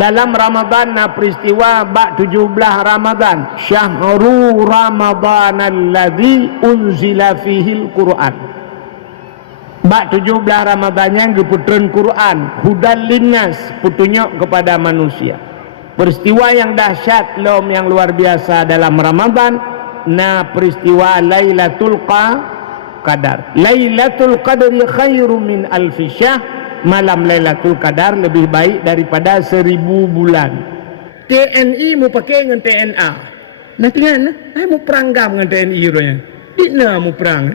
dalam Ramadan na peristiwa bak 17 Ramadan, syahru Ramadan alladzi unzila fihi al-Quran. Bak 17 Ramadan yang diputeran Quran, hudan linnas, petunjuk kepada manusia. Peristiwa yang dahsyat lom yang luar biasa dalam Ramadan na peristiwa Lailatul Qadar. Lailatul Qadri khairum min alfi syahr. Malam Lailatul Qadar lebih baik daripada 1000 bulan. TNI mau pakai dengan TNA. Nah tinggal mau perang gam dengan TNI rupanya. Dina mau perang.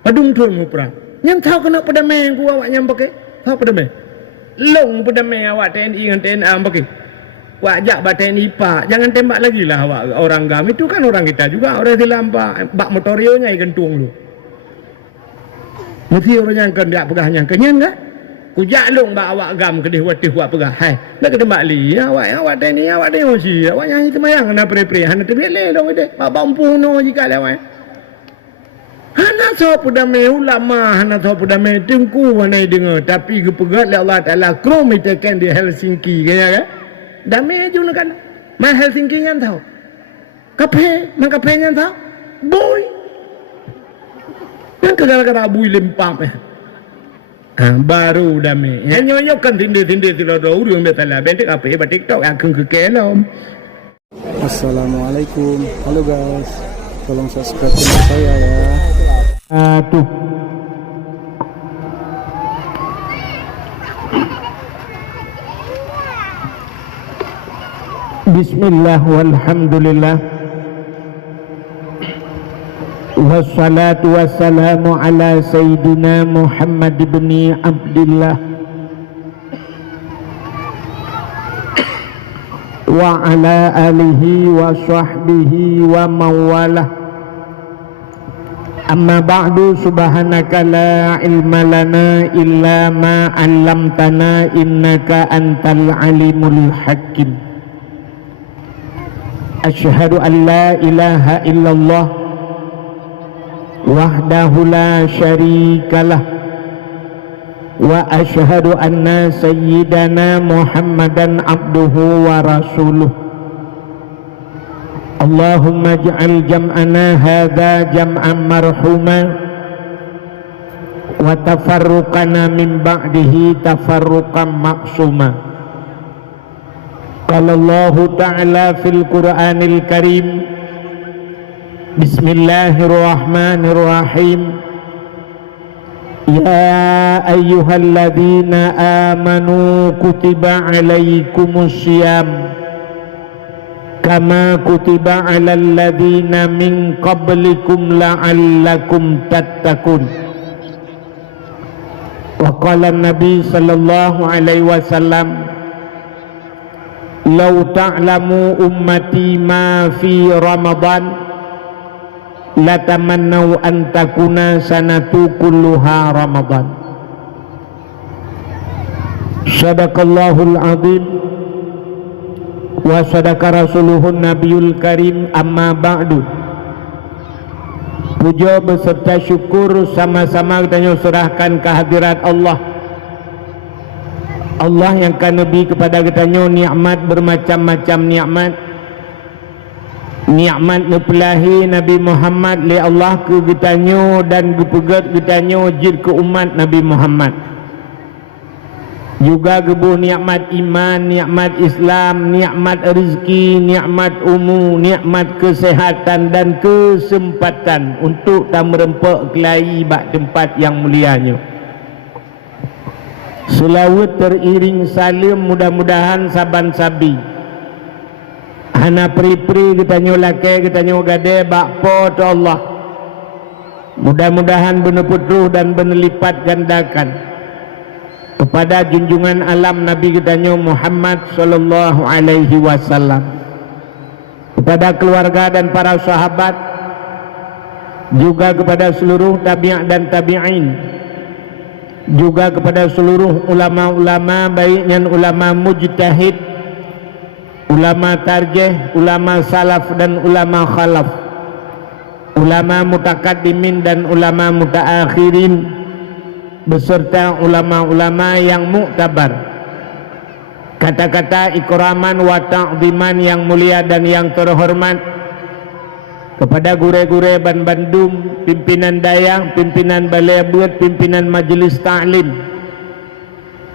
Padung tuan mau perang. Yang tahu kena pedamai ku awak yang pakai. Tahu pedamai. Long pedamai awak TNI dengan TNA pakai. Wajak ba TNI pak. Jangan tembak lagi lah awak orang gam. Itu kan orang kita juga. Orang dilampak. Bak motorionya ikan tuang lu. Mesti orang yang dia pegahnya kenyan kan? Kujak long ba awak gam kedih watih buat pegah. Hai, nak kena bali awak TNI awak tengok si. Awak nyanyi temayang kena pre-pre. Hana terbele dong ide. Ba bampuno jika lewat. Hana so pudame ulama, hana so pudame tengku mana dengar. Tapi kepegat oleh Allah Taala krom itekan di Helsinki kaya kan? Damai je kan. Mai Helsinki yang tahu. Kape yang tahu. Boy. Yang kegala-gala bui lempam. Baru damai. Yang kan tindir-tindir tidak ada urang betala. Bentik apa? Hebat TikTok akan ke kelom. Assalamualaikum. Halo guys. Tolong subscribe channel saya ya. Aduh. Bismillah walhamdulillah. Wassalatu wassalamu ala Sayyidina Muhammad ibn Abdullah wa ala alihi wa sahbihi wa mawalah. Amma ba'du, subhanaka la ilma lana illa ma 'allamtana innaka antal alimul hakim. Asyhadu an la ilaha illallah wahdahu la syarikalah wa asyhadu anna sayyidana Muhammadan abduhu wa rasuluh. Allahumma ij'al jam'ana hadza jam'an marhuma wa tafarruqana min ba'dihi tafarruqan ma'suma. Qala Allah Ta'ala fil Qur'anil Karim, Bismillahirrahmanirrahim. Ya ayyuhalladzina amanu kutiba alaikumus syiyam kama kutiba alal ladzina min qablikum la'allakum tattaqun. Wa qala Nabi sallallahu alaihi wasallam, law ta'lamu ummati ma fi Ramadan latamannau an takuna sanatu kulluha Ramadan. Sadaqallahul azim wa sadaqa rasuluhun nabiyul karim. Amma ba'du. Puja beserta syukur sama-sama kita serahkan kehadirat Allah. Allah yang kan nabi kepada kita nikmat bermacam-macam nikmat. Nikmat nepelahi Nabi Muhammad li Allah ke gitanyo dan gepegat gitanyo jid ke umat Nabi Muhammad. Juga gebuh nikmat iman, nikmat Islam, nikmat rezeki, nikmat umur, nikmat kesehatan dan kesempatan untuk tak merempak kelahi bak tempat yang mulianya. Selawat teriring salim mudah-mudahan saban sabi hana pri-pri kita nyolake kita nyogade bakpo to Allah. Mudah-mudahan benar putruh dan benar lipat gandakan kepada junjungan alam Nabi kita Muhammad sallallahu alaihi wasallam, kepada keluarga dan para sahabat, juga kepada seluruh tabi'in dan tabi'in, juga kepada seluruh ulama-ulama baik dan ulama mujtahid, ulama tarjih, ulama salaf dan ulama khalaf, ulama mutakaddimin dan ulama mutaakhirin, beserta ulama-ulama yang muktabar. kata-kata ikraman wa ta'ziman yang mulia dan yang terhormat kepada gure-gure Ban Bandung, pimpinan Dayang, pimpinan Balai Abud, pimpinan Majelis Ta'lim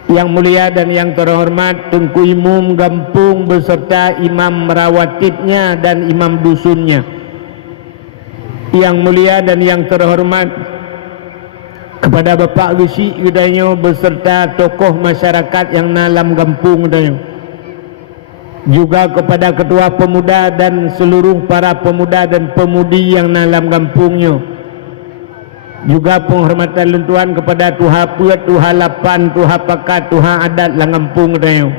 yang mulia dan yang terhormat, Tengku Imam Gampung beserta imam merawatibnya dan imam dusunnya yang mulia dan yang terhormat, kepada Bapak Gesi Gedanyo beserta tokoh masyarakat yang nalam Gampung Gedanyo, juga kepada ketua pemuda dan seluruh para pemuda dan pemudi yang nalam kampungnya, juga penghormatan luntuan kepada Tuha Puat, Tuha Lapan, Tuha Pakat, Tuha Adat lang kampung tayo,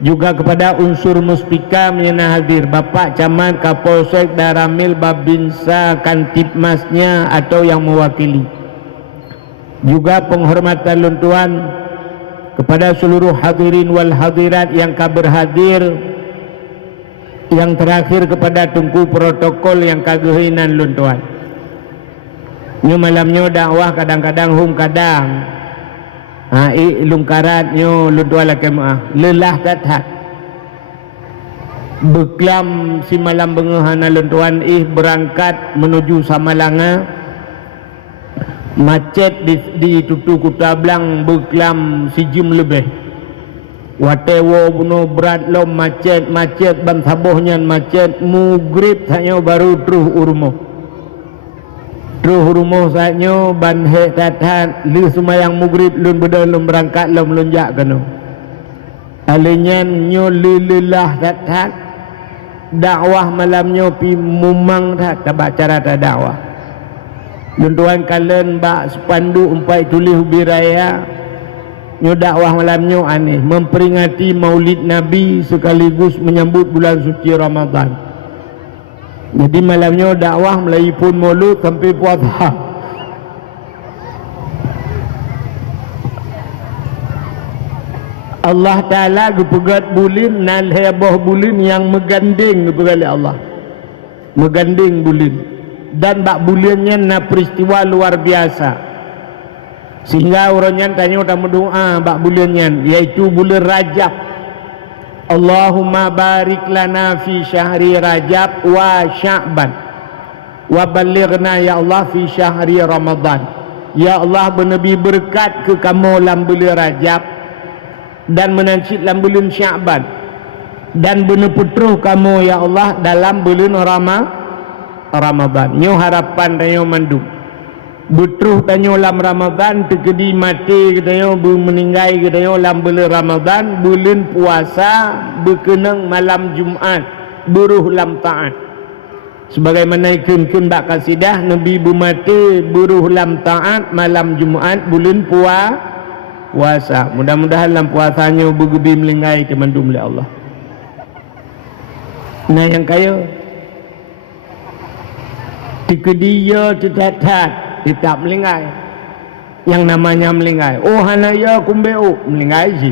juga kepada unsur muspika yang hadir, Bapak Camat, Kapolsek, Daramil, Babinsa, Kantipmasnya atau yang mewakili, juga penghormatan luntuan kepada seluruh hadirin wal hadirat yang berhadir, yang terakhir kepada tungku protokol yang kagehinan luntuan. Nyo malamnyo dakwah kadang-kadang hum kadang lungkarat nyo luntuan laki maah lelah tathat beklam si malam bengehana luntuan berangkat menuju Samalanga, macet di tutu Kuta Blang beklam sijim lebih, watewo bunuh berat lom macet ban sabohnya macet mugrib hanya baru truh urmo saatnya ban he tathat li sumayang mugrib lun bedan lum berangkat lum lunjak kanu alenyan nyo lilah tathat dakwah malamnya pi mumang tat tabacara ta dakwah luntuan kalen bak sepandu umpai tulis biraya nyo dakwah malamnya aneh memperingati maulid Nabi sekaligus menyambut bulan suci Ramadan. Jadi malamnya dakwah melalipun maulud sampai puasa. Allah Ta'ala gepegat bulin nan heboh bulin yang meganding gepegat Allah, meganding bulin dan bak bulinnya na peristiwa luar biasa sehingga orangnya tanya utama doa bak bulinnya yaitu bulan Rajab. Allahumma barik lana fi syahri Rajab wa Sya'ban wa balighna ya Allah fi syahri Ramadan. Ya Allah bernabi berkat ke kamu dalam bulan Rajab dan menancit dalam bulan Sya'ban dan beneputruh kamu ya Allah dalam bulan Ramadan. Nyo harapan tayo mandung betruh tanyo dalam Ramadan tegedi mati tayo meninggai tayo dalam bulan Ramadan, bulan puasa berkenang malam Jumat buruh lam taat sebagaimana ikan bak kasidah Nabi bumati buruh lam taat malam Jumat bulan puasa. Mudah-mudahan dalam puasanya bergebi melinggai kemandum oleh Allah. Nah yang kaya tegedi ya tetat tetap melingkai yang namanya melingkai. Oh hanaya kumbeo melingkai sih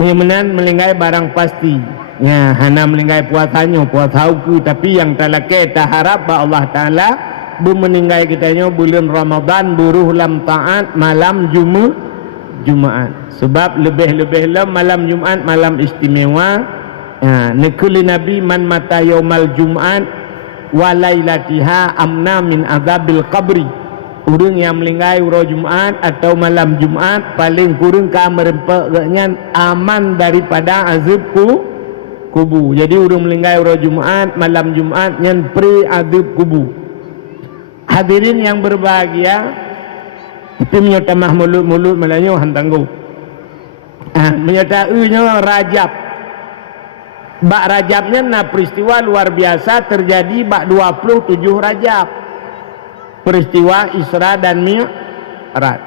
menan melingkai barang pasti ya hana melingkai puasanya puasa uku tapi yang talake tak harap Allah Ta'ala meninggai kitanya bulan Ramadan buruh lam taat malam Jumaat sebab lebih-lebih lam malam Jumaat malam istimewa ya, nekuli Nabi man mata yaumal Jumaat walailatiha amna min azabil qabri. Urang yang melingkai uro Jumat atau malam Jumat paling kurang ka merempeknya aman daripada azab kubu. Jadi urang melingkai uro Jumat malam Jumat nyen pre azab kubu. Hadirin yang berbahagia, itu menyata mulut-mulut malanyo hantanggo. Menyata Rajab. Bak Rajabnya na peristiwa luar biasa terjadi bak 27 Rajab. Peristiwa Isra dan Mi'raj.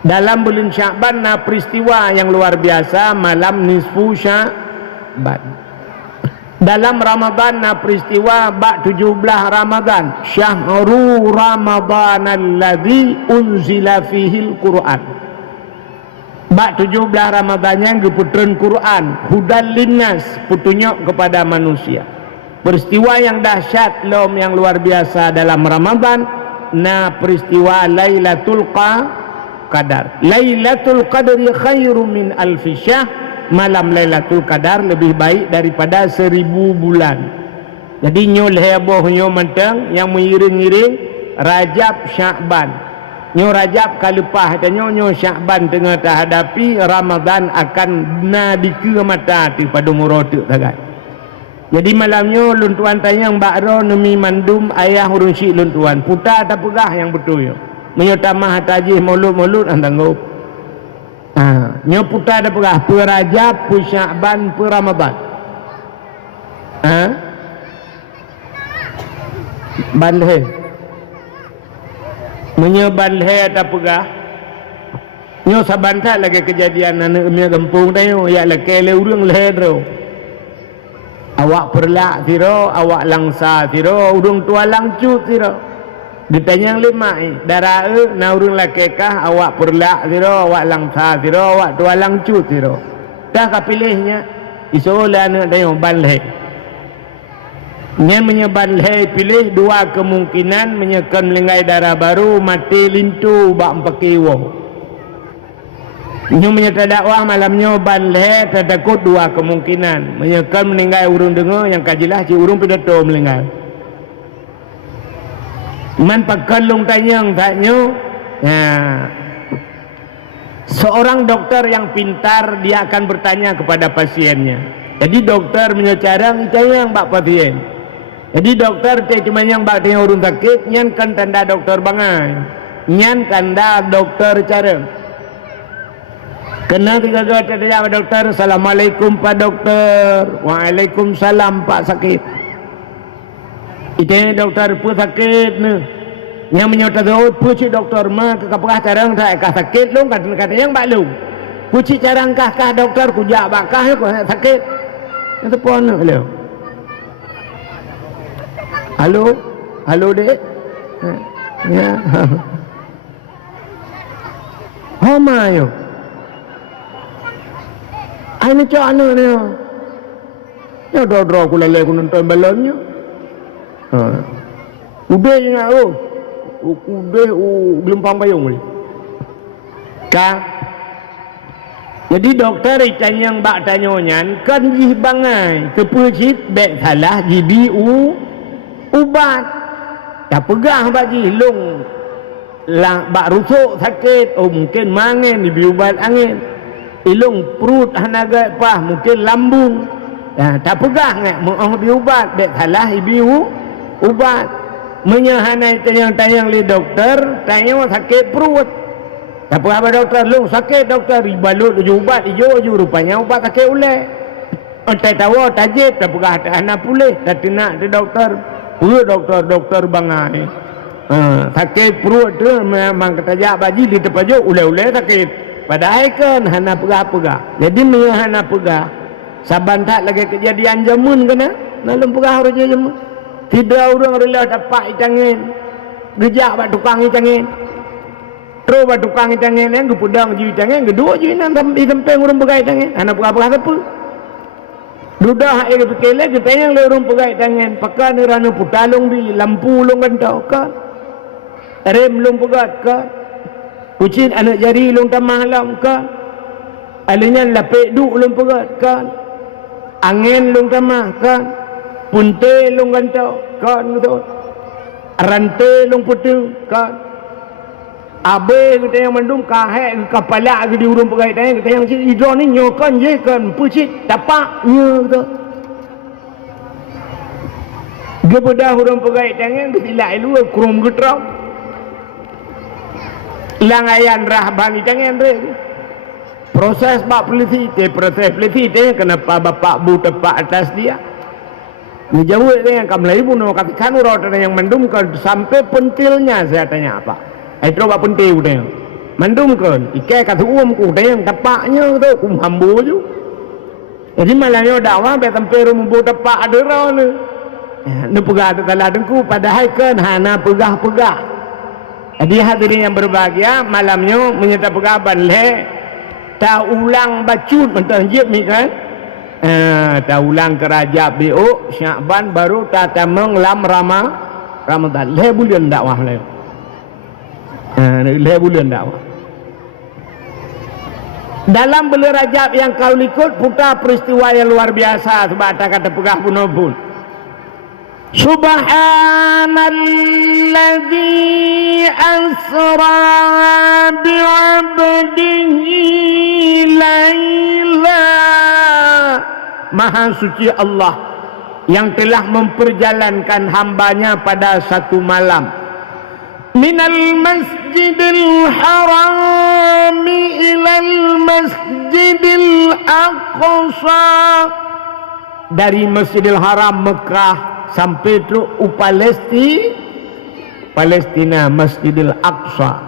Dalam bulan Sya'ban na peristiwa yang luar biasa malam nisfu Sya'ban. Dalam Ramadan na peristiwa bak 17 Ramadan, Syahru Ramadan alladzi unzila fihil Qur'an. Bak 17 Ramadannya geputren Quran hudan linnas petunjuk kepada manusia. Peristiwa yang dahsyat lom yang luar biasa dalam Ramadan na peristiwa Lailatul Qadar. Lailatul Qadri khairum min alfi syahr. Malam Lailatul Qadar lebih baik daripada 1000 bulan. Jadi nyol heboh nyo mentang yang mengiring-iring Rajab Sya'ban. Nyo Rajab kalepah tanyo nyo Sya'ban tengah terhadapi Ramadan akan nadika mata ti pada murotek tagat. Jadi malamnya lun tuan tanyang bakro nemi mandum ayah urun syik lun tuan. Putar tak pegah yang betul yo. Menyotamah tajih mulut-mulut antanggop. Nyo putar dah pegah pu Rajab, pu Sya'ban, pu Ramadan. Banleh. Menyo banleh tak pegah. Nyo sabanta lagi kejadian anak emia gempung tayo ya leke le urang leh dro. Awak perlak tiro, awak langsa tiro, urang tua langcut tiro. Ditanya yang lima darah na urang lakekah awak perlak tiro, awak langsa tiro, awak tua langcut tiro. Dah kapilihnya isola anak tayo banleh. Nya menyeban leh pilih dua kemungkinan menyekan melingai darah baru mati lintu bak empakiwo. Nyo menyata dakwah malamnya ban leh tertakut dua kemungkinan menyekan meninggal urung dengar yang kajilah si urung pidato melinggai. Man pakan long tanyang taknyo. Seorang dokter yang pintar dia akan bertanya kepada pasiennya. Jadi dokter menyecarang tanyang bak pasien. Jadi dokter te cuma yang bak tanya urung sakit nyan kan tanda dokter bangai. Nyan tanda dokter cara. Kena tiga kata dia Pak Dokter. Assalamualaikum Pak Dokter. Waalaikumsalam Pak sakit. Itu dokter pun sakit ni. Yang menyota tu puci dokter mah kekapah carang tak kah sakit long kata yang bak long. Puci carang kah dokter kujak bakah ko sakit. Itu pun lo. Halo. Halo Dek. Ya. Homa yo. Ini cak anu ni. Ya dro ku lele ku nonton balonnya. Udah je nak udah gelempang payung ni. Jadi dokter itanya yang bak tanyonyan kan jih bangai kepecit bek salah jibi ubat. Tak pegah bagi long lah bak rusuk sakit mungkin mangin dibi ubat angin. Ilung perut hanaga pah mungkin lambung tak pegah ngak mau ubat dek salah ibu ubat menyahanai tanyang-tanyang li dokter tanya sakit perut tak apa dokter lu sakit dokter ibalut uju ubat ijo rupanya ubat sakit ulek tak tahu tajib tak pegah tak anak pulih tak tinak tu dokter dokter bangai sakit perut tu memang ketajak baji di tepajuk ulek-ulek sakit. Padahal kan hana pegah-pegah. Jadi menye hana pegah. Saban tak lagi kejadian jamun kena. Nalum pegah orang jamun. Tidak orang rela dapat itangin. Gejak bak tukang itangin. Terus bak tukang itangin yang gepudang jiwi itangin. Kedua jiwi nang di tempeng orang pegah itangin. Hana pegah-pegah apa? Dudah air berkele kita yang orang pegah itangin. Pakai nirana putalung bi lampu long gantau kan. Rem long pegah kan. Ucin anak jari long tamah lam kan. Alanya lapik duk long pegat kan. Angin long tamah kan. Punte long gantau kan betul. Rantai long putung kan. Abe kita yang mandum kahek kepala di urung pegat kita yang hidro ni nyokan je kan pucit tapak nya betul. Gebedah urung pegat tangan ketilai lu krum getrau. Langayan rahbang jangan re. Proses bak peliti kenapa bapak bu tepak atas dia. Ni jauh dengan kamlai pun katakan urut yang mendumkan sampai pentilnya saya tanya apa. Itu bak pentil dia. Mendumkan ikai kata ku dia yang tepaknya tu hambu ju. Jadi malahnya dakwah be tempe rumbu tepak ada raw ni. Ni pegah telah dengku padahal kan hana pegah-pegah. Jadi hadirin yang berbahagia malamnya menyerta pegaban leh tak ulang bacut mentang jib ni kan tak ulang kerajap biuk Sya'ban baru tak tamang lam Ramadan leh bulan dakwah leh bulan dakwah Dalam bulan Rajab yang kau ikut putar peristiwa yang luar biasa sebab tak kata pegah pun. Subhanalladzi asra bi'abdihi laila. Maha suci Allah yang telah memperjalankan hambanya pada satu malam. Minal masjidil harami ilal masjidil aqsa. Dari Masjidil Haram Mekah sampai tu Palestina Masjidil Aqsa.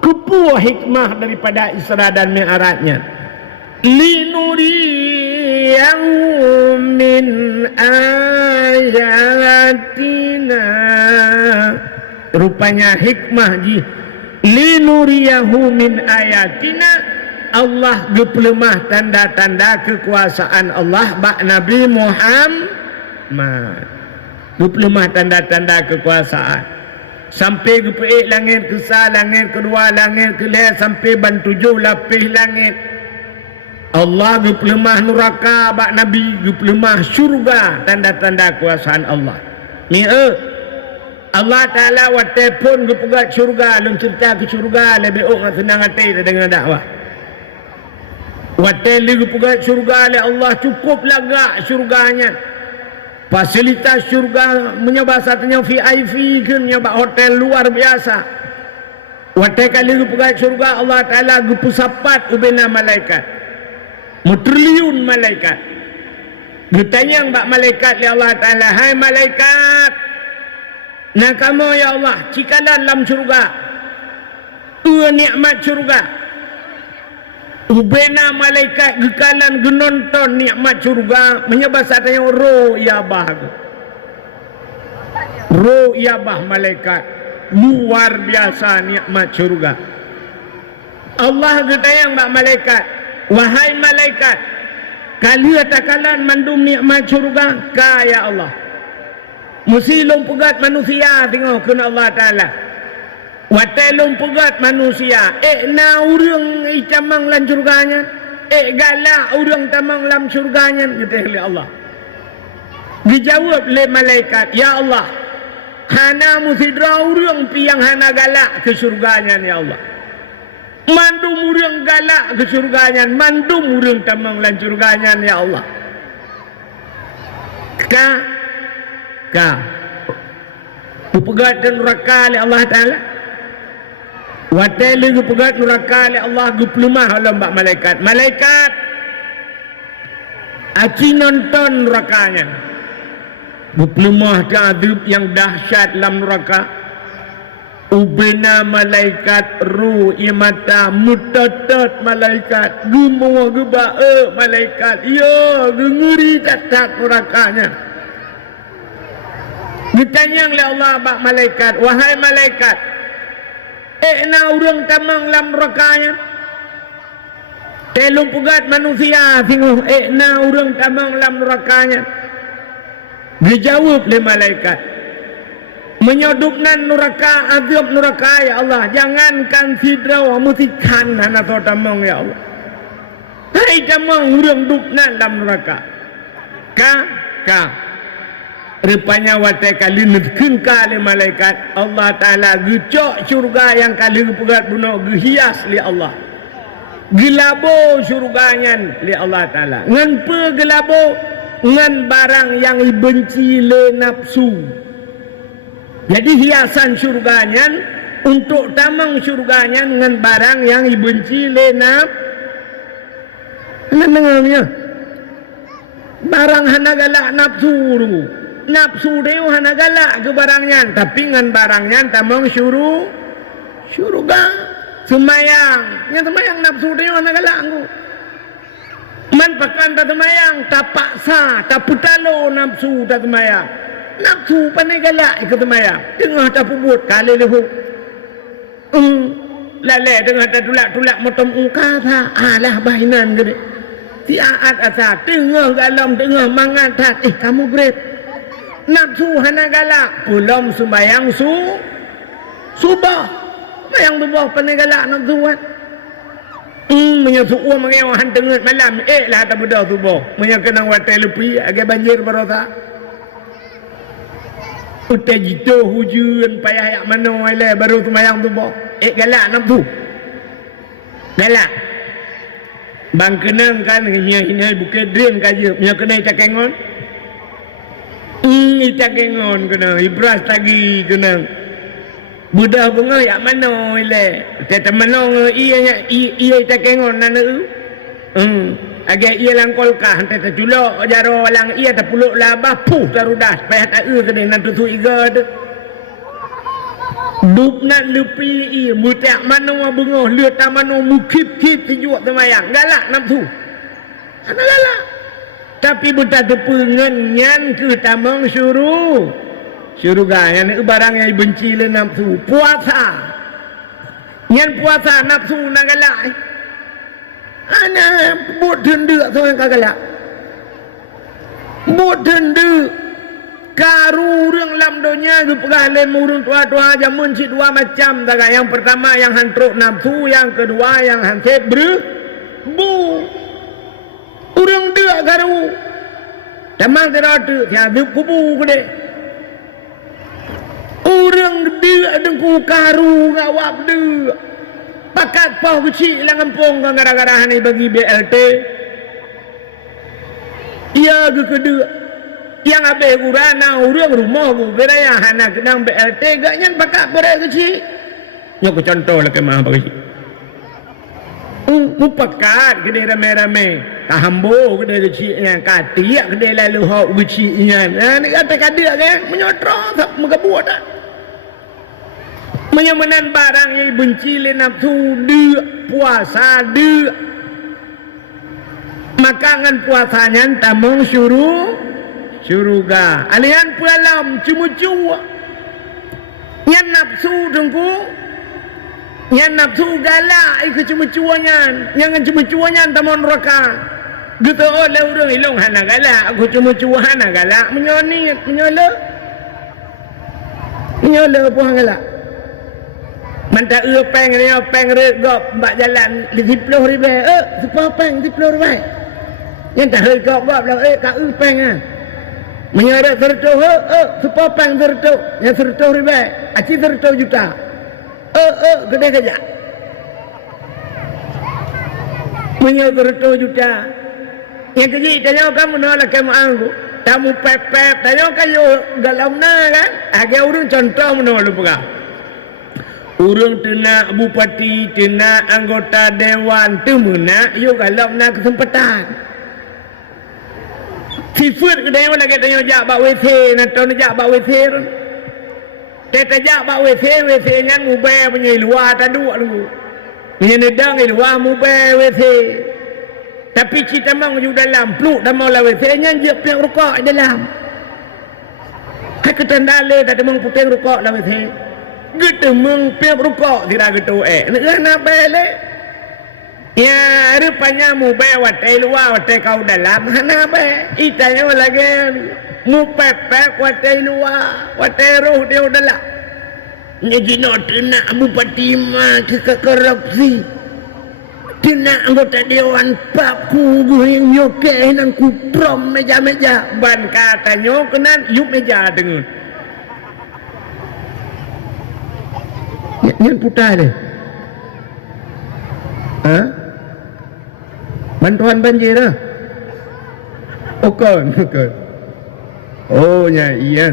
Kepuh hikmah daripada Isra dan Mi'rajnya. Linuriyahu min ayatina. Rupanya hikmah ji. Linuriyahu min ayatina. Allah gepelemah tanda-tanda kekuasaan Allah bak Nabi Muhammad. Gepelemah tanda-tanda kekuasaan. Sampai gepeik langit kesal, langit kedua, langit kelih, sampai ban 7 lapis langit. Allah gepelemah neraka bak Nabi, gepelemah syurga, tanda-tanda kekuasaan Allah. Ni Allah Ta'ala watai pun gepegat syurga, lum cerita ke syurga, lebih senang hati dengan dakwah. Watai li gepegat syurga oleh Allah, cukup lagak syurganya. Fasilitas syurga menyebab satunya VIP ke menyebab hotel luar biasa. Watai kali gepegat syurga Allah Ta'ala gepusapat ubena malaikat. Triliun malaikat. Ditanya mbak malaikat ya Allah Ta'ala, hai malaikat, nah kamu ya Allah cikalan dalam syurga, nikmat syurga. Ubena malaikat gekalan genonton nikmat syurga menyebab satanya roh yabah. Roh yabah malaikat luar biasa nikmat syurga. Allah getayang mbak malaikat, wahai malaikat, kalian takalan mandum nikmat syurga ka ya Allah. Mesti lompegat manusia tengok kena Allah Ta'ala. Watai lompegat manusia, na urang icamang lan syurganya, galak urang tamang lam syurganya, gitu oleh Allah. Dijawab oleh malaikat, ya Allah, hana musidra urang piang hana galak ke syurganya ya Allah. Mandum urang galak ke syurganya, mandum urang tamang lan syurganya ya Allah. Ka pegat dan neraka oleh Allah Ta'ala. Watai lagi pegat neraka oleh Allah guplemah oleh mbak malaikat. Malaikat aci nonton nerakanya. Guplemah keadab yang dahsyat dalam neraka. Ubena malaikat ruh imata mutatat malaikat. Gumawa gebae malaikat. Ya ngeri tatat nerakanya. Ditanya oleh Allah bak malaikat, wahai malaikat, na urang tamang lam nerakanya. Telung pegat manusia tengok na urang tamang lam nerakanya. Dijawab oleh malaikat, menyodupnan neraka, azab neraka ya Allah, jangankan sidraw musikan hana so tamang ya Allah. Hai tamang urang dupnan lam neraka. Rupanya watai kali nutkin kali malaikat Allah Ta'ala gecok syurga yang kali pegat bunuh gehias li Allah. Gelabo syurganya li Allah Ta'ala. Ngan pe gelabo ngan barang yang dibenci le nafsu. Jadi hiasan syurganya untuk tamang syurganya ngan barang yang dibenci le nafsu. Barang hana galak nafsu dulu. Nafsu dia hana galak ke barangnya, tapi ngan barangnya tamang syurga semayang. Yang semayang nafsu dia hana galak aku. Man pakan tak semayang, tak paksa, tak putalo nafsu tak semayang. Nafsu pandai galak ikut semayang. Tengah tak pubut kali lehu. Lale tengah tak tulak motom ungkata. Alah bahinan gede. Tiaat asa tengah galam tengah mangan tak. Kamu berat. Nafsu hana galak belum sembayang subah. Sembayang subah pandai galak nafsu kan. Menyusuk uang mengewa hantengut malam lah tak mudah tu boh menyakenang watai lupi agak banjir barosa utai jitu hujan payah yak mana ile baru tu mayang tu boh galak nak tu galak bang kenang kan hina bukit drin kaje menyakenang cakengon cakengon kenang ibras lagi kenang mudah bunga yak mana ile teta menong ia cakengon nana agak ia langkolkah teta culok jaro lang ia terpuluk labah puh tarudas payah tak kena nanti tu iga tu dup nak lepi ia mutak mana bunga lihat tak mana mukip-kip tijuk temayang galak nak tu ana galak tapi buta tepengan nyan ke tamang suruh syurga yang barang yang benci le nafsu puasa yang puasa nafsu nak galak ana buat denda so yang galak buat denda karu orang lam dunia ke pegah le murung tua-tua jamun si dua macam tak yang pertama yang hantruk nafsu yang kedua yang hansip bu orang dia karu tamang teratu tiada kubu gede orang dia dengku karu ngawap dia pakat pau kecil lah ngempong gara-gara ni bagi BLT ia ke kedua yang habis kurana orang rumah ku beraya anak kedang BLT gaknya pakat berai kecil nyok contoh lah kemah apa kecil pakat kedai rame-rame tahambo kedai kecil yang katiak kedai lalu hok kecil ni kata kadia kan menyotrong tak mengebuat tak menyamanan barang yang benci le nafsu dia puasa dia makangan puasanya tamang syuruga alihan pualam cuma-cuma yang nafsu dengku yang nafsu galak ikut cuma-cuanya yang cuma-cuanya tamang neraka gitu oleh orang ilung hana galak aku cuma-cuma hana galak menyola puang galak mantap peng regop mbak jalan di 10 ribu sepuluh peng 10 ribu yang tak regop lah kat peng menyeret sertu sepuluh peng sertu yang 10 ribu aci 10 juta gede saja menyeret 10 juta yang kecil tanya kamu nolak kamu anggu tamu pepep tanya kayu galau na kan agak urung contoh menolak pegang urung tenak bupati, tenak anggota dewan temuna, yuk kalau nak kesempatan. Sifat kedai mana kita jak bak WC, nato jak bak WC. Kita jak bak WC ngan mubay punya luar taduk lu. Punya nedang luar mubay WC. Tapi kita mau ju dalam pluk dah mau lah WC ngan je piang rokok dalam. Hak ketandale tak demang putih rokok dalam WC. Gitu mengpiap rukuk tidak gitu nak balik ya rupanya mu watai luar watai kau dalam hana be itanya lagi mu pepek watai luar watai roh dia dalam jadi nak nak bupati mah ke korupsi tina anggota dewan paku yang nyoke nang kuprom meja-meja ban katanya kenan yuk meja dengan yang putar deh bantuan banjir lah bukan oh ya iya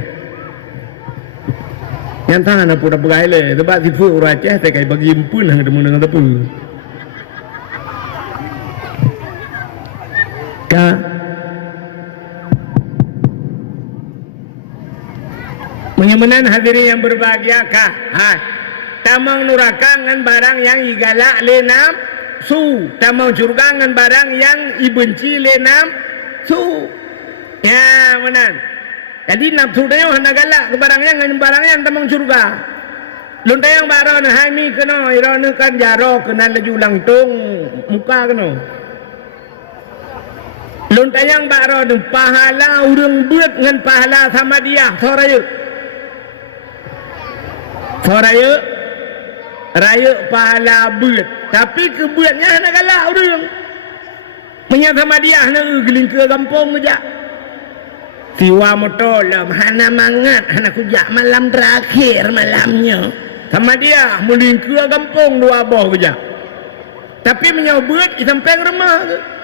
yang tangan apa dah berai le sebab si fu Aceh saya kai bagi impun hang temu dengan tepu ka menyamanan hadirin yang berbahagia kah tamang nurakangan barang yang igalak lenam su tamang curgangan barang yang ibenci lenam su ya menan jadi nafsu dia hana galak ke barangnya ngan barangnya tamang curga lunta yang baron hai mi kena irone kan jaro kena laju langtung muka kena lunta yang baron pahala urang buat ngan pahala sama dia soraya raya pahala beut tapi kebeutnya nak galak urang punya sama dia nak geling ke kampung aja tiwa motolam hana mangat hana kujak malam terakhir malamnya sama dia muling ke kampung dua boh aja tapi punya beut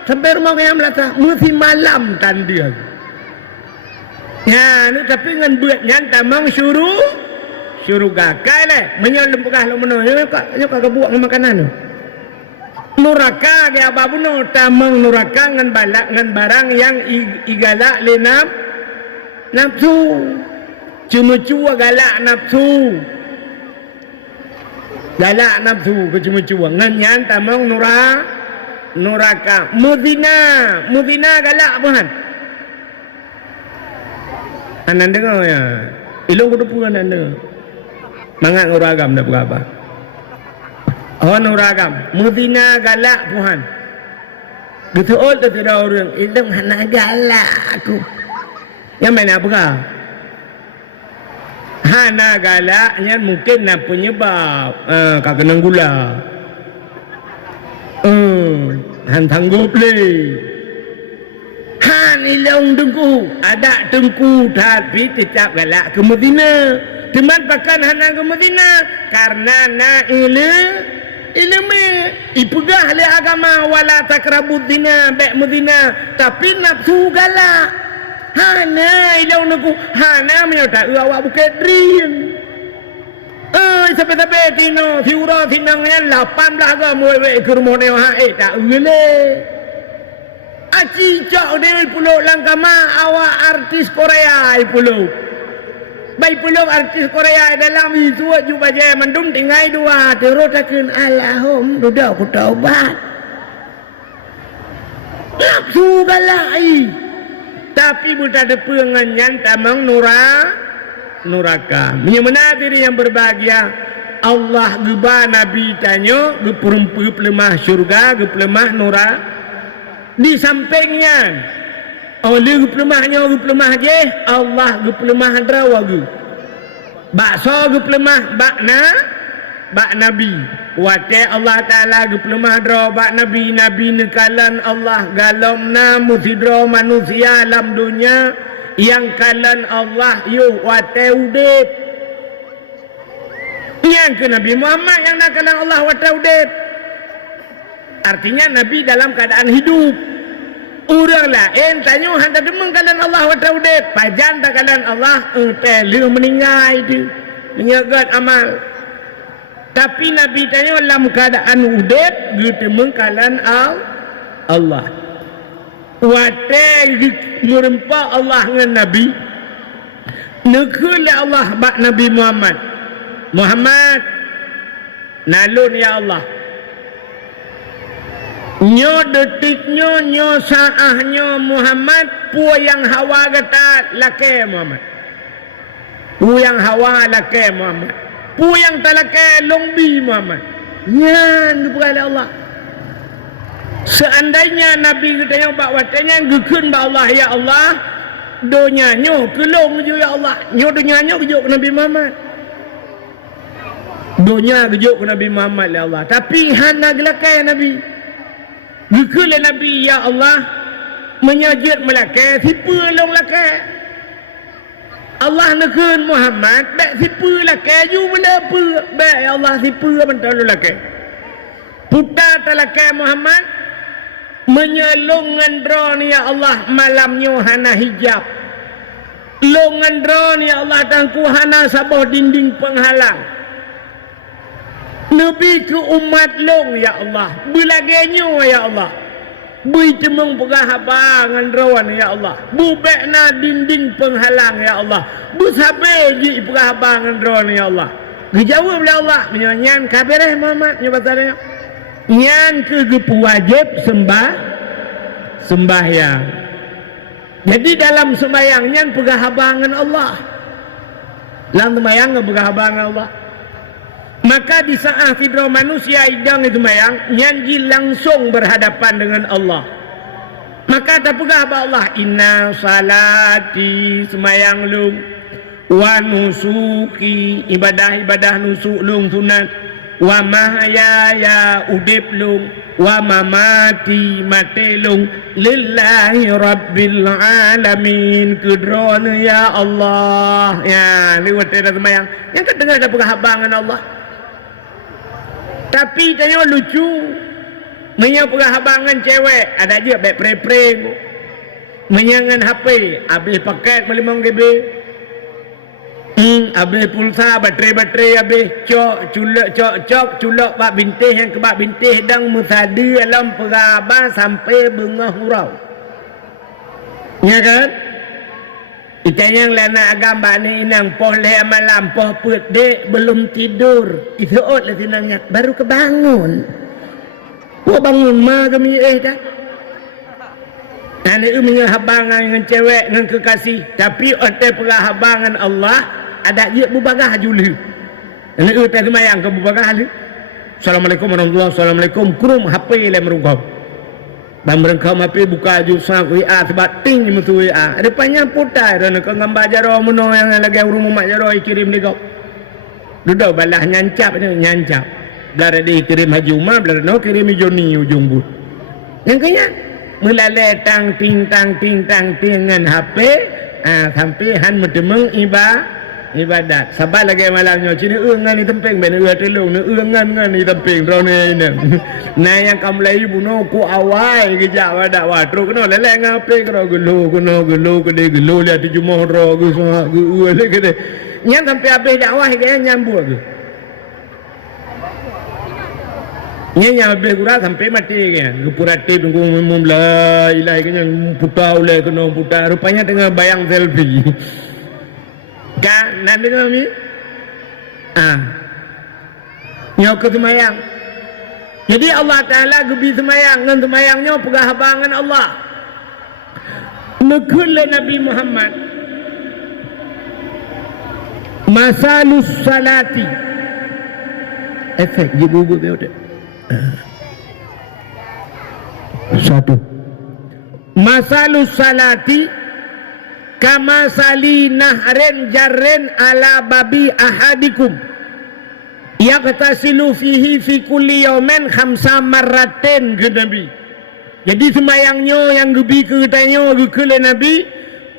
sampai rumah yang melata mesti malam tan dia ya ni tapi dengan beutnya tamang suruh gakai leh menyolem pegah lo meno nyok buat makanan tu nuraka dia babuno tamang nuraka ngan balak ngan barang yang igala le nafsu cuma galak nafsu ke cuma ngan yan tamang nuraka mudina galak bukan anan dengar ya ilong kudu anan dengar mangat nuragam dah berapa nuragam mudina galak Tuhan betul tu tidak orang ilmu hana galak aku yang mana apa hana galaknya mungkin nak penyebab kena gula han tanggup le han ilong dengku ada tengku tapi tetap galak ke Madinah teman pakan hana ke Madinah karena na ilmu ipegah le agama wala takrabud dina bek Madinah tapi nafsu galak hana ilong nuku hana menyata awak bukit drin sampai tino siura tinang yan 18 ke muwe ke rumah dia tak ule aci cok dewi pulau langkama awak artis Korea pulau baik pulau artis Korea dalam itu juga je mendum tinggai dua terotakeun alahum duda aku taubat nafsu galai tapi buta depengan yang tamang nuraka menyemena diri yang berbahagia Allah geba Nabi tanya geperempuh lemah surga gepelemah di sampingnya oleh gepelemahnya je Allah gepelemah drawa ge bakso gepelemah bak Nabi wate Allah Ta'ala gepelemah drawa bak Nabi nekalan Allah galomna musidro manusia alam dunia yang kalan Allah yuk wate udip yang ke Nabi Muhammad yang nakalan Allah wate udip artinya Nabi dalam keadaan hidup orang lain tanya hanta demeng kalan Allah wate udip pajan tak kalan Allah lu meninggal itu menyagat amal tapi Nabi tanya dalam keadaan udip gitu mengkalan Allah wate merempak Allah dengan Nabi nekul Allah bak Nabi Muhammad nalun ya Allah nyo detiknya nyo saahnya Muhammad pu yang hawa kata lake Muhammad pu yang hawa lake Muhammad pu yang talake longbi Muhammad nyan kepada Allah seandainya Nabi kita yang bak watanya gekun ba Allah ya Allah donyanya kelong je ya Allah nyo donyanya gejuk Nabi Muhammad donya gejuk Nabi Muhammad ya Allah tapi hana gelakai Nabi gekun Nabi ya Allah menyajud melakai siapa long lakai Allah nekun Muhammad bak siapa lakai you benda apa bak ya Allah siapa bentar lakai puta talakai Muhammad menyelongan drone ya Allah malamnya hana hijab longan drone ya Allah tangku hana sabah dinding penghalang Nabi ke umat long ya Allah belagenya ya Allah bui cemeng pegah abangan drone ya Allah bubekna dinding penghalang ya Allah busabe ji pegah abangan drone ya Allah dijawab oleh Allah menyanyian kabireh Muhammad nyebatanya nyan ke wajib sembahyang jadi dalam sembahyangnya pegahabangan Allah dalam sembahyang pegahabangan Allah maka di saat tidur manusia idang itu sembahyang nyanji langsung berhadapan dengan Allah maka tak pegah Allah inna salati sembahyang lung wa nusuki ibadah nusuk lung sunat wa mahyaya udip lung wa mamati mati lung lillahi rabbil alamin kudrona ya Allah. Ya ni wate dah semayang yang kedengar ada perhabangan Allah. Tapi tanya lucu punya perhabangan cewek ada je baik pre-pre menyangan HP habis paket 5 GB habis pulsa baterai habis cok culak bak bintih yang kebak bintih dang musadi alam peraba sampai bunga hurau ya kan kita yang lana agama ni inang poh le malam poh put dek belum tidur itu ot lah tinangnya baru kebangun bangun mah kami dah Ane punya habangan dengan cewek dengan kekasih tapi otak perhabangan Allah ada dia bubagah juli. Ane tak semayang ke bubagah ni. Assalamualaikum warahmatullahi wabarakatuh. Assalamualaikum kurum HP le merungkap. Dan merungkap HP buka jusa WA sebab ting mutu WA. Depannya putar dan ke gambar jaro mono yang lagi rumah mak jaro kirim dekat. Duduk balah nyancap ni nyancap. Belar dia kirim haji umar belar no kirim Joni ujung but. Yang kaya melalai tang ting dengan HP sampai han medemeng ibadat sabar lagi malamnya cini ngan ni tempeng ben telung ni ngan ni tempeng drone ni nah yang kamu lagi buno ku awai kejap ada watro kena lelai ngape kena gelo gelo lihat tujuh mohro gu semua gu le kede nyam sampai habis dakwah kaya nyambut tu nya habis kurang sampai mati kan gepurati tunggu umum la ilaha kenya putar oleh kena putar rupanya tengah bayang selfie kan nak dengar mi nyok ke semayang jadi Allah Ta'ala gebi semayang dengan semayangnya perhabangan Allah nekul Nabi Muhammad masalus salati efek gugu dia satu masalus salati kama sali nahrin jarrin ala babi ahadikum yaqtasilu fihi fi kulli yawmin khamsa marratin ke Nabi. Jadi semayangnya yang gebi ke tanya ke Nabi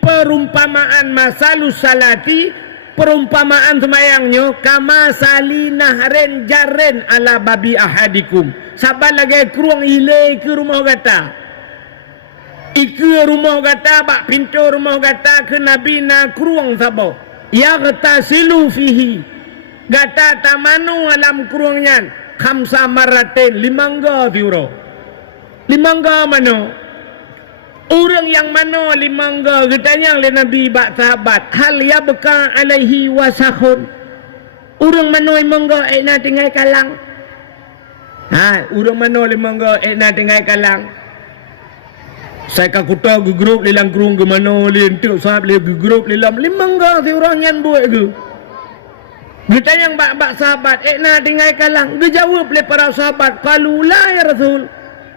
perumpamaan masalus salati perumpamaan semayangnya kama sali nahrin jarrin ala babi ahadikum sabar lagi keruang ilai ke rumah kata iku rumah kata bak pintu rumah kata ke Nabi na keruang sabar ya kata silu fihi kata tamanu alam keruangnya khamsa maratin 5 diuro 5 mana orang yang mana 5 katanya oleh Nabi bak sahabat hal ya beka alaihi wasahun orang mana 5 nak tinggal kalang orang mana 5 nak tinggal kalang saya kakuta ke grup lilang kurung ke mana lintuk sahab le ke grup lilam 5 si orang yang buat ke kita yang bak sahabat nak tinggal kalang dia jawab le para sahabat qalu la ya rasul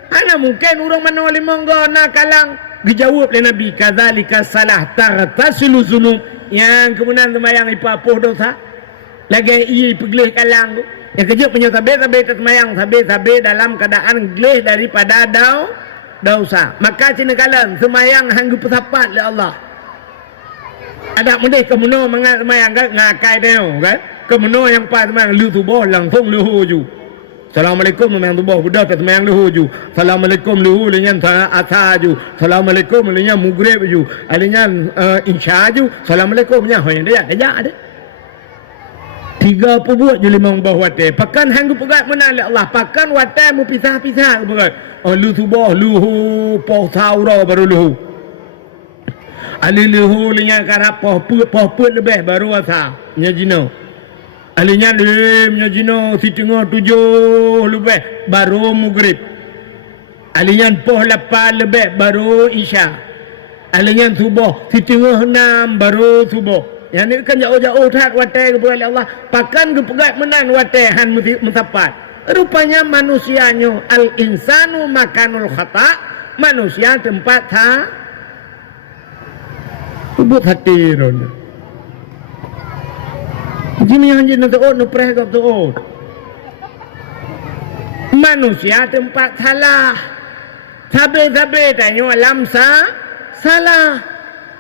ana mungkin orang mana 5 nak kalang dijawab oleh Nabi kadzalika salah tartasilu zulum yang kemudian semayang ipapuh dosa lagi ia pergelih kalang yang kejap punya tabe semayang tabe dalam keadaan gelih daripada dosa maka cina kalan semayang hanggu pesapat oleh Allah ada mudih kemuno mengat semayang ngakai dia kan kemuno yang pas semayang lu tubuh langsung luhu ju Assalamualaikum memang tubuh budak semayang luhu ju Assalamualaikum luhu linyan asa ju Assalamualaikum linyan mugrib ju linyan insya ju Assalamualaikum nya hoyan dia ada 3 buat je 5 bawah wate pakan hanggu pegat menang oleh Allah pakan wate mu pisah-pisah pegat lu tubuh luhu poh saura baru luhu ali luhu linyan karap poh put lebih baru asa nya jino alinya limnya jino si tengah 7 lebih baru mugrib alinya poh 8 lebih baru isya alinya subuh si tengah 6 baru subuh yang ni kan jauh-jauh tat watai kepada Allah pakan ke pegat menan watai han mutapat rupanya manusianya al insanu makanul khata manusia tempat ubut hati ron Jimi hanji na tuot no preh kap tuot. manusia tempat salah. Sabe-sabe tanya alam salah.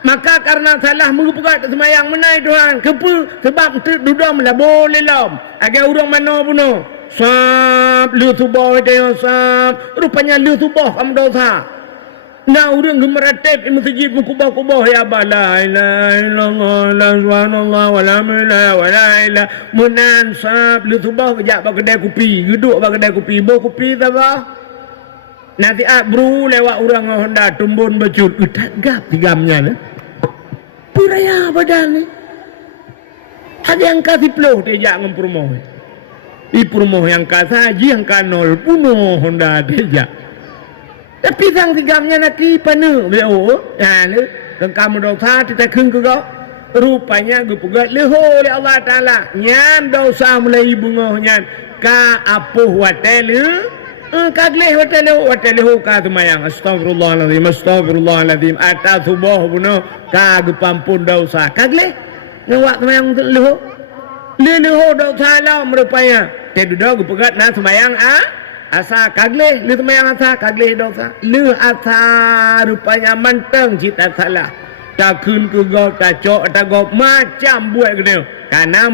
Maka karena salah merupakan semayang menai Tuhan. Kepa sebab duduk lah boleh lam. Agar orang mana pun. Sab lu subah tanya sab. Rupanya lu subah kamu dosa. Nah orang gemeratip di masjid mengkubah-kubah ya Allah. La ilaha illallah la subhanallah wa la ilaha wa la ilaha. Menan sab lu subah kejap bak kedai kopi. Duduk bak kedai kopi. Bawa kopi tak. Nanti bro lewat orang Honda tumbun becut. Tak gap tigamnya lah. Puraya badan ni. Ada yang kasih peluh tejak dengan perumoh. Di perumoh yang kasih haji yang kanol punuh Honda tejak. Tapi sang tigamnya nak kipana. Oh, ya ni. Dan kamu dosa kita keng ke kau. Rupanya gupugat leho oleh Allah Ta'ala. Nyan dosa mulai bungohnya. Ka apuh watelu. Kagleh watelehu ka tumayang astagfirullahaladzim atas subuh puno kag pampun dosa kagleh ngawak tumayang leho dosa lah merupanya tedudo gupegat na tumayang asa kagleh le tumayang asa kagleh dosa le asa rupanya manteng cita salah takun ke gau tak cok tak gau macam buat kena karena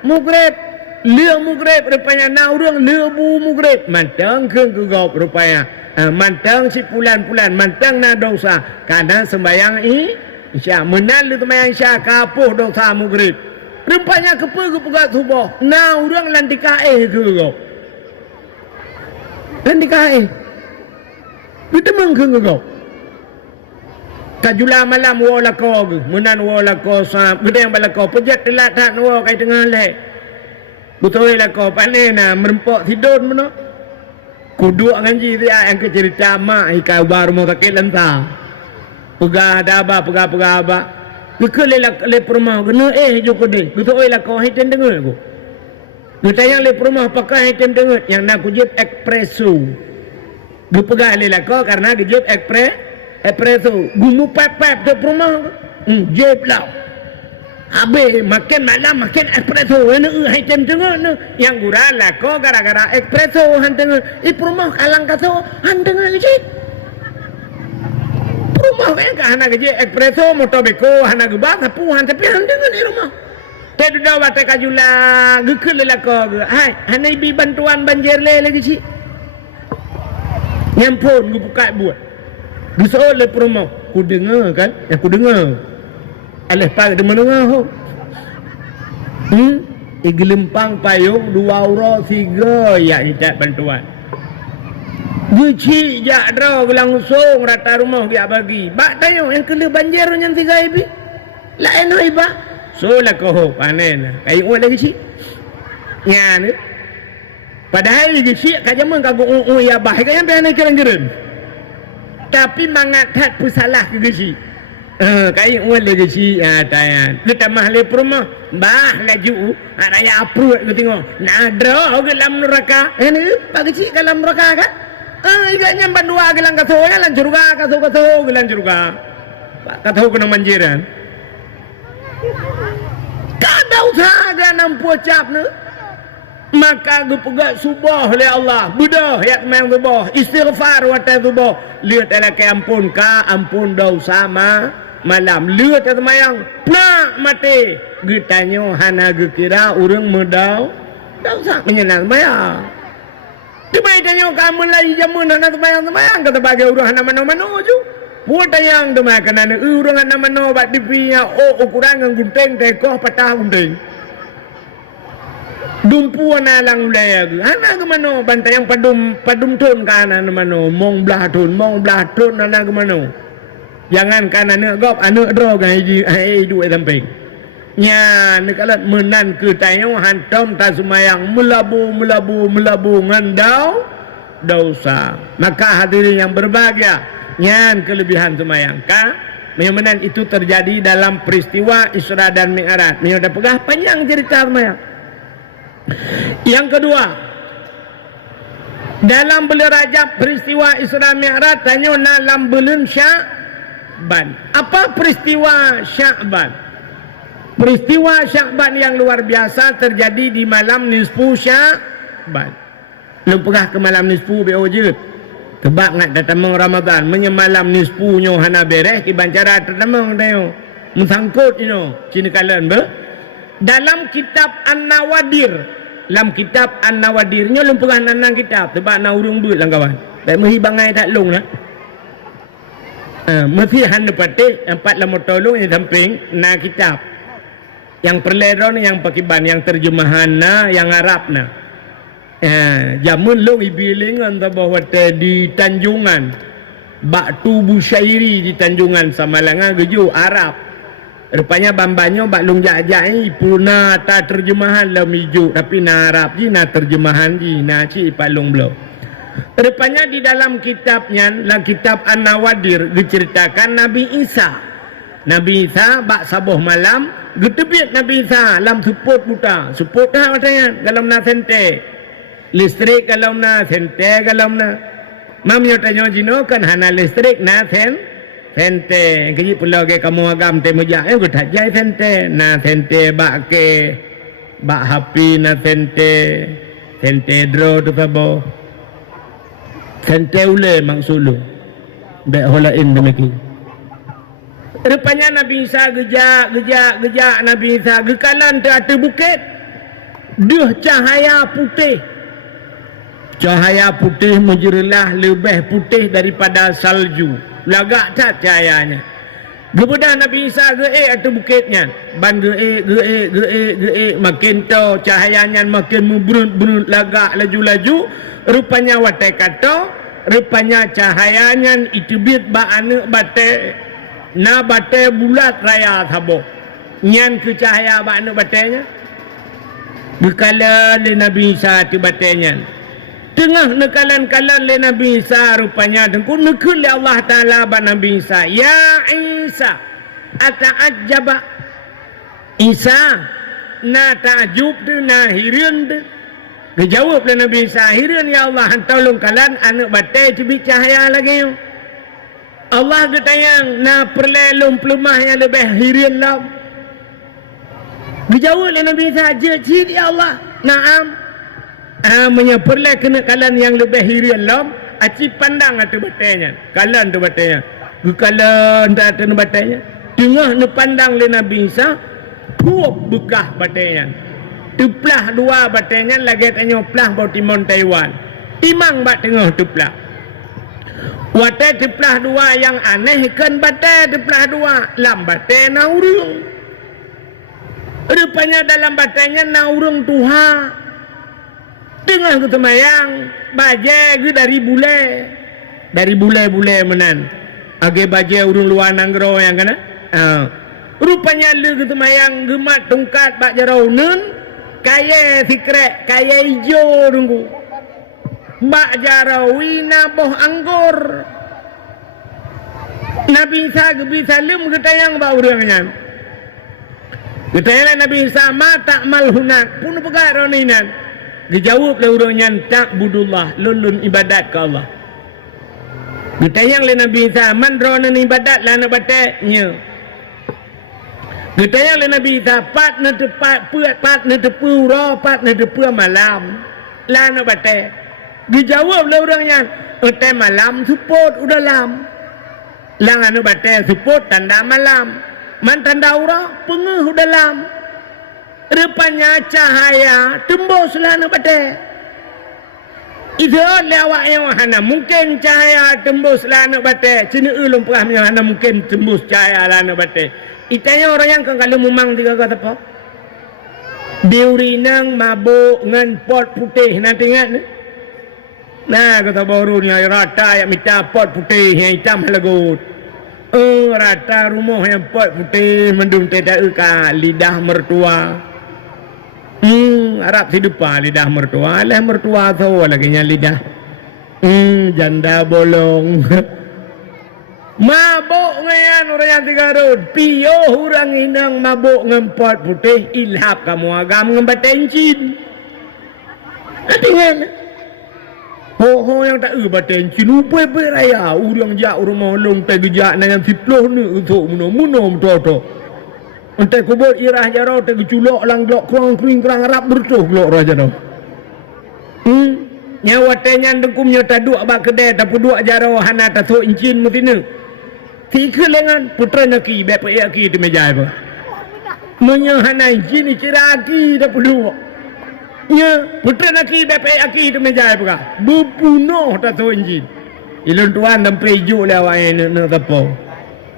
mugrib Lia mugrib rupanya na orang lebu mugrib mantang keung kegop rupanya mantang si pulan-pulan mantang na dosa kadang sembayang isya menal lu sembayang isya kapuh dosa mugrib rupanya kepegat subuh na orang landikae kegop landikae ditemang keung kegop kajula malam wala ko menan wala ko sa gedeng bala ko pejat telat tak no kai tengah lek betul lah kau pandai nak merempok tidur mana? Kuduk ngaji dia yang kecerita mak ikai baru mau sakit lentah. Pegah ada apa? Pegah apa? Kekele le permah kena joko deh. Betul lah kau hitam dengar aku. Kita yang le permah pakai hitam dengar yang nak kujip espresso. Gu pegah le lah kau karena kujip espresso. Gumu pep tu permah. Jep lah. Habis makin malam makin espresso hai tengah yang gurala lah kau gara-gara espresso han tengah rumah kalang kaso han tengah lagi rumah kan hana gaji espresso motor beko hana gebak sapu han tapi han tengah di rumah tedu dawa te kajula gekul la kau hai hana ibi bantuan banjir le lagi si nyampun gu buka buat gesol le rumah ku dengar kan yang ku dengar alih pagi di mana ho? Igelempang payung 2 euro 3 ya ikat bantuan. Guci jak draw langsung rata rumah dia bagi. Bak tayo yang kena banjir yang 3 ibi. Lain oi ba. So lah ko panen. Kai uat lagi si. Nya ni. Padahal lagi si kajaman kagu ya bah kan pian keren-keren. Tapi mangat pusalah ke gisi. Kai uat lagi si tayan. Kita mahli rumah bah laju raya apru ke tengok. Nadra ke dalam neraka. Ni bagi si dalam neraka kan? Iganya bandua ke lang kaso ya lan surga kaso ke lan surga. Kaso ke manjiran. Kada usaha ga nampu cap ne. Maka gupegak subah oleh Allah. Budah yak memang subah. Istighfar wa taubat. Lihat ala ke ampun dosa malam lihat semayang nak mati getanyo hana gekira urang medau dosa menyenang semayang dimai tanyo kamu lagi jamun hana semayang kata bagi urang hana mano-mano ju buat tayang demai kanana urang hana mano bat dipinya ukuran ngang gunting tekoh patah gunting dumpu na lang ulaya hana gemano bantayang padum tun kana mano mong belah tun hana gemano. Jangan kan anak gop anak draw gai duit samping. Nya nekalat menan ke tayo hantam ta sumayang melabu ngandau dosa. Maka hadirin yang berbahagia, nyan kelebihan sumayang ka menan itu terjadi dalam peristiwa Isra dan Mi'raj. Ni ada pegah panjang cerita sumayang. Yang kedua, dalam bulan Rajab peristiwa Isra Mi'raj tanyo dalam bulan Sya'ban. Apa peristiwa Sya'ban? Peristiwa Sya'ban yang luar biasa terjadi di malam nisfu Sya'ban. Lu pegah ke malam nisfu be wujud. Sebab ngat datamang Ramadan menyemalam nisfunyo hana bereh ki bancara tetamang tayo. Musangkut cina kalan be. Dalam kitab An-Nawadir, dalam kitab An-Nawadirnya lu pegah nanang kitab sebab na urung but lang kawan. Tak mehi bangai tak long lah. Mesti handa patih empat lama tolong yang samping na kitab. Yang perleron yang pakiban yang terjemahan na yang Arab na. Jamun long ibilingan bahwa di Tanjungan Baktu Busyairi di Tanjungan Samalangan geju Arab. Rupanya bambanyo bak long jajai puna ta terjemahan la miju tapi na Arab ji na terjemahan ji na ci palong blo. Rupanya di dalam kitabnya la kitab An-Nawadir diceritakan Nabi Isa. Nabi Isa bak sabuh malam getebit Nabi Isa lam suput buta. Suput dah katanya dalam na sente. Listrik kalau na sente kalau na mamyo tanyo jino kan hana listrik na sente keji pulau ke kamu agam temu ja ko tajai sente na sente bak ke bak hapi na sente dro tu sabo sente ule mangsulu be holain demeki. Rupanya Nabi Isa gejak Nabi Isa gekalan te ate bukit duh cahaya putih. Cahaya putih menjerilah lebih putih daripada salju. Lagak tak cahayanya. Kemudian Nabi Isa ge'ek atau bukitnya. Ban ge'ek. Makin tu cahayanya makin memberut lagak laju-laju. Rupanya watai kata. Rupanya cahayanya itu bit ba'ana batai. Na batai bulat raya sabuk. Nyan ke cahaya ba'ana batainya. Berkala le Nabi Isa tu batainya. Tengah nekalan-kalan le Nabi Isa rupanya dengku nekul le Allah Ta'ala ba Nabi Isa. Ya Isa ata'ajjaba. Isa na ta'ajub tu na hirian tu. Kejawab le Nabi Isa hirian ya Allah tolong kalan anak batai tu cahaya lagi. Allah ketayang na perlelum pelumah yang lebih hirian lam. Kejawab le Nabi Isa jid ya Allah. Naam. Menyeperlah kena kalan yang lebih hirian lam aci pandang atau batainya kalan tu batainya kalan tak atau batainya tengah ne pandang le Nabi Isa puak bekah batainya tuplah dua batainya lagi tanya plah bau timon Taiwan timang bat tengah tuplah watai tuplah dua yang aneh kan batai tuplah dua lam batai na urung rupanya dalam batainya na urung Tuhan. Tengah ketemayang baje ke dari bule menan age baje urung luar nanggro yang kana rupanya le ketemayang gemat tongkat bak jarau nun kaya sikrek kaya ijo tunggu bak jarau wina boh anggur Nabi Isa gebi salim ketayang bak urangnya ketayang Nabi Isa mata malhunak pun pegaro ninan. Dijawab le urangnya tak budullah lulun ibadat ke Allah. Ditayang le Nabi Isa man ronan ibadat la na batenya. Ditayang le Nabi Isa pat na tepat puat pat na tepu ro pat na tepu malam la na bate. Dijawab le urangnya ete malam suput udah lam. Lang anu bate suput tanda malam. Man tanda ura pengeh udah lam. Rupanya cahaya tembus lana batai. Itu lewat yang hana mungkin cahaya tembus lana batai. Cina ulung perah yang hana mungkin tembus cahaya lana batai. Itanya orang yang kalau memang tiga kata apa? Diurinang mabuk ngan pot putih nanti ingat ni. Nah kata baru ni rata yang minta pot putih yang hitam lagut. Rata rumah yang pot putih mendung tidak uka lidah mertua. Arab hidupa lidah mertua lah mertua tu lagi nya lidah janda bolong mabuk ngayan orang yang tiga rod pio orang inang mabuk ngempot putih ilhap kamu agam ngembat tencin dengan ho yang tak batencin upai raya orang jak rumah long te gejak na yang siploh ni untuk muno to Entai kubur irah jarau te geculok lang glok kurang kering kurang rap bertuh glok raja dah. nyawa tenya dengkumnya taduk abak kedai tapi duk jaro hana tatuk incin mutina tiga lengan putra naki bep ki di meja apa menya hana incin kira aki dah perlu nya putra naki bep ki di meja apa bubunuh tatuk incin ilun tuan dan peju lewat ini tapo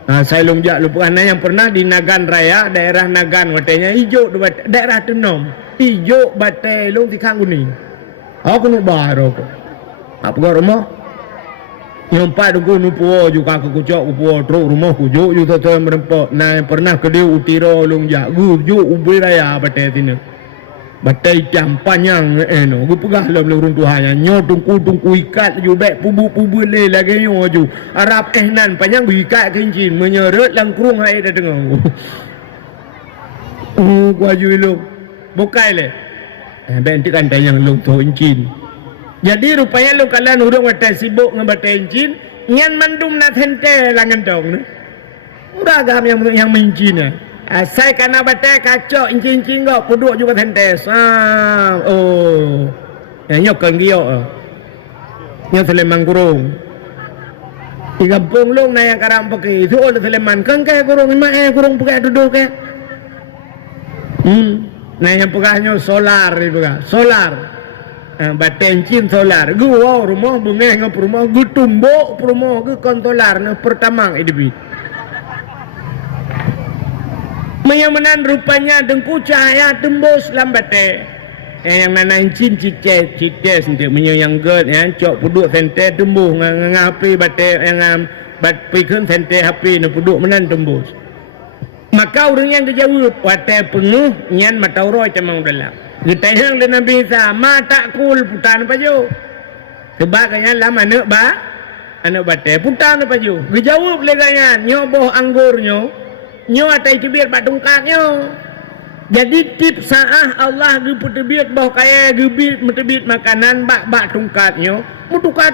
saya lupa lupa yang pernah di Nagan Raya daerah Nagan watenya hijau daerah Tenom hijau batai long di kang kuning aku nak baru aku apa kau rumah nyampai aku nupo juga aku kucok upo terus rumah kucok juga tu yang merempak nah pernah ke dia utiro long jagu ju ubi raya batai sini batai jam panjang no aku pegah dalam runtuhannya tungku ikat ju baik pubu le lagi nyo ju Arab nan panjang ikat kincin menyeret langkrung hai dah dengar gua ju lu bukai le benti kan tayang lu tu incin jadi rupanya lu kalian urang batai sibuk ngebatai incin ngan mandum na tente langan dong ni beragam yang mencin saya kena batai kacau incin-incin kau puduk juga tentes oh yang nyokang dia yang Seleman kurung di kampung lu na yang karang pakai itu oleh Seleman kan kaya kurung lima kurung pakai duduk ke nah yang pegahnya solar solar batai incin solar gua rumah bunga ngap rumah gua tumbuk rumah gua kontolar pertama hidup menyamanan rupanya dengku cahaya tembus lambate yang mana incin cike sendiri menyang ged ya cok puduk sente tembus ngapi bate yang bat pikun sente hapi na puduk menan tembus maka orang yang dijawab wate penuh nyan matauroi camang dalam kita yang dan Nabi Isa mata kul putan paju sebagainya lama anak bate putan paju dijawab leganya nyoboh anggurnya nyo atai tibir pak tungkaknya jadi tip saah Allah gepu tibir boh kaya gebit metebit makanan bak tungkaknya mutuka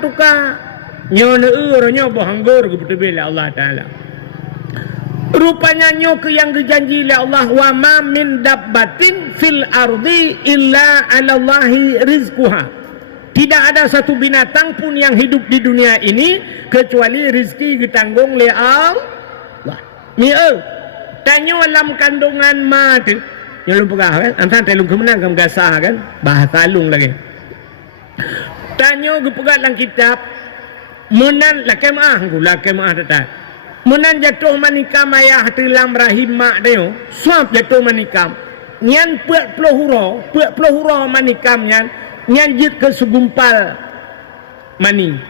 nyo nyo boh anggur gepu tibir Allah Ta'ala rupanya nyo ke yang dijanji oleh Allah wa ma min dabbatin fil ardi illa ala Allahi rizquha tidak ada satu binatang pun yang hidup di dunia ini kecuali rizki ditanggung oleh Allah tanya dalam kandungan mati yang lu pegah kan antan telung kemenang kam gasah kan bahasa lung lagi tanya gue pegah dalam kitab menan lakemah tetap menan jatuh manikam ayah dalam rahim mak dia suap jatuh manikam nyan puak pelohuro manikam nyan jit ke segumpal mani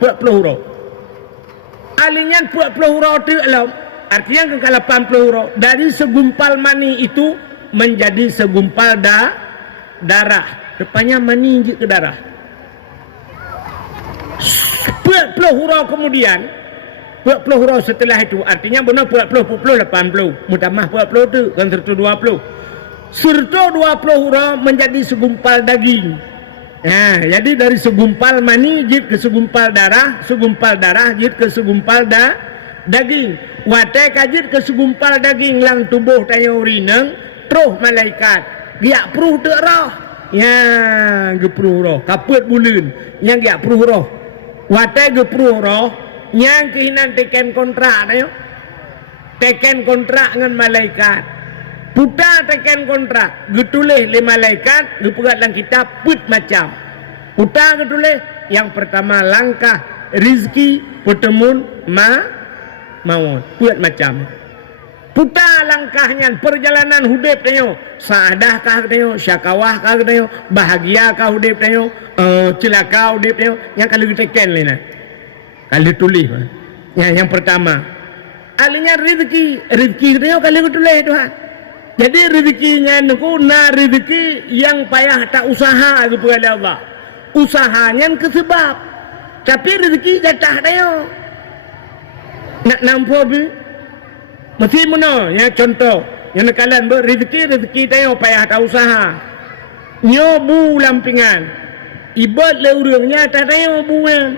puak pelohuro alinya puluh roti alam artinya ke 80 roti dari segumpal mani itu menjadi segumpal darah depannya mani ke darah 40 roti kemudian 40 roti setelah itu artinya benar 80 mutamah 40 itu kan serta 20 roti menjadi segumpal daging. Nah, jadi dari segumpal mani jid ke segumpal darah jid ke segumpal daging. Watai kajid ke segumpal daging lang tubuh tayo rineng truh malaikat. Giak pruh dek roh. Ya, gepruh roh. Kaput bulun. Yang giak pruh roh. Watai gepruh roh. Yang kehinan teken kontrak tayo. Teken kontrak dengan malaikat. Putar teken kontrak, getulih le malaikat, gepegat dalam kitab put macam. Putar getulih, yang pertama langkah rizki petemun maut, put macam. Putar langkahnya perjalanan hidup tayo, saadah kah tayo, syakawah kah tayo, bahagia kah hidup tayo, celaka hidup tayo, yang kalau teken le na. Kalau tulis, yang pertama. Alinya rizki tayo kalau getulih Tuhan. Jadi rezekinya niku na rezeki yang payah tak usaha kepada Allah. Usahanya ke sebab. Tapi rezeki jatah dia. Nak nampak bi? Mesti mana ya contoh. Yang kalian rezeki dia payah tak usaha. Nyobu lampingan. Ibad le urangnya tak dia buan.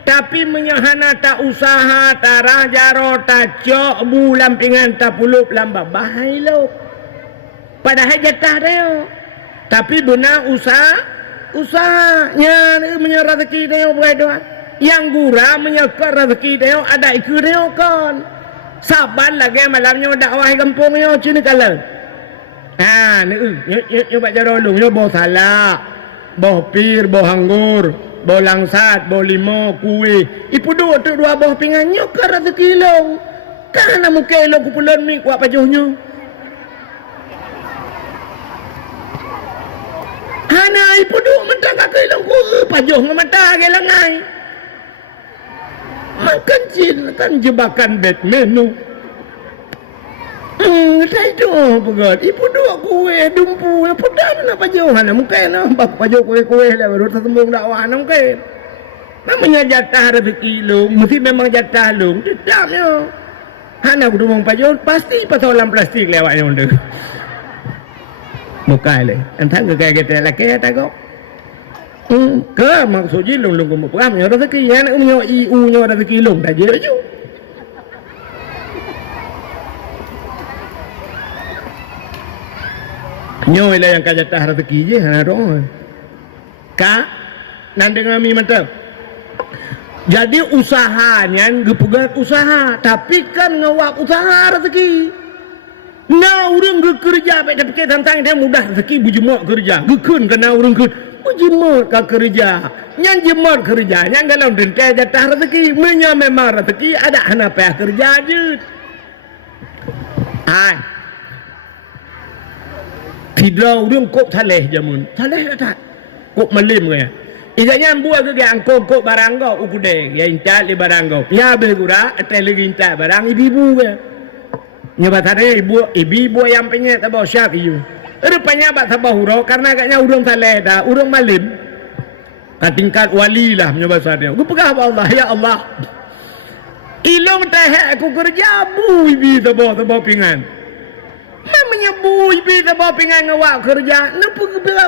Tapi menyahana tak usaha tarah jaro tak cok bu lampingan tak pulup lamba bahai lo. Padahal jatah dia Tapi benar usahanya menyerah rezeki dia berdoa. Yang gura menyekar rezeki dia ada ikut dia kan. Saban lagi malamnya dakwah kampungnya cini kalau. Ni baca dulu, ni bawa salak, bawa pir, bawa anggur, bawa langsat, bawa limo, kuih. Ipu dua bawa pingannya ke rezeki lo. Karena mungkin lo kupulan mi kuat pajuhnya. Hana ipu dua mentang kakak lo ku pajuh ngamata gelangai. Makan jin kan jebakan Batman tu. Saya itu pegat. Ibu dua kue dumpu. Pedas nak pajuh. Hana mungkin nak pajuh kue lah baru tersembung dakwah mungkin. Namanya jatah rezeki lu, mesti memang jatah lu. Tidaknya. Hana aku dumung pajuh pasti persoalan plastik lewatnya untuk. Mukai le. Entah ke kaya kita laki tak kau. Ke maksudnya lung kumuk peram nyo rezeki anak nyo IU nyo rezeki lung tak je ju. Nyo ialah yang kajatah rezeki je hana dong. Ka nan dengan mi mantap. Jadi usahanya gepegat usaha, tapi kan ngawak usaha rezeki. Nah orang kerja baik tapi tentang dia mudah rezeki bujemok kerja. Gekun kena orang kun bujemok ka kerja. Yang jemot kerja, yang dalam dengkai jatah rezeki. Menya memang rezeki ada hana payah kerja je. Tidak orang kok saleh jamun. Saleh tak? Kok malim ke? Isanya buat ke angkok kok barang kau ukude, ya incat li barang kau. Ya begura, atel lagi incat barang ibu ke. Nyoba tadi ibu yang penyet tabau syak iu. Rupanya bak tabau hurau karena agaknya urang saleh dah, urang malim. Tingkat wali lah nyoba tadi. Aku pegah Allah, ya Allah. Ilong teh aku kerja bu ibi tabau pingan. Namanya bu ibi tabau pingan ngawak kerja.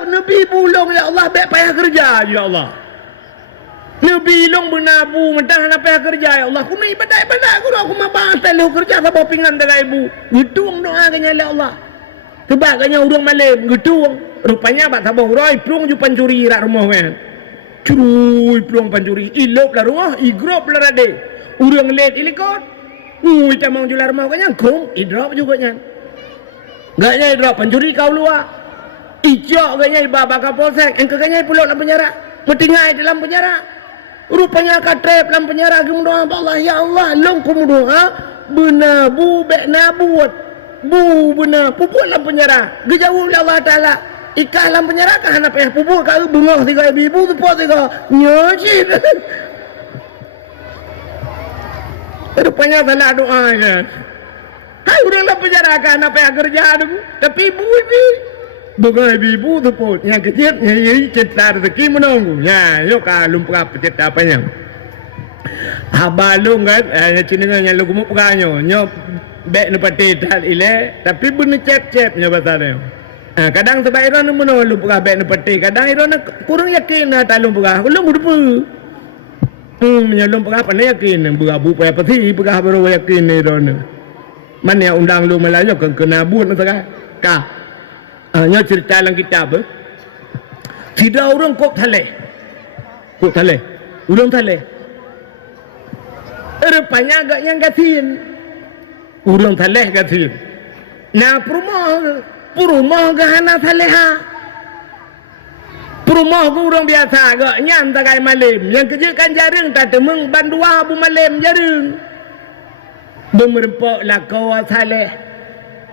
Nabi bulong ya Allah baik payah kerja ya Allah. Nabi long benabu mentah nak payah kerja ya Allah. Aku ni ibadah aku mabang telu kerja tabau pingan dengan ibu. Gedung doa kanya ya Allah. Sebab kanya urang malam gedung. Rupanya bak tabau hurau plung ju pancuri rak rumah kan. Curuy plung pancuri ilop lah rumah igrop lah rade. Urang let ilikot. Tamang jual rumah kanya kong idrop juga nya. Gaknya idrop pancuri kau luar. Ijok gaknya ibaba kapolsek. Engkau gaknya pulau dalam penjara. Metingai dalam penjara. Rupanya katrep dalam penjara. Kemudian Allah ya Allah long kemudian benabu bek nabuat. Bu benar pupuk dalam penjara. Gejauh oleh Allah Ta'ala. Ikah dalam penjara kah nak payah pupuk kah bengah tiga ibu tu puas tiga. Nyocit. Rupanya salah doa kan. Hai udah dalam penjara kah nak payah kerja tu. Tapi ibu. Bengah ibu tu pun. Yang kecil yang cerita rezeki menunggu. Ya yuk kah lumpur apa cerita apanya. Abalung kan. Yang lu kumuk peganyo. Nyop. Baik ni pati tal ile tapi benar cep nya batane. Kadang sebab iron meno lu buka baik ni pati, kadang iron kurang yakin tak lu buka. Lu mudu. Nya lu buka apa ni yakin buka bu payah pati buka baru yakin iron. Mana undang lu Melayu kena buat nak ka. Nya cerita dalam kitab. Tidak orang kok thaleh. Kok thaleh. Urang thaleh. Rupanya agak yang gatin. Urang thaleh gatin. Nah perumah gahana thaleha. Perumah ku urang biasa agaknya antakai malim. Yang kerja kan jaring tak temeng bandua bu malim jaring. Bemerempok lah kau thaleh.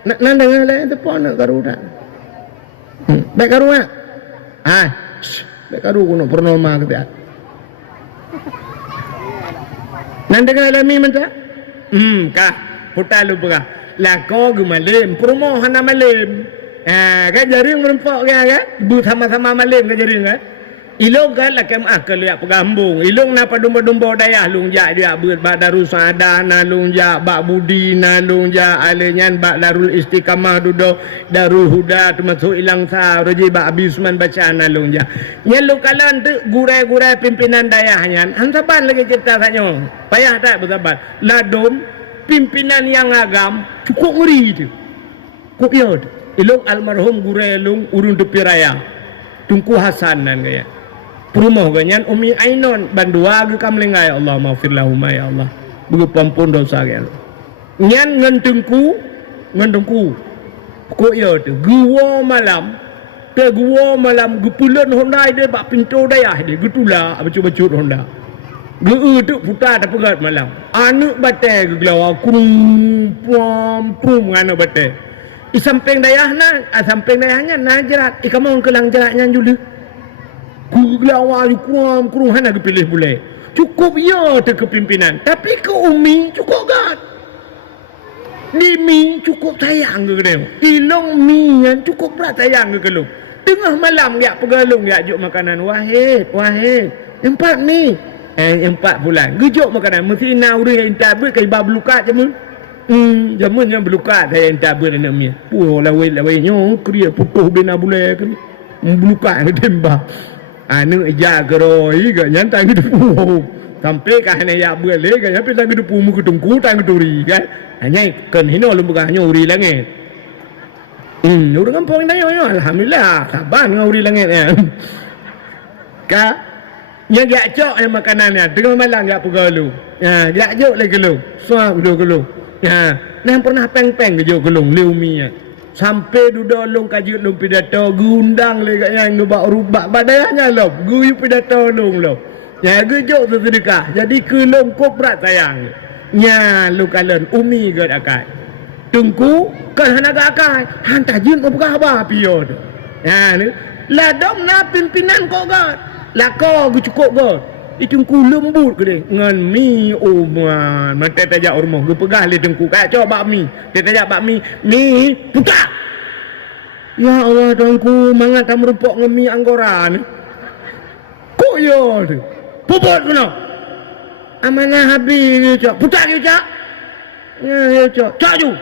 Nak dengar lah depan nak karuda. Baik karu nak? Baik karu ku nak pernoma kita. Nak dengar lah mi mentah? Kah? Putar lupa kah? Lah kau ke malim, perumahan nak malim. Kan jaring merempok kan? Ibu sama-sama malim kan jaring kan? Ilong kan lah kem akal lihat pegambung. Ilong napa domba-domba dayah lung jak dia buat bak darul saadah na lung jak bak budi na lung jak alenyan bak darul istiqamah dudo darul huda termasuk ilang sa roji bak abisman bacaan na lung jak. Nyelu kalan tu gurai-gurai pimpinan dayahnya. Hantaban lagi cerita sanyo. Payah tak bersabar. Ladom pimpinan yang agam cukup ngeri tu. Kok ya ilung almarhum gurelung urun tepi raya Tunku Hasanan gaya Perumah ganyan Umi Ainon bandua ge kamlengai Allah maafir lahum ya Allah bagi pampun dosa gaya nyan ngentengku ko ya tu gua malam gepulan Honda dia bak pintu dayah dia getula bacu-bacut Honda tu putar tak pegat malam anak batai geglawa pum ngana batai samping dayahnya najarat ikamong kelang jaraknya juli geglawa kurum hana kepilih boleh cukup ya te kepimpinan tapi ke umi cukup gad di mi cukup sayang ke kena ilong mi yang cukup berat sayang ke kelung tengah malam ya pegalung ya juk makanan wahid empat ni empat bulan gejuk makanan mesti nak urus yang tabut kai bab lukat jamun jamun yang belukat saya yang tabut nak mi lawai nyo kriya putuh bina bulai ke belukat ke tembak anu ja geroi ke nyantai ke depu sampai ka hana ya boleh ke sampai tak depu mu ke tungku tang turi kan hanya kan hino lu bukan hanya uri langit orang kampung dah yo alhamdulillah sabar dengan uri langit ka nya gak cok yang makanannya tengah malam gak pegalu gak jok lagi gelung suap gelung nah pernah peng-peng ke jok gelung leumi sampai duduk long kajut long pidato gundang le kat yang nubak rubak badanya lom guyu pidato long gejok tu sedekah jadi kelong kop berat sayang nya lu kalen umi gad akai tungku kan hanaga akai hantar jin apa khabar piyo tu ni ladom na pimpinan kok gad lako gu cukup gad itungku lembut ke dia ngan mi oman mata tajak rumah gu pegah le tungku kat coba bakmi tajak bakmi mi putak ya Allah tungku mangat tam rupok ngemi anggora ni kok yo tu puput kena amanah habis cak putak ke cak ya cak ju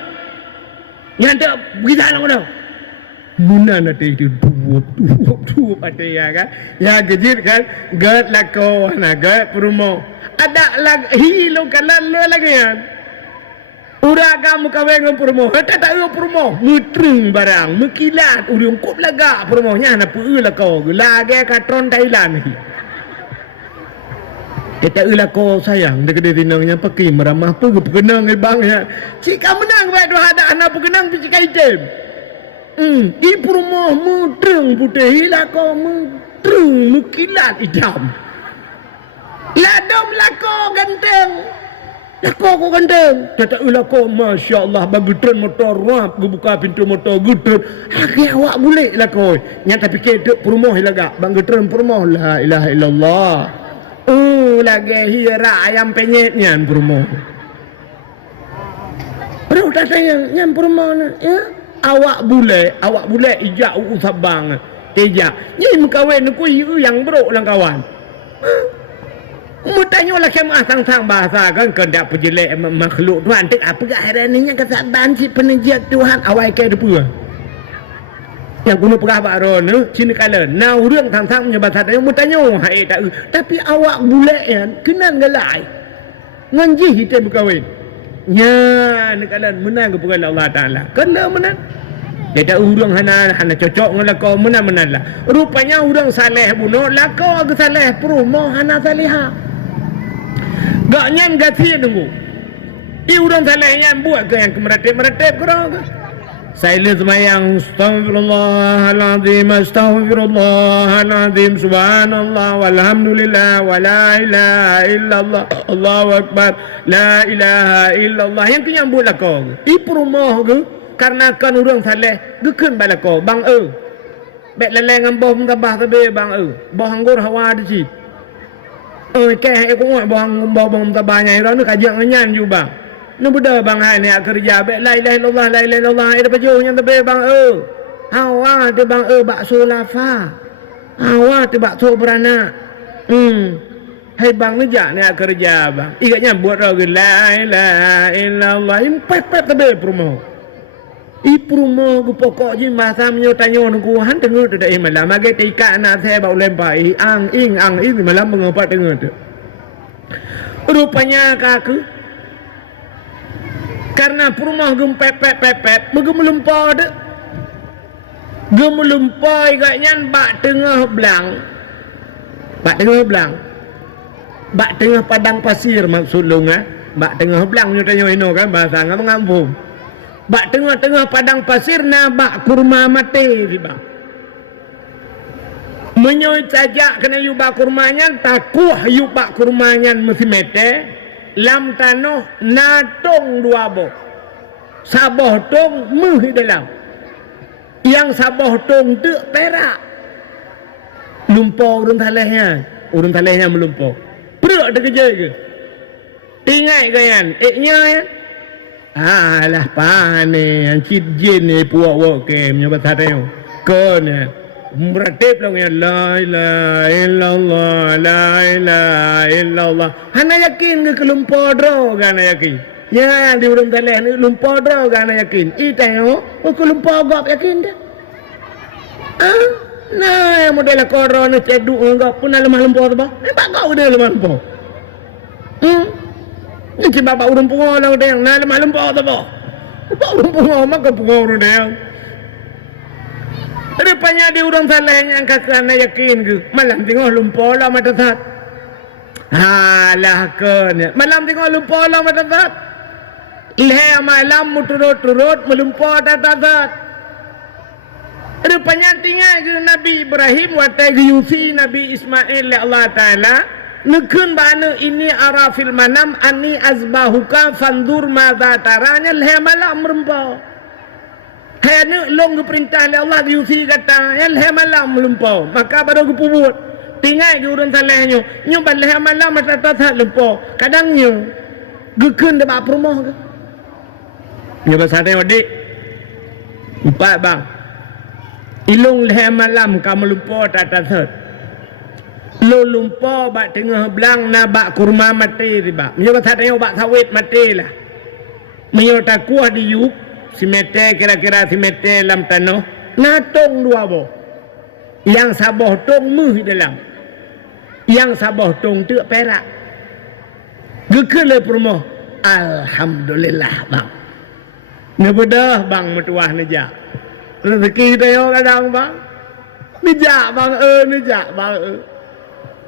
nyantak berita nak kena muna nak itu tuup ada ya kan ya gejit kan gad lako na gad perumo ada lag hilo kalan lo lagi ya ura kamu kawin dengan perumo tak perumo mutrung barang mekilat uriung kop laga perumonya na pu lako lagi katron Thailand kita ulako sayang dekat dinangnya pakai meramah apa pengenang bang ya cika menang baik doa ada anak pengenang cika item di rumah mutrung putih hilako mutrung mukilat hitam ladom lako ganteng lako ko ganteng tak ulako masya Allah bagi tren motor rap buka pintu motor gudut aki awak boleh lako nyata fikir dek rumah hilaga bagi tren rumah la ilaha illallah lagi hira ayam penyetnya promo. Perlu tak sayang yang promo ya. Awak boleh ijak usabang. Tejak. Ni mengkawin ku yang bro lang kawan. Mutanya lah kemah sang bahasa kan kendak pejelek makhluk Tuhan tak apa gak heraninya kesabaran si penajat Tuhan awal ke depu. Yang kuno pegah Pak Ron sini kala nah urang sang menyebut yang mutanya hai tak tapi awak bulek ya kenan galai nganji hitam berkahwin nya nak kala menang ke pegala Allah Taala kala menang dia urang hana cocok dengan kau menang lah rupanya urang saleh bunuh lah kau agak saleh pro mau hana salihah gak nyan gati tunggu urang saleh yang buat ke yang kemeratip kerang ke saya semayang Astaghfirullahaladzim Subhanallah Walhamdulillah Wa la ilaha illallah Allahu Akbar La ilaha illallah yang kenyambut lah kau ipu rumah ke karena kan orang saleh gekun bala kau bang bet leleng amboh tabah tabe bang boh anggur hawa di si keh aku boh boh tabahnya ira nu kajak nyan ju bang nu beda bang hai ni kerja bet la ilaha illallah ada baju yang tabe bang hawa tu bang bakso lava hawa tu bakso beranak hai bang nejak ni kerja bang igatnya buat lagi la ilaha illallah impet tabe promo ipromo ku pokok je masa menyo tanyo ku han tengu tu dak malam mage tika anak saya bau lempai ang ing malam mengopat tengu tu rupanya kaku karena rumah gem pepet megem lempar dak Gemulumpai katnya bak tengah belang. Bak tengah belang. Bak tengah padang pasir maksud lu ngah. Bak tengah belang nyo tanyo ino kan bahasa ngam ngampung. Bak tengah-tengah padang pasir na bak kurma mati di bak. Menyoy cajak kena yu bak kurmanya takuh yu bak kurmanya mesti mete. Lam tanoh na tong dua bo. Saboh tong muh dalam. Yang saboh tong tu perak. Lumpur urun talehnya melumpur. Perut ada kerja ke? Tinggal ke yan? Eknya ya? Alah pane, yang cidjin ni puak wakem nyoba tareo. Ke ni. Meratip lang yan. La ilaha illallah, la ilaha illallah. Hana yakin ke lumpur dro gana yakin? Ya di urun taleh ni lumpur dro gana yakin. Itayo, ke lumpur gap yakin dah. Nah, model korona ceduk enggak pun lemah lumpur bah. Pak kau dia lemah lumpur. Ni cuma bapak urun pungo lah udah yang nah lemah lumpur tu bah. Bapak urun pungo mak pungo urun dia. Rupanya di urun salahnya angkat kerana yakin ke malam tengok lumpur lah mata tat. Halah ke malam tengok lumpur lah mata tat. Ilham malam muturut-turut melumpur tat. Rupanya tinggal ke Nabi Ibrahim watai yusi Nabi Ismail ya Allah Ta'ala nekun bana ini arafil manam ani azbahuka fandur madha taranya leha malam merempau kaya long ke perintah ya Allah yusi kata ya leha malam merempau maka baru ke pubut tinggal ke urun salahnya nyoba leha malam mata tak lempau kadangnya gekun debat perumah ke nyoba sadai wadik 4 bang ilung leher malam kamu lupa tata set. Lo lupa bak tengah belang na bak kurma mati di bak. Menyo katanya bak sawit mati lah. Menyo takuah di yuk si mete kira-kira si mete lam tanoh. Na tong dua bo. Yang saboh tong muh dalam. Yang saboh tong tu perak. Gekele permoh. Alhamdulillah bang. Ngebedah bang metuah nejak. Rezeki kita yo kadang bang. Nijak bang nijak bang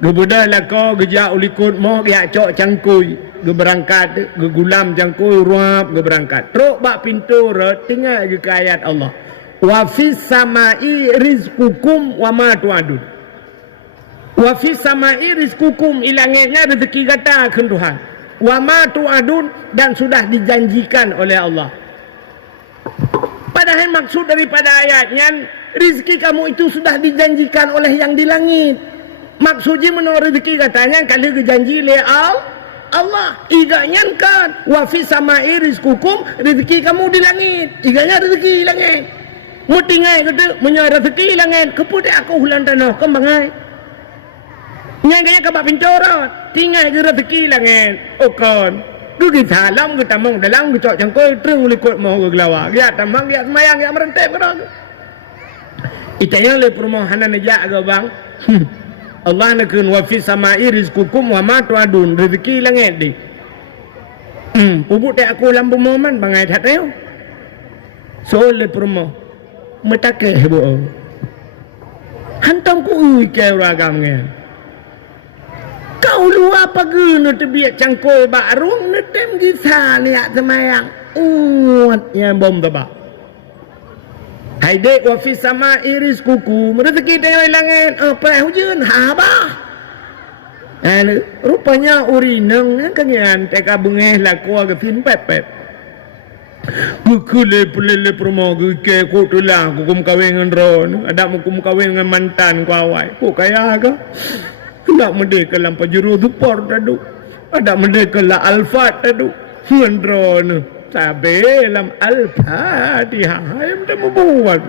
Gebudah lah kau gejak ulikut moh ya cok cangkui. Ge berangkat ge gulam cangkui ruap ge berangkat. Truk bak pintu re tinggal ge ke ayat Allah. Wa fis samai rizqukum wa ma tu'adun. Wa fis samai rizqukum ilangnya rezeki kata akan Tuhan. Wa ma tu'adun dan sudah dijanjikan oleh Allah. Padahal maksud daripada ayatnya rezeki kamu itu sudah dijanjikan oleh yang di langit. Maksudnya menurut rezeki katanya kalau dijanji oleh Allah. Iganya kan wa fi samai rizqukum rezeki kamu di langit. Iganya rezeki langit. Mutingai kata menyo rezeki langit kepute aku hulan tanah kembangai. Nyai ke bab pincorot tinggal ke rezeki langit. Okon Dugi salam kita mong dalam kita cangkoi terung likut mau ke gelawa. Dia tambang dia semayang dia merentep kerana. Itanya le permohonan aja ke bang. Allah nakun wa fi samai rizqukum wa ma tu'adun rezeki langit di. Pubut tak aku lampu momen bangai thateu. So le permoh metake bo. Hantam ku ke ragamnya. Kau luar pagi nu terbiak cangkoi barung nu tem gisa liat semayang yang bom tebak hai dek wa fi samai rizqukum rezeki dia langit apa hujan habah rupanya urineng kenyan teka bengeh laku ke fin pepet Kule pelele promo ke ko tulang kum kawin dengan ron ada kum kawin dengan mantan ku awai ko kaya ke nak merdeka lampa juru dupor tadu. Ada merdeka la alfat tadu. Hendron. Sabe lam al-fatihah. Ayam dah membuat.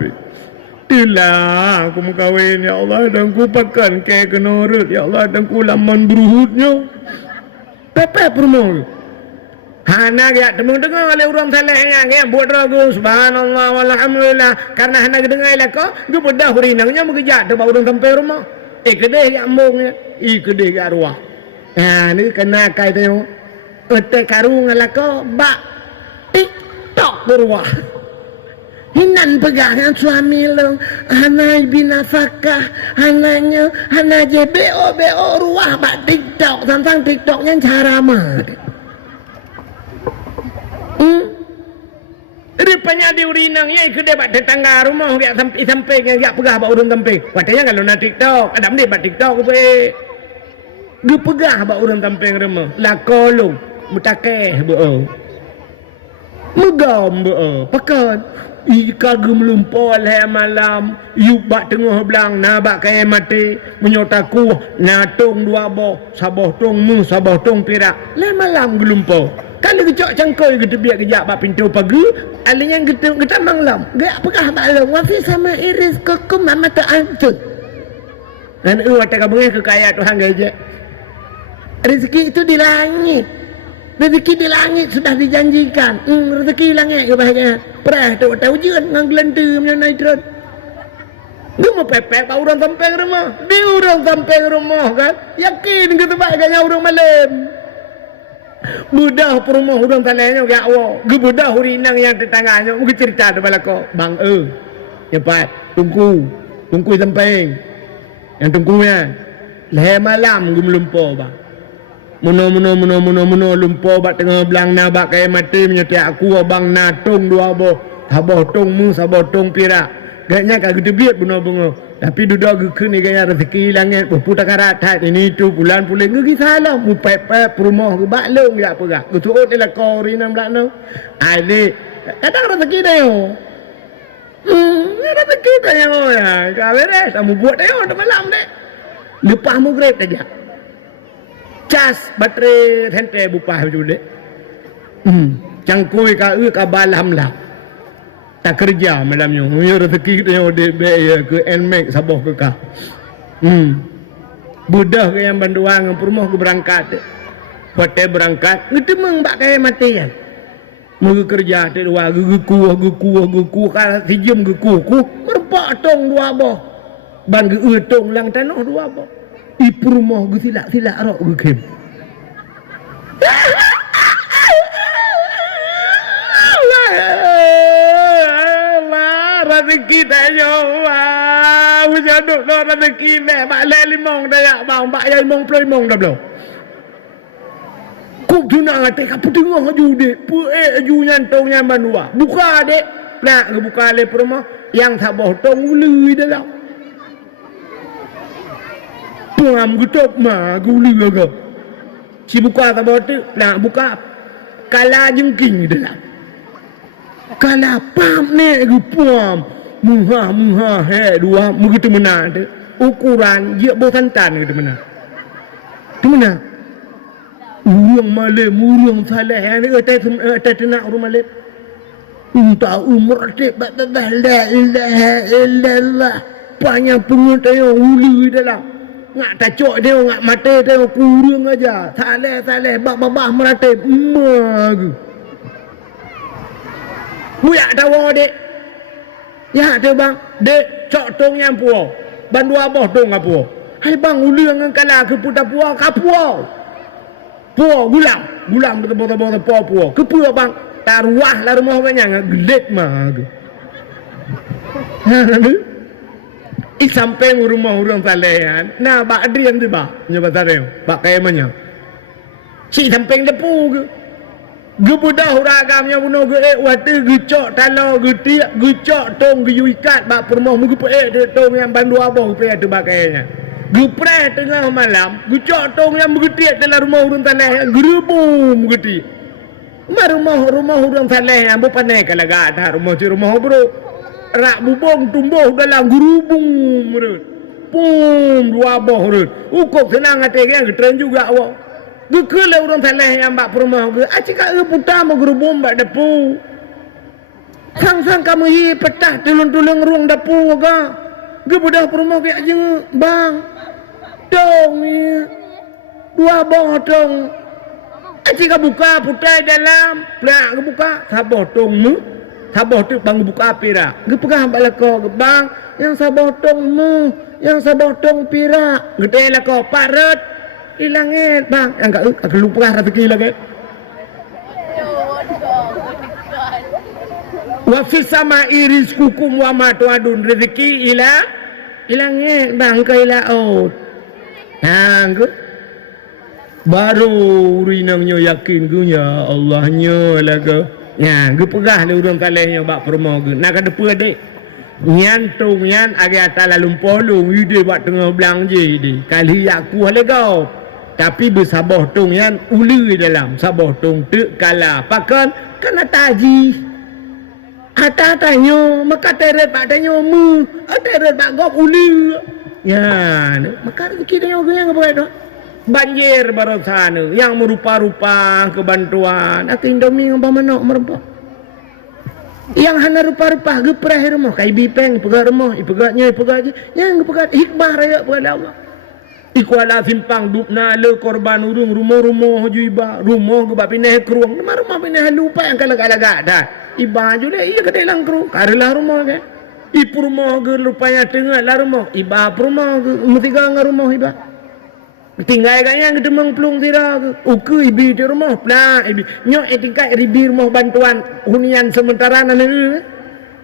Itulah aku mengkawin ya Allah dan ku pakan ke kenurut ya Allah dan ku laman beruhutnya. Pepe permol. Hana ya dengar oleh orang salehnya yang buat ragu subhanallah walhamdulillah karena hana dengar lah kau dia bedah hurinangnya mengejar tu baru sampai rumah. Kedai yang mongnya, kedai arwah. Ni kena kai tu, karung ala ko, bak, tik, tok berwah. Hinan pegangan suami lo, hana binafakah, hananya, hana BO ruah bak TikTok, tentang TikToknya cara mah. Rupanya di urinang ya ikut debat tetangga rumah gak sampai gak pegah bak urun sampai. Katanya kalau na TikTok, ada debat TikTok be. Dia pegah bak urun sampai rumah. La kolong, mutakeh bo. Megam bo, pakan. Ika gemlumpol hai malam yuk bak tengah belang na bak kaya mati menyotaku na tong dua boh sabah tong mu sabah tong pirak le malam gelumpol kalau kecok cangkoi gitu biar kejap bak pintu pagi alinya gitu kita malam gak pegah tak long wafi sama iris kokum mama tak antut dan wata kabungnya kekaya Tuhan gajah rezeki itu di langit. Rezeki di langit sudah dijanjikan. Rezeki langit ke bahagia. Perah tu tahu je ngang gelentu punya naik terus. Dia mau pepek pak orang sampai rumah. Dia orang sampai rumah kan. Yakin ke tempat agaknya orang malam. Budak perumah orang talanya gak awak. Ge budak hurinang yang tetangganya. Mungkin cerita tu balako. Bang cepat tunggu sampai. Yang tunggunya. Leher malam ge melumpur bang. Muno lumpur bak tengah belang na bak kaya mati menyetiak aku abang na tong dua boh sabah tong mu sabah tong pirak gaknya kagak debiat bunga tapi duduk geke ni gaya rezeki langit berputar karat ini tu bulan pulang gigi salah mu pep rumah ke bak long ya apa gak betul ni lah kau rinam belak no aile kadang rezeki dah yo rezeki dah yo ya kau beres kamu buat dah yo malam dek lepas mu grade aja cas baterai hente bupah juga cangkui ka balam lah tak kerja malamnya yo rezeki kita de ke Nmax sabah ke ka budah ke yang banduang perumah ke berangkat hotel berangkat ngeti meng bak kaya mati ya mau kerja te dua geku kala sijum geku merpak tong dua boh ban ge tong lang tanah dua boh ipu rumah gue silak rok gue kem. Rezeki dah nyawa, punya duk no rezeki dah. Mak le limong dah ya bang, mak ya limong puluh limong dah belum. Kuk tu nak ngati kapu tengah aju dek, aju nyantong nyaman dua. Buka dek, nak buka le rumah yang sabah tong ului dah lah. Puam gutup mah guli gaga. Si buka tak bote, nak buka kala jengking dah. Kala pam ne gu puam. Muha he dua begitu mana tu. Ukuran dia bosan tan gitu mana. Tu mana? Urang Malay, urang Saleh ni atas nak urang Malay. Tak umur tip la ilaha illallah. Banyak pengetahuan uli dalam. Ngak tacok dia, ngak mata dia, kurang aja. Saleh, bak-bak meratip. Mag. Buyak tawa dek. Ya tu bang, dek cok tong yang puo. Bandu abah tong apa? Hai bang, ulang dengan kala ke putar puo, kapuo. Puo, gulam betul-betul puo. Kepuo bang, taruah lah rumah banyak, gelet mag. Sampai rumah orang Salehan. Nah, bak Adrian tu bak. Nyoba Saleh. Bak kaya mana? Si samping depu ke. Gebudah huragamnya bunuh ke waktu gecok talau getiak gecok tong geyuikat bak permoh mugu pe tong yang bandu abang pe tu bak kayanya. Gepres tengah malam, gecok tong yang begetiak dalam rumah orang Salehan. Gerubum geti. Rumah orang Salehan bukan naik kalau gak ada rumah bro. Rak bubong tumbuh dalam gerubung merut. Pum dua boh merut. Ukuk senang hati yang ketren juga awak. Gekele orang Saleh yang bak perumah ke. Acik kat putar mau gerubung bak depu. Sang kamu hi petah tulung ruang depu ke. Ge budah perumah ke aja bang. Dong ni. Dua boh dong. Acik kat buka putar dalam. Pelak ke buka. Sabar tong mu. Sabah tu bang buka pira. Ge pegang balako bang yang sabah tong mu, yang sabah tong pira. Gede lako parut hilangit bang. Yang gak lupa rezeki lagi. wa fis sama'i rizqukum wa ma tu'adun, rezeki ilangnya bangka ila out. Baru rinangnya yakin gue ya Allahnya laga. Ya, gue pegah le urang kalehnya bak permo gue. Nak ada pe dek. Nyan tung nyan agi atala lumpolung ide bak tengah belang je de. Kali aku le kau. Tapi bersabar tung nyan uli dalam sabar tung te kala pakan kana taji. Ata tanyo maka teret bak tanyo mu. Teret bak gop uli. Ya, maka kita yang apa itu? Banjir barosana yang merupa-rupa kebantuan atau Indomie ngapa manok merempok yang hana rupa-rupa geprah rumah kai bipeng pegat rumah ipegatnya yang pegat hikmah raya pada Allah ikuala simpang dupna le korban urung rumah-rumah juiba rumah gebak pindah keruang rumah pindah lupa yang kalak-kalak dah iba juga iya kedai lang keruang karilah rumah ke ipu rumah ke lupanya tengah lah rumah iba rumah ke mutiga ngar rumah iba tinggal kaya gedemang pelung tira uke ibi di rumah pula ibi nyok tingkat ribi rumah bantuan hunian sementara nana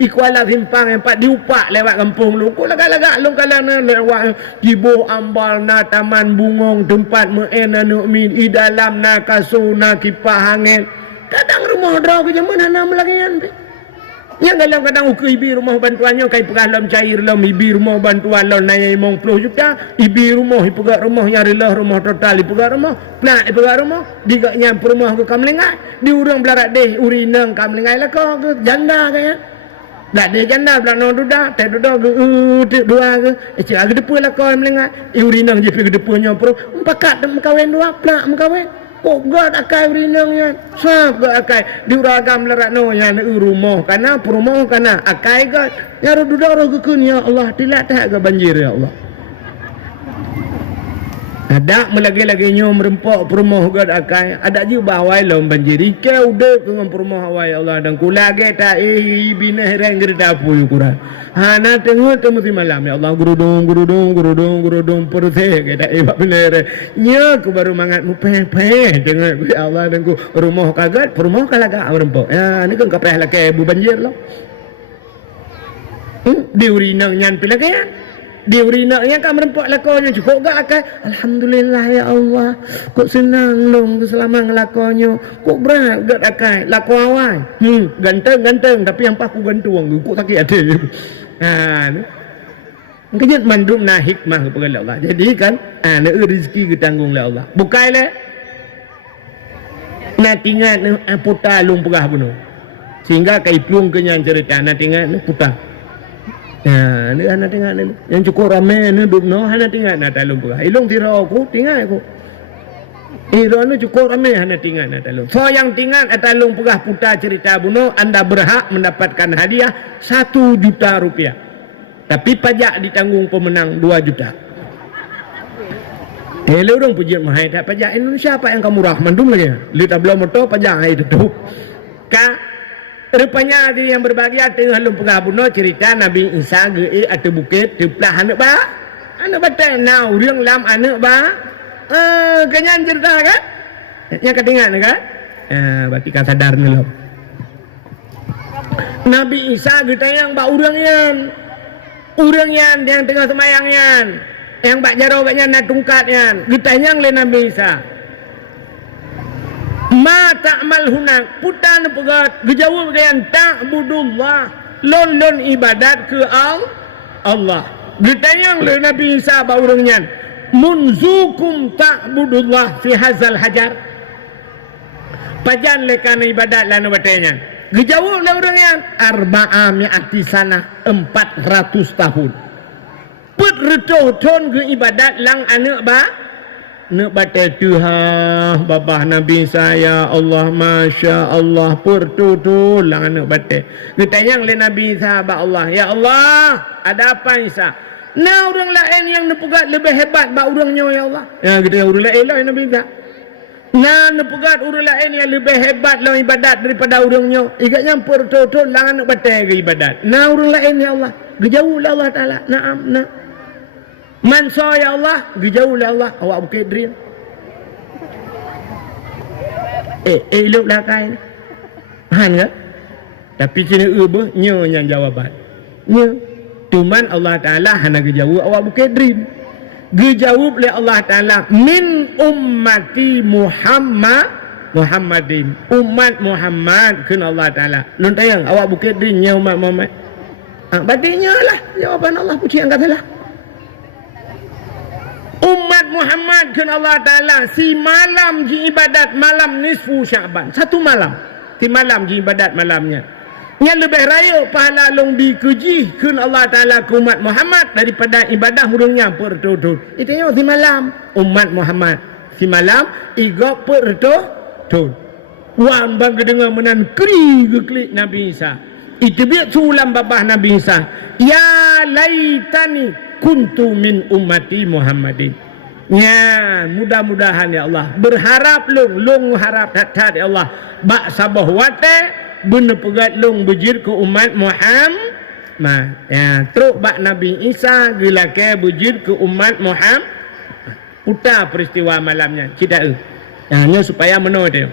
ikuala simpang yang pak diupak lewat kampung lu ko lagak-lagak lu kalana lewat jibo ambal na taman bungong tempat meena nu'min i dalam na kasuna kipah angin kadang rumah draw ke jaman hana melagian yang kadang-kadang uke ibi rumah bantuannya kai pegah lam cair lam ibi rumah bantuan lam naya 50 juta ibi rumah ipegat rumah nyarilah rumah total ipegat rumah plak ipegat rumah digaknya rumah ke kamlingai di urang belarat deh urinang kamlingai lah kau ke janda kaya dah deh janda belak no duda teh duda ke dua ke cik depa lah kau kamlingai urinang je pergi depanya pro pakat mengkawin dua plak mengkawin kok gak akai urinangnya sab gak akai diuragam lerat no yang rumah kana perumah kana akai gak ya duda ro ke ya Allah tilak tak gak banjir ya Allah ada melagi-lagi nyo merempok perumah gak akai ada juga bawai lom banjir ike udah dengan perumah awai Allah dan kulage ta bina herang gerda puy ukuran hana tengok temu si malam ya Allah gurudung perse kita ibak bener nya ku baru mangat mu pe tengok ya Allah dan ku rumah kagat perumah kalaga merempok ya ni kan kapeh lake bu banjir lo diurinang nyan pilagayan diurina yang kan merempok lakonnya cukup gak akan alhamdulillah ya Allah kok senang long selama ngelakonnya kok berat gak akan lako awal ganteng tapi yang paku gantung kok sakit hati kejut mandum na hikmah kepada Allah jadi kan na rezeki ketanggung oleh Allah bukai le na tinggal putar lung pegah bunuh sehingga kai plung kenyang cerita na tinggal putar ya, ni anak tengok ni. Yang cukup ramai ni duduk no, anak tengok nak talung pula. Ilung tirau aku, tinggal aku. Iro ni cukup ramai anak tinggal nak talung. So yang tinggal talung pegah putar cerita bunuh, anda berhak mendapatkan hadiah 1 juta rupiah. Tapi pajak ditanggung pemenang 2 juta. Hello dong pujian mahal tak pajak Indonesia apa yang kamu murah mandum lagi. Lihat belum motor pajak itu tuh. Rupanya ada yang berbahagia tengah lum pengabuno cerita Nabi Isa ge atau bukit teplah anak ba anak batai now riang lam anak ba kenyan cerita kan yang kedengar kan berarti kan sadar ni lo Nabi Isa ge tayang ba urang yan yang tengah semayang yan yang bak jaro baknya na tungkat yan ge tayang le Nabi Isa ma ta'mal hunak putan pegat gejawab kayan ta'budullah lon ibadat ke Allah ditanyang le Nabi Isa baurangnya munzukum ta'budullah fi hazal hajar pajan le kana ibadat lanu batenya gejawab le urangnya arba'a mi'ati sana 400 tahun put reton ke ibadat lang anak ba nak batal Tuhan babah Nabi saya Allah Masya Allah pertutu lang nak batal ditanyang le Nabi sahabat Allah ya Allah ada apa Isa nah orang lain yang nepugat lebih hebat ba orangnya ya Allah ya kita orang lain lah Nabi Isa nah nepugat orang lain yang lebih hebat lah ibadat daripada orangnya ikatnya pertutu lang nak batal ke ibadat nah orang lain ya Allah gejauh lah Allah Ta'ala na'am na' manso ya Allah gejauh lah Allah awak bukit dream elok lah kain han ke Tapi kena apa? Nya yang jawaban. Nya. Cuman Allah Ta'ala hana gejawab awak bukan dream. Dijawab oleh Allah Ta'ala min ummati Muhammadin. Umat Muhammad kena Allah Ta'ala. Lu tayang awak bukan dream nya umat Muhammad. Batinnya lah jawaban Allah puji angkat lah. Umat Muhammad kan Allah Ta'ala si malam ji ibadat malam nisfu Syaban. Satu malam. Si malam ji ibadat malamnya. Yang lebih raya pahala long dikeji kan Allah Ta'ala ke umat Muhammad daripada ibadah hurungnya pertutut. Itu yang si malam. Umat Muhammad. Si malam iga pertutut. Wan bangga dengan menan kri geklik Nabi Isa. Itu biar sulam babah Nabi Isa. Ya laitani kuntu min ummati Muhammadin. Ya, mudah-mudahan ya Allah. Berharap long harap tat ya Allah. Bak sabah wate bener pegat long bejir ke umat Muhammad. Ya, teruk bak Nabi Isa gelake bejir ke umat Muhammad. Putar peristiwa malamnya. Kita hanya supaya menurut dia.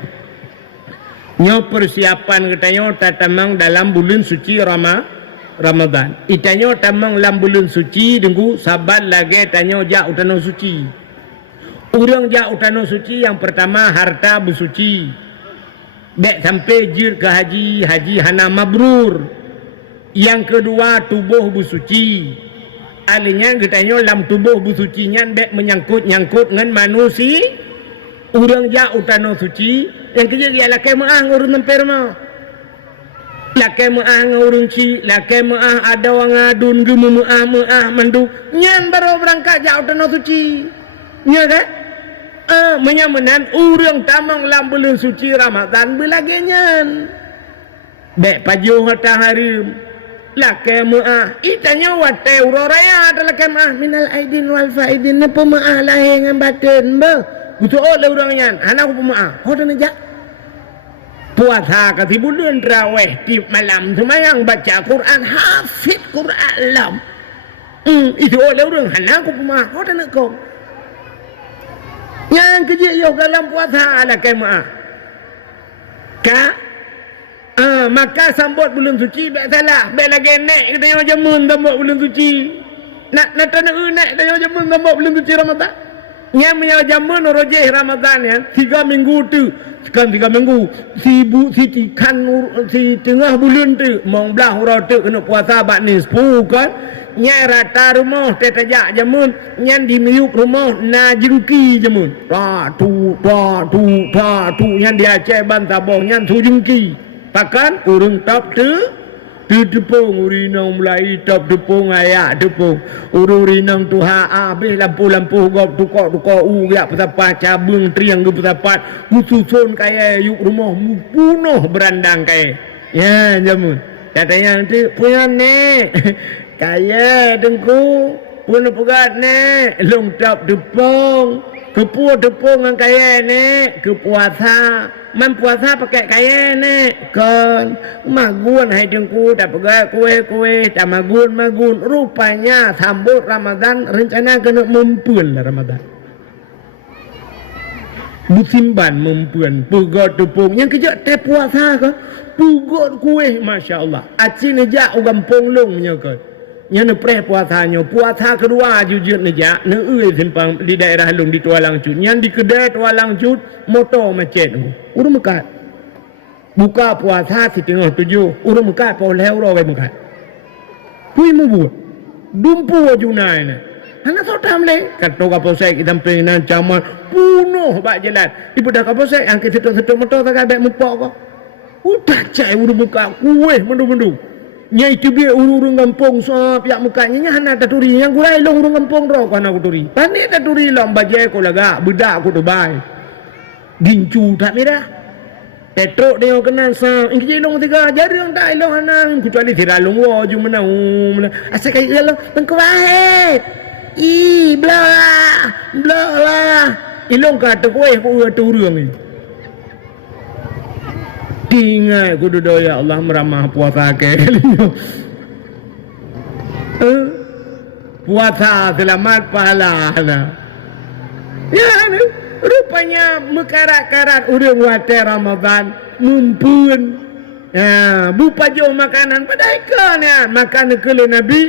Nyo persiapan katanya tatamang dalam bulan suci Ramadan. Itanya tamang dalam bulan suci dengku sabat lagi tanya jak utano suci. Urang jak utano suci yang pertama harta bersuci. Dek sampai jir ke haji hana mabrur. Yang kedua tubuh bersuci. Alinya katanya dalam tubuh bersucinya dek menyangkut dengan manusia. Urang jak utano suci. Yang ketiga ialah kemah ngurun nemper mau. Laki maah ngurung ci, laki maah ada orang adun gemu maah mandu. Nyan baru berangkat jauh tanah suci. Nya kan? Menyamanan urang tamang lam bulan suci Ramadan belagi nyan. Dek pajuh matahari. Laki maah itanya wate uroraya ada laki maah minal aidin wal faidin ne pemaah lahir dengan batin ba. Betul lah urang nyan. Anak pemaah. Ho dan aja. Puasa kasi bulan terawih di malam semayang baca Quran hafid Quran lam. Itu oleh orang hana aku pemah kau dan kau. Yang kerja yo dalam puasa ada kemah. Maka sambut bulan suci tak salah. Baik lagi naik kita yang jamun sambut bulan suci. Nak tanah naik kita yang jamun sambut bulan suci Ramadan. Yang yang jamun rojeh Ramadan ya 3 minggu tu. Kan 3 minggu si tengah bulan tu mong belah hurau tu kena puasa bak ni 10 kan nyai rata rumah tetajak jamun nyan di miuk rumah na jengki jamun tu nyan dia Aceh ban Sabong nyan tu jengki takkan urung top tu tepung urinang mulai top tepung ayak tepung urinang tu habis lampu gop tukok uyak petapa cabung triang ke petapat kususun kaya yuk rumah punuh berandang kaya ya jamun katanya nanti punya nek kaya dengku punuh pegat nek long top tepung kepuah tepung yang kaya nek kepuasa man puasa pakai kaya nek kan magun hai dengku tak pegat kue tak magun rupanya sambut Ramadan rencana kena mempun lah Ramadan musimban mempun pegat tepung yang kejap teh puasa ke pegat kue Masya Allah aci nejak ugampung long nya kan yang preh puasanya puasa kedua jujur nejak simpang di daerah long di Tualang Cut yang di kedai Tualang Cut motor macet urung mekat buka puasa si tengah 7 urung mekat pau lew ro wei mekat hui mu buat dumpu junai na anak sotam le kata kapolsek kita pengen caman punuh bak jalan ibu dah kapolsek angkat setok motor tak ada mupok kok udah cai urung buka kueh mendu nyai tu biar urung kampung sop yak mukanya hana taturi yang gulai long urung kampung ro kana kuturi pandai taturi long bajai ko laga bedak ko dubai gincu tak merah petrok dia kenal sa ingki long 3 jarang tak long hana kecuali tira long wo ju menang asal kai long tengkuahe blah ilong kata kowe ko turung ni ingat kudu doa Allah meramah puasa ke puasa selamat pahala ya rupanya mekarat-karat urang wate Ramadan mumpun Bupa jauh makanan pada ikan ya. Makanan kele Nabi.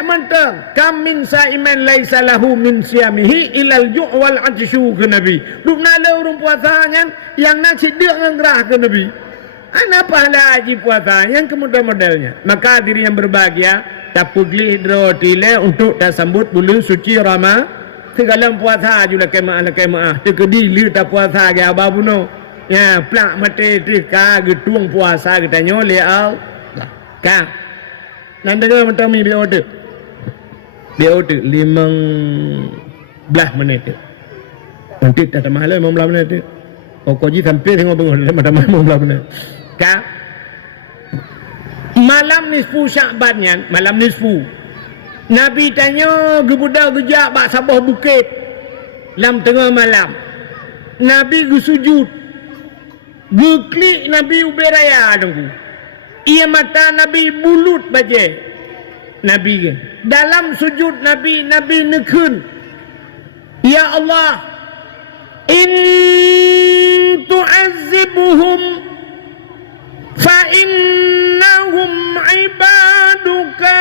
Mentang kam min saiman laisa lahu min siyamihi ilal ju' wal atsyu ke Nabi. Duk nala urang puasanya yang nak sidak ngerah ke Nabi. Ana pahala haji puasa yang kemudah-modelnya. Maka diri yang berbahagia tapugli drotile untuk tasambut bulan suci Rama. Segala puasa juga kemaah tekedi ta puasa ga babuno. Ya plak mate tika getung puasa kita nyole au. Ka Nanda juga macam ni dia order 15 minit nanti tak ada mahal 15 minit kau ji sampai tengok macam 15 menit ka malam nisfu Sya'ban malam nisfu Nabi tanya gebudak gejak bak sabah bukit dalam tengah malam Nabi gesujud geklik Nabi uberaya tunggu ia mata Nabi bulut baca Nabi kan dalam sujud Nabi nekun ya Allah in tu'azzibuhum fa innahum ibaduka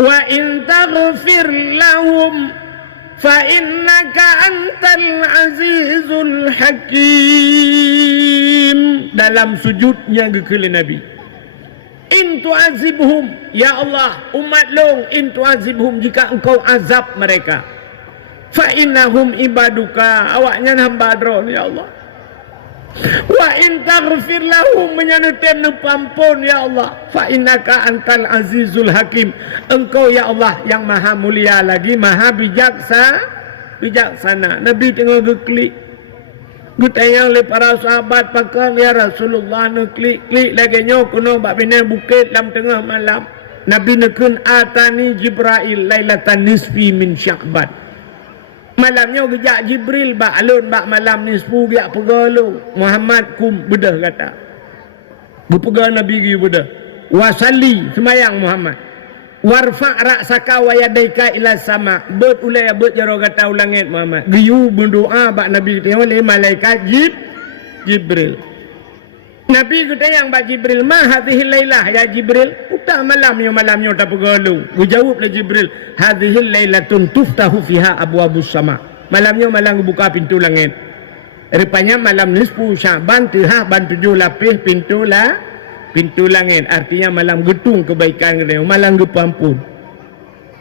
wa in taghfir lahum fa innaka antal azizul hakim. Dalam sujudnya gekele Nabi in tu'azibhum ya Allah umat long in tu'azibhum jika engkau azab mereka fa innahum ibaduka awaknya hamba dron ya Allah wa in taghfir lahum menyanutem pampun ya Allah fa innaka antal azizul hakim engkau ya Allah yang maha mulia lagi maha bijaksana. Nabi tengah geklik gutanya oleh para sahabat pakam ya Rasulullah nak klik lagi nyo kuno bak bina bukit dalam tengah malam Nabi nekun atani Jibril lailatan nisfi min Sya'ban malamnya gejak Jibril bak alun bak malam nisfu gak pegalo Muhammad kum bedah kata berpegang Nabi gi bedah wasalli semayang Muhammad warfa ra'saka wa yadaika ila sama bet ulai bet jaro kata ulangit Muhammad giyu berdoa bak Nabi tengok oleh malaikat Jibril Nabi kata yang bak Jibril ma hadhihi lailah ya Jibril utah malamnya tak perlu dijawablah Jibril hadhihi lailatun tuftahu fiha abwabus sama malamnya malam buka pintu langit rupanya malam nisfu Sya'ban tihah ban 7 lapis pintu langit artinya malam getung kebaikan kita malam gepampun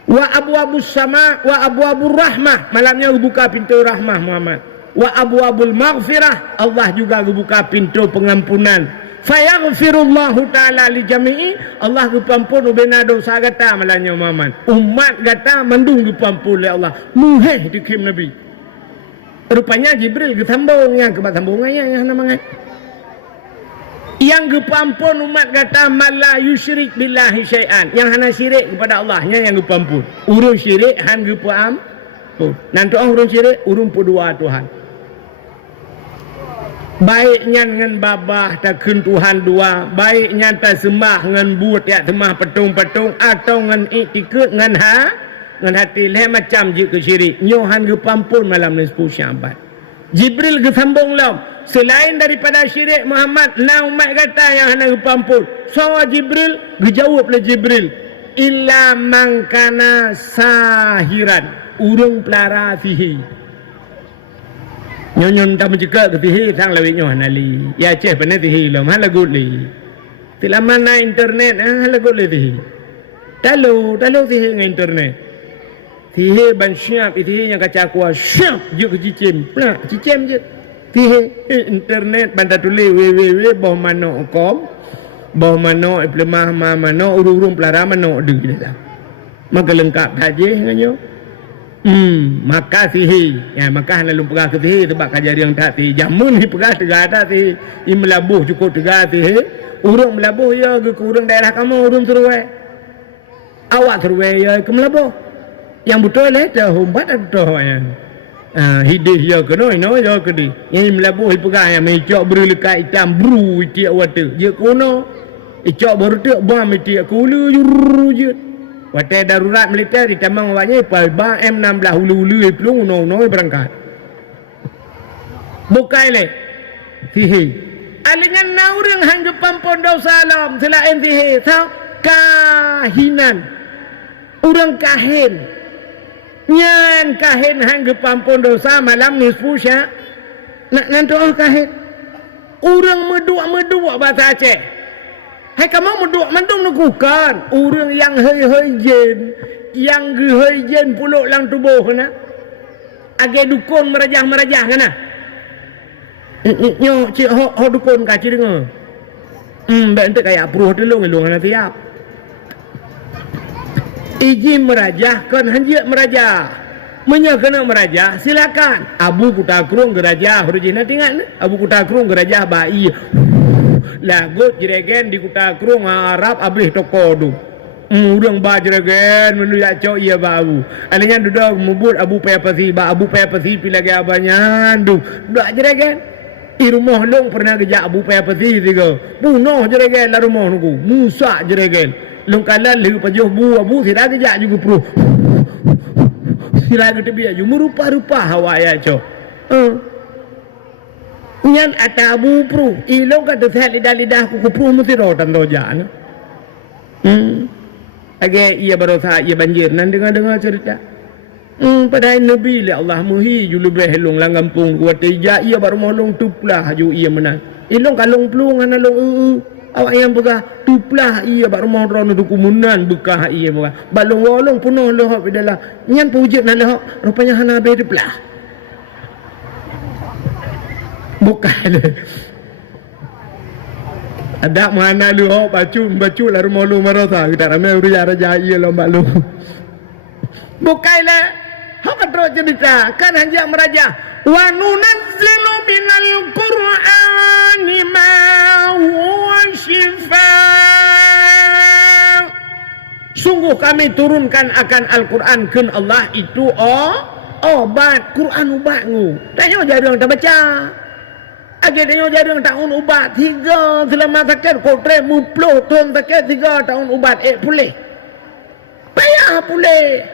wa abwabus sama wa abwabur rahmah malamnya buka pintu rahmah Muhammad wa abwabul maghfirah Allah juga buka pintu pengampunan fayaghfirullahu ta'ala li jami'i Allah gepampun ubena dosa kata malamnya Muhammad umat kata mandung gepampun oleh Allah muheh dikim Nabi rupanya Jibril gesambung yang kebat sambungannya yang namanya yang gepampun umat kata mala yusyrik billahi syai'an yang hana syirik kepada Allah yang gepampun urung syirik han gepampun nanti urung syirik urung pedua Tuhan baiknya dengan babah takun Tuhan dua baiknya tak sembah dengan buat ya sembah petung-petung atau dengan iktikad dengan hati leh macam jika syirik nyohan gepampun malam nisfu Sya'ban Jibril gesambung lam selain daripada syirik Muhammad na umat kata yang hendak gepampun sawa Jibril gejawablah Jibril illa man kana sahiran urung pelara sihir nyon tak mencegah ke sihir sang lawik nyon ali ya ceh benar sihir lam hal lagut li tilaman na internet hal lagut li sihir talu sihir dengan internet sihir ban syap sihir yang kaca kuah syap je ke cicim plak cicim je sihir internet bandar tulis www.bohmano.com bohmano lemah mano urung pelara mano deg dah maka lengkap saja nganyo maka sihir ya maka lalu pegah ke sihir sebab kajar yang tak sihir jamun ni pegah tegak tak sihir i melabuh cukup tegak sihir urung melabuh ya ke urung daerah kamu urung seruai awak seruai ya ke melabuh yang betul lah dah humbat atau yang hidih ya kena ino ya kedi yang melabuh pegah yang mecok berlekat hitam bru tiak water je kono icok baru tiak bam tiak kulu juru je water darurat militer di tamang awaknya palba M16 hulu-hulu pelung no berangkat bukai le sihir. Alingan naurang hanggapan pondok salam selain sihir. Tahu? Kahinan. Orang kahin. Nyan kahin hanggapan pondok salam malam nisfu syak. Nak nanti kahin. Orang meduk bahasa Aceh. Hai kamu meduk mandung nukukan. Orang yang hei jen. Yang hei jen puluk lang tubuh na. Age dukun merajah kana. Nyo cik ho dukun ka cik dengar. Bente kayak pruh telung na tiap. Izin merajah kan hanjak merajah. Menya kena merajah silakan. Abu kutakrung gerajah hurujina tingan. Abu kutakrung gerajah bai. Lagut jeregen di kutakrung Arab abih toko du. Urang ba jeregen menu ya cok iya bau. Alingan duduk mubut abu paya pasi ba abu paya pasi pilagi abanyan du. Dak jeregen. Di rumah long pernah gejak abu paya pasi tiga. Bunuh jeregen la rumah nunggu. Musa jeregen. Long kalan liu pajuh bu abu tidak gejak juga pruh. Sila kita biar ju merupa-rupa hawa ya cok. Nyan ata abu pruh. Ilong kata sehat lidah ku pruh mesti rotan dojan. Agak ia berusaha ia banjir nan dengar cerita. Padahal Nabi lah Allah muhi ju lebih helong langampung kuat ija ia baru molong tuplah ju ia menang. Ilong kalong pelung ana long awak yang begah tuplah ia baru mau rono dukumunan bekah ia begah. Balong wolong penuh lohok bidalah. Nyan pujud nan lohok rupanya hana be tuplah. Bukan. Ada mana lu bacu lah rumah lu merasa kita ramai uriya raja iya lomba lu. Bukailah hak terus cerita kan hanya meraja wa nunazzilu minal qur'ani ma huwa shifaa. Sungguh kami turunkan akan Al-Quran kan Allah itu obat. Quran ubatmu. Tanya jadi orang tak baca. Akhirnya jadi tahun ubat 3 selama sakit kotre muploh tahun sakit 3 tahun ubat pulih payah pulih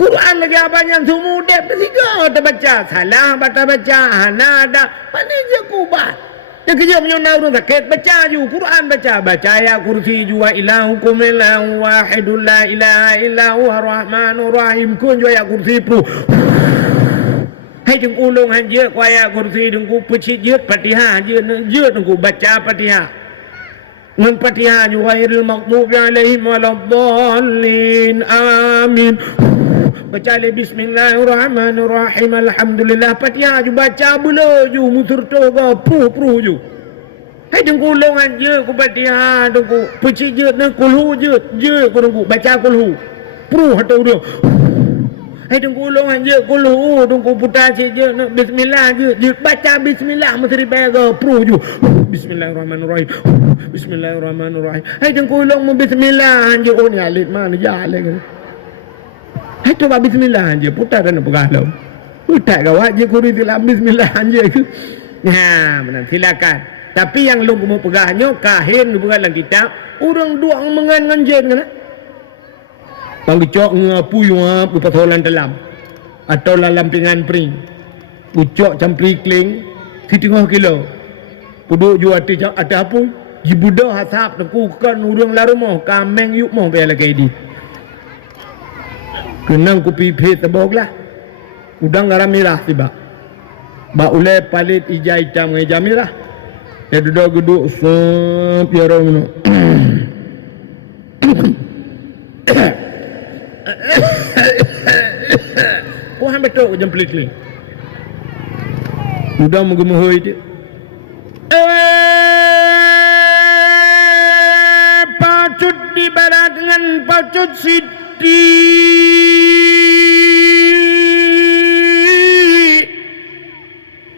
Quran lagi abang semua dia 3 terbaca salah baca hana ada mana je ubat yang kerja menyonau orang sakit baca ju Quran baca ya kursi jua ilahukum ilahu wahidul la ilaha illahu ar-rahmanur rahim kun jua ya kursi pru hai đừng u lông han dưa quay kursi đừng ku pecit dứt Fatihah dứt đừng ku baca Fatihah ngan Fatihah ju ghairil maghdubi alaihim waladdallin amin baca le bismillahirrahmanirrahim alhamdulillah Fatihah ju baca belo ju musurto ga pru ju hai đừng ku lông han dưa ku Fatihah đừng ku pecit dứt ne kulhu dứt ku đừng ku baca kulhu pru hatau dia. Hai tunggu ulungan je kulhu tunggu putar je bismillah je baca bismillah mesti bega pru ju bismillahirrahmanirrahim bismillahirrahmanirrahim hai tunggu ulung bismillah je on ya lit mana jale kan hai tu bismillah je putar dan pegalau putar gawat je kuri dalam bismillah je nah benar silakan tapi yang lu mau pegahnya kahin bukan dalam kitab orang duang mengan jen kan panggicok ngapu yung pupatolan dalam atau dalam pingan pring ucok campri kling 1/2 kilo puduk ju ati ada apa jibudah hasap tekukan urang larumah kameng yuk mau bela kaidi kenang ku pipit taboglah udang garam merah tiba ba ule palit ija hitam ngai jamirah ya duduk sep ya rono Kau betul jam pelik-pelik. Udah mau gemuhoi dia. Pacut di barat dengan pacut siti.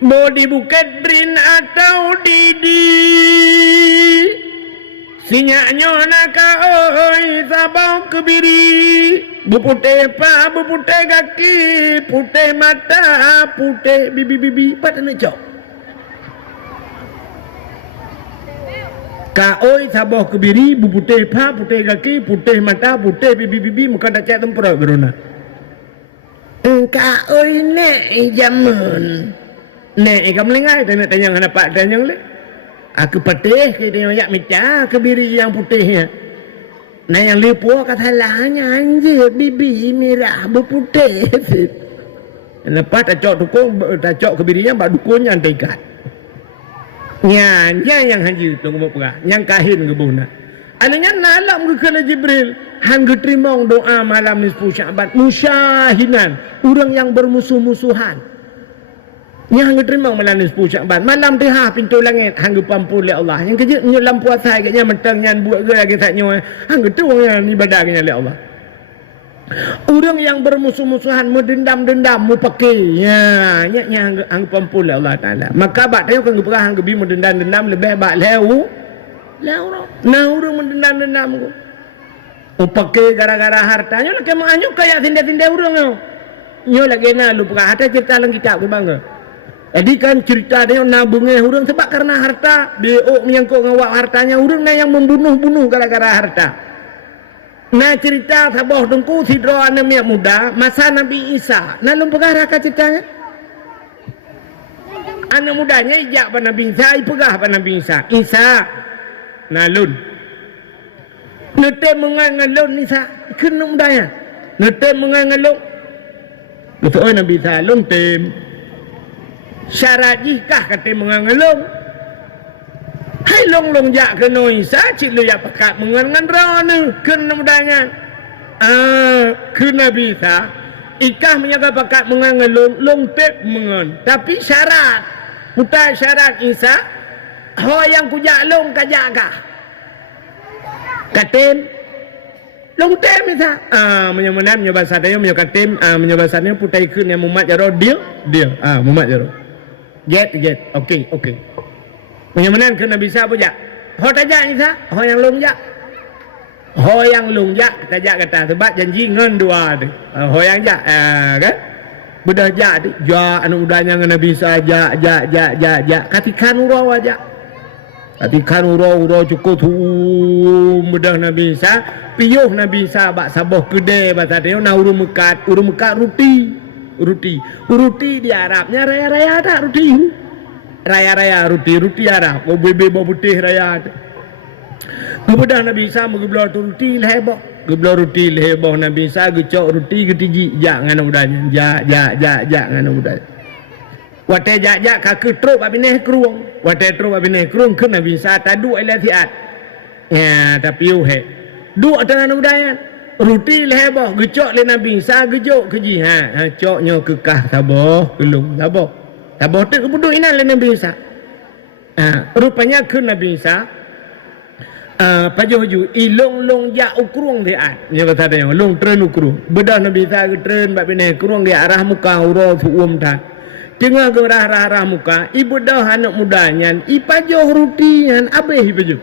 Mau di Bukit Brin atau di sinyaknya naka oi sabau kebiri bupute pa bupute kaki putih mata putih bibi pada nak jauh ka oi sabau kebiri bupute pa putih kaki putih mata putih bibi muka dak cak tempera gerona ka oi ne jamun Nek ikan melengai tanya ngana pak tanya le. Aku patih ke dia yak mica kebiri yang putihnya. Nah yang lipo kata lahnya anjir bibi merah berputih. Lepas tak cok kebirinya bak dukunnya antikat. Nya yang haji tunggu perah, yang kahin ke bona. Alanya nalam ke kala Jibril, hang terima doa malam nisfu Sya'ban musyahinan, orang yang bermusuh-musuhan. Yang hang terima malam nisfu Sya'ban, malam tihah pintu langit hang pampul oleh Allah. Yang kerja nyelam puasa agaknya mentang nyan buat ke lagi tak nyoy, hang tu yang ibadah oleh Allah. Orang yang bermusuh-musuhan mendendam-dendam mu pakai nya hang pampul oleh Allah Taala. Maka bak tayo kan perah hang gebi mendendam-dendam lebih bak leu. Nah orang mendendam-dendam ku. Pakai gara-gara hartanya nak kemang anyu kaya tinda-tinda orang tu. Nyo lagi na lu perah ada cerita dalam kitab ku bangga. Jadi kan cerita dia nabungnya orang sebab karena harta, dia menyangkut ngawak hartanya orang yang membunuh-bunuh gara-gara harta. Nah cerita sabah dengku sidro anak muda masa Nabi Isa. Nah lu pegah raka ceritanya. Anak mudanya ijak pada Nabi Isa, pegah pada Nabi Isa. Isa, nalun. Nete mengangalun Isa, kena mudanya. Nete mengangalun. Betul Nabi Isa lun tem. Syarat jikah kata mengangalun. Hai long jak ke Isa cik lu ya pakat mengan rana kena mudanya. Ke Nabi Isa ikah menjaga pakat mengan long tep mengan. Tapi syarat putar syarat Isa ho yang kujak long kajak kah. Katem long tep Isa. Menyemenan menyebasa dia menyokatem menyebasanya putai kun yang mumat jaro dia. Mumat jaro. Get. Okay. Menyamanan ke Nabi Isa apa jak? Ho tajak Isa, ho yang long jak. Ho yang long jak tajak kata sebab janji ngan dua tu. Ho yang jak kan? Bedah jak tu, jak anak mudanya dengan Nabi Isa jak. Katikan urau aja. Katikan urau cukup tu bedah Nabi Isa, piyuh Nabi Isa bak saboh kedai bahasa dia na urung mekat Ruti di Arabnya raya-raya tak ruti. Raya-raya ruti Arab. Oh bebe putih raya. Kemudian Nabi Isa mengeblar ruti leheboh. Geblar ruti leheboh Nabi Isa gecok ruti getiji jak ngana mudanya. Jak ngana mudanya. Wate jak kaki truk abineh keruang. Wate truk abineh keruang ke Nabi Isa tadu ila tiat. Ya tapi uhe. Duk dengan mudanya. Ruti leheboh gecok le Nabi Isa gejok keji coknya kekah saboh kelung saboh. Saboh tu kebuduk inan le Nabi Isa. Rupanya ke Nabi Isa pajuh ilong jak ukrung dia nya kata dia long tren ukrung bedah Nabi Isa ke tren bab bine kurung dia arah muka uro fuum ta tengah ke arah muka ibu dah anak mudanya i pajuh rutian abeh pajuh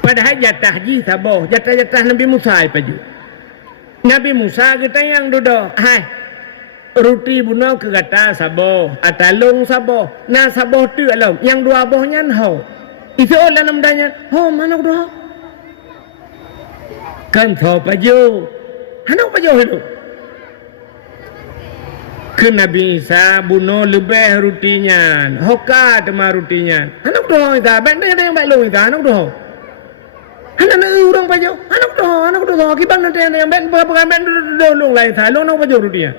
padahal jatah ji saboh jatah Nabi Musa pajuh Nabi Musa kita yang duduk hai ruti bunuh ke kata saboh atalung saboh na saboh tu alam yang dua bohnya hau itu lah namanya ho mana doh kan tho pajo hanau pajo itu ke Nabi Isa bunuh lebih rutinya hoka tema rutinya hanau doh itu benda yang baik itu hanau doh hanau urang pajo hanau doh kiban nanti yang berapa ben dolong lain salong nau pajo rutinya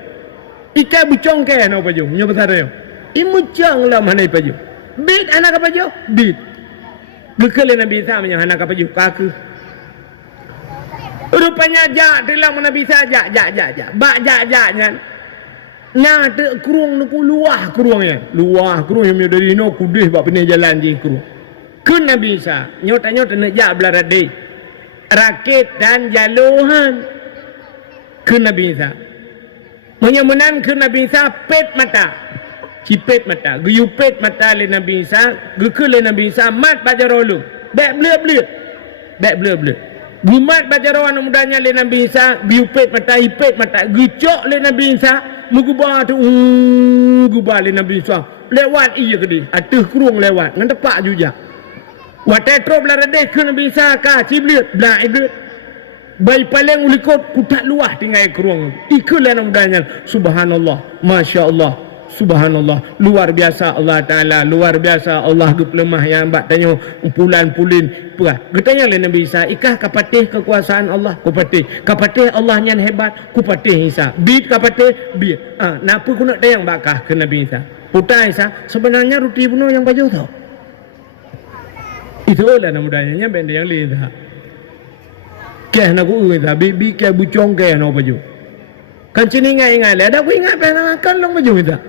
ika bucong ke na pajo nyo besar yo imucang lah mana pajo bit anak pajo bit bekal Nabi Isa nya anak pajo kaku rupanya jak dalam Nabi Isa jak bak jaknya na te kurung nu luah kurungnya yang dari no kudih bak pene jalan ji kurung ke Nabi Isa nyota nak jak belar dei rakit dan jaluhan ke Nabi Isa menyemenan ke Nabi Isa pet mata cipet mata guyupet mata le Nabi Isa geke le Nabi Isa mat bajarolu bek bleu gumat bajaro anu mudanya le Nabi Isa guyupet mata ipet mata gucok le Nabi Isa mugubah tu gubah le Nabi Isa lewat iya gede atuh kurung lewat ngan tepak juga wate trop la rede ke Nabi Isa ka ciblet bla iblet bayi paling ulikot kutak luah tinggal kurung ikulah namanya subhanallah masya Allah Subhanallah, luar biasa Allah Ta'ala, luar biasa Allah gepelemah yang bak tanya pulan pulin perah. Getanya oleh Nabi Isa, ikah kapatih kekuasaan Allah, ku patih. Kapatih Allah yang hebat, ku patih Isa. Bid kapatih, bid. Napa ku nak tayang bakah ke Nabi Isa? Putar Isa, sebenarnya roti bunuh yang baju tau. Itulah nama mudahnya benda yang lain tak. Keh nak ku Isa, bibi keh bucong keh nak baju. Kan sini ingat lah, ada ku ingat pernah kan long baju Isa.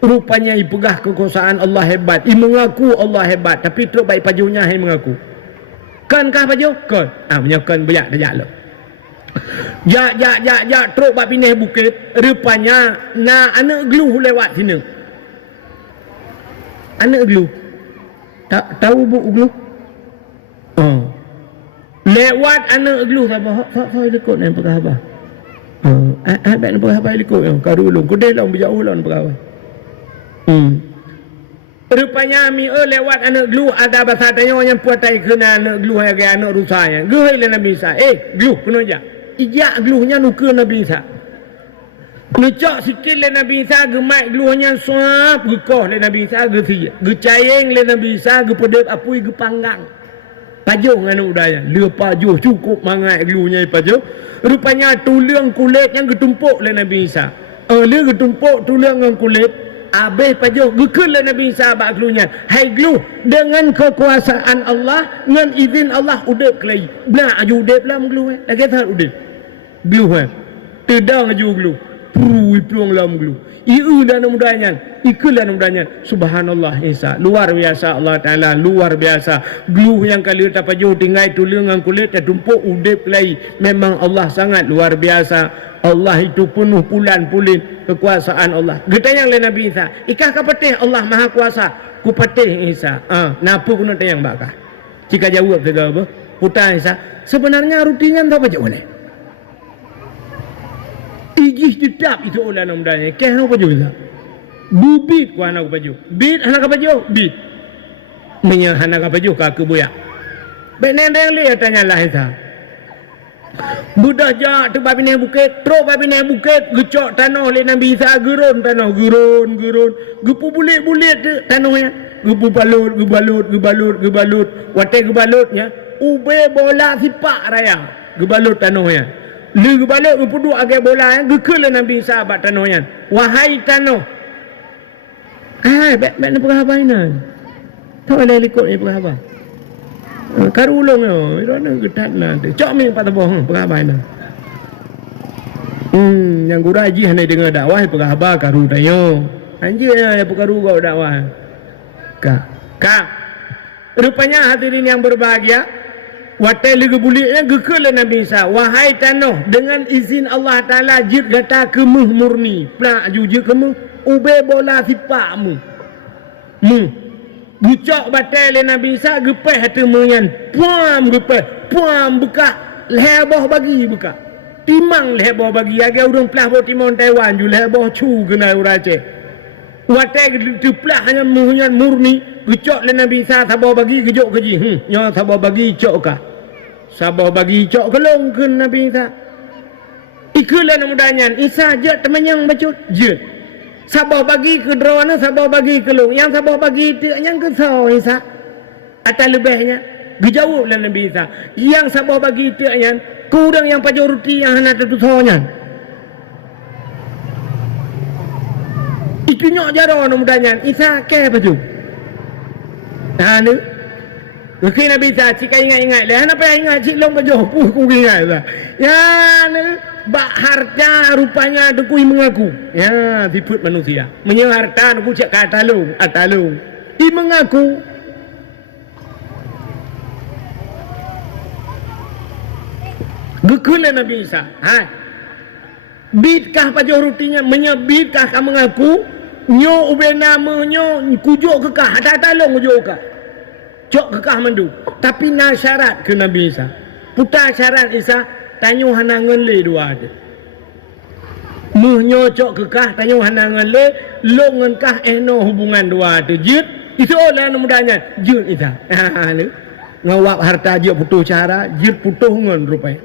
Rupanya ipegah kekuasaan Allah hebat, mengaku Allah hebat, tapi teruk baik pajunya hai mengaku. Kan kah paju? Kan. Menyakan banyak dah lah. Ya, teruk bak pindah bukit, rupanya anak geluh lewat sini. Anak geluh. Tak tahu bu geluh? Lewat anak geluh apa? Saya ikut ni pegah apa? Baik ni pegah apa ikut yang karulung. Kudai lah berjauh lah pegah apa. Rupanya mi lewat anak geluh ada bahasa tanya yang puatai kena anak geluh yang anak rusanya. Geluh le Nabi Isa. Geluh kena aja. Ijak geluhnya nuka Nabi Isa. Ngecak sikit le Nabi Isa gemak geluhnya suap gekoh le Nabi Isa gesi. Gecayeng le Nabi Isa gepedep apui gepanggang. Pajuh nganu udaya. Le pajuh cukup mangai geluhnya pajuh. Rupanya tulang kulit yang getumpuk le Nabi Isa. Le getumpuk tulang dengan kulit. Habis pajuh gekul Nabi Isa bak geluhnya. Hai geluh, dengan kekuasaan Allah, dengan izin Allah udip kelai. Belah aju udip lah geluh. Lagi tak udip. Geluh tedang aju geluh. Pui peluang lah geluh. Iu dan mudahnya, ikul dan mudahnya. Subhanallah Isa, luar biasa Allah Ta'ala, luar biasa. Geluh yang kali tak pajuh tinggal tulang dengan kulit tertumpuk udip kelai. Memang Allah sangat luar biasa. Allah itu penuh pulan pulin kekuasaan Allah. Getanya oleh Nabi Isa, ikah kapatih Allah Maha Kuasa, ku patih Isa. Napa ku nak tayang bakah? Jika jawab segala apa? Putar Isa, sebenarnya rutinya tak baca boleh. Ijih tetap itu oleh anak mudanya. Keh nak baju Isa. Bubit ku anak baju. Bit anak baju, bit. Menyah anak baju kaki buyak. Baik nendang lihat tanya lah Isa. Budak jak tu babi naik bukit, teruk babi naik bukit, gecok tanah oleh Nabi Isa, gerun tanah, gerun. Gepu bulit-bulit tu tanahnya. Gepu gebalut. Watai gebalutnya, ube bola sipak raya. Gebalut tanahnya. Le gebalut gepuduk agak bola yang gekul Nabi Isa abad tanahnya. Wahai tanah. Baik nak perah apa ini? Tak ada likut ni perah apa? Karulung yo, irona getat lah. Cok mi pat bohong, pengabai mah. Yang gura haji hanai dengar dakwah pengabar karu tayo. Anjir ya pekaru gau dakwah. Ka. Rupanya hadirin yang berbahagia, watai lege buliknya gekul Nabi Isa. Wahai tanah, dengan izin Allah Taala jid gata kemuh murni. Plak jujur kemuh ube bola sipakmu. Bucak batai le Nabi Isa gepeh hati menyan. Puam gepeh. Puam buka. Leheboh bagi buka. Timang leheboh bagi. Agak urang pelah bo timang Taiwan ju leheboh cu kena urace. Watai teplah hanya menyan murni. Bucak le Nabi Isa sabar bagi gejok keji. Nyo sabar bagi cok kah. Sabar bagi cok kelong ke Nabi Isa. Ikulah namudanya. Isa je teman bacut. Je. Sabar bagi ke drone, sabar bagi ke long. Yang sabar bagi itu yang kesal Isa. Atas lebihnya dijawablah Nabi Isa. Yang sabar bagi itu yang kurang yang pajuh roti yang hendak tertusahnya. Itu nyok jaro namudanya. Isa ke pajuh. Ni. Okey Nabi Isa, cik ingat-ingat lah. Kenapa ingat cik long pajuh? Ku ingat lah. Ya ni. Bak harta rupanya dekui mengaku. Ya, sifat manusia. Menyang harta aku cak katalung, atalung. I mengaku. Gekulah Nabi Isa. Bitkah pajuh rutinya menyebitkah kah mengaku? Nyo ube namanya kujuk kekah, atalung kujuk kekah. Cok kekah mandu. Tapi nak syarat ke Nabi Isa. Putar syarat Isa. Tanyo hanangan le dua ada. Muh cok kekah tanyo hanangan le longan kah eno hubungan dua ada. Jid itu lah namudanya. Jid itu. Ngawak harta jid putus cara, jid putus ngon rupanya.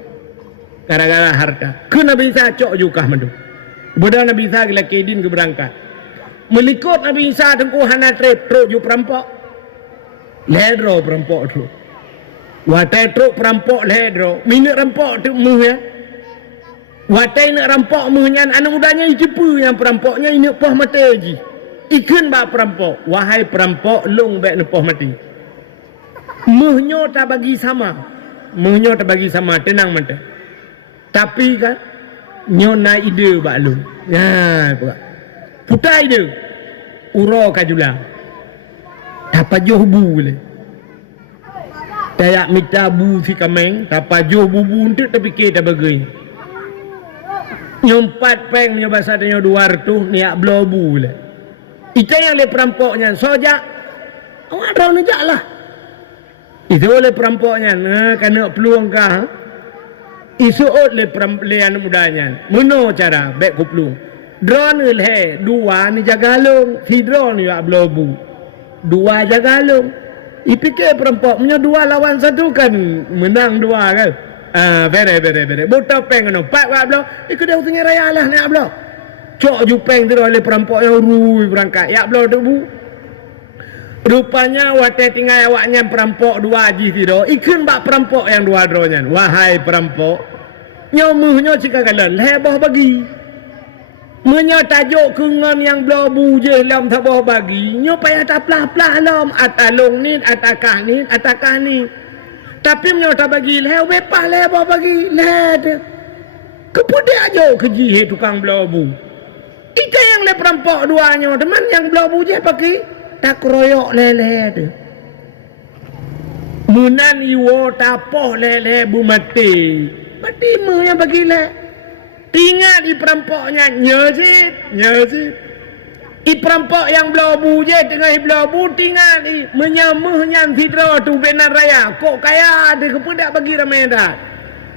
Gara-gara harta. Ke Nabi Isa cok juga mandu. Bodoh Nabi Isa gila kedin ke berangkat. Melikut Nabi Isa tengku hana trip truk ju perampok. Ledro perampok tu. Watai truk perampok ledro. Minat rampok tu muh ya. Watai nak rampok muh nyan anak mudanya icepu yang perampoknya ini poh mati ji. Ikun ba perampok. Wahai perampok long bek nepoh mati. Muhnyo tak bagi sama. Muhnyo tak bagi sama tenang mata. Tapi kan nyo na ide ba lu. Ya apa? Putai dia uro kajula tapa johbu le tayak mitabu si kameng tapa johbu untuk tapi kita bagai nyompat peng nyo bahasa nyo duar tu niak blobu le ita yang le perampoknya soja awak draw nejak lah itu oleh perampoknya kena peluang kah isuot le anu mudanya meno cara bek ku peluang drone le dua ni jagalung si drone ya blobu dua jagalung ipikir perampok punya dua lawan satu kan menang dua kan bere botol peng no pak wa blo ikut dia tengah raya lah nak blo cok ju peng tu oleh perampok yang rui berangkat ya blo tu bu rupanya wate tinggal awaknya perampok dua ji tido ikun bak perampok yang dua dronya wahai perampok nyomuhnyo cika kalan heboh bagi Menya tajuk kengan yang blobu je lam taboh bagi. Nyo payah tak pelah-pelah lam. Atalong ni, atakah ni. Tapi menyo tak bagi leh, bepah leh bawa bagi. Leh dia. Kepudik aja keji tukang blobu. Ika yang le perampok duanya. Teman yang blobu je pakai. Tak keroyok leh dia. Munan iwo tapoh leh bu mati. Mati mu yang bagi leh. Tinggal di perampoknya nyezit i perampok yang blobu je tengah blobu tinggal di menyamuhnya fidro tu benar raya kok kaya ada kepedak bagi ramai dah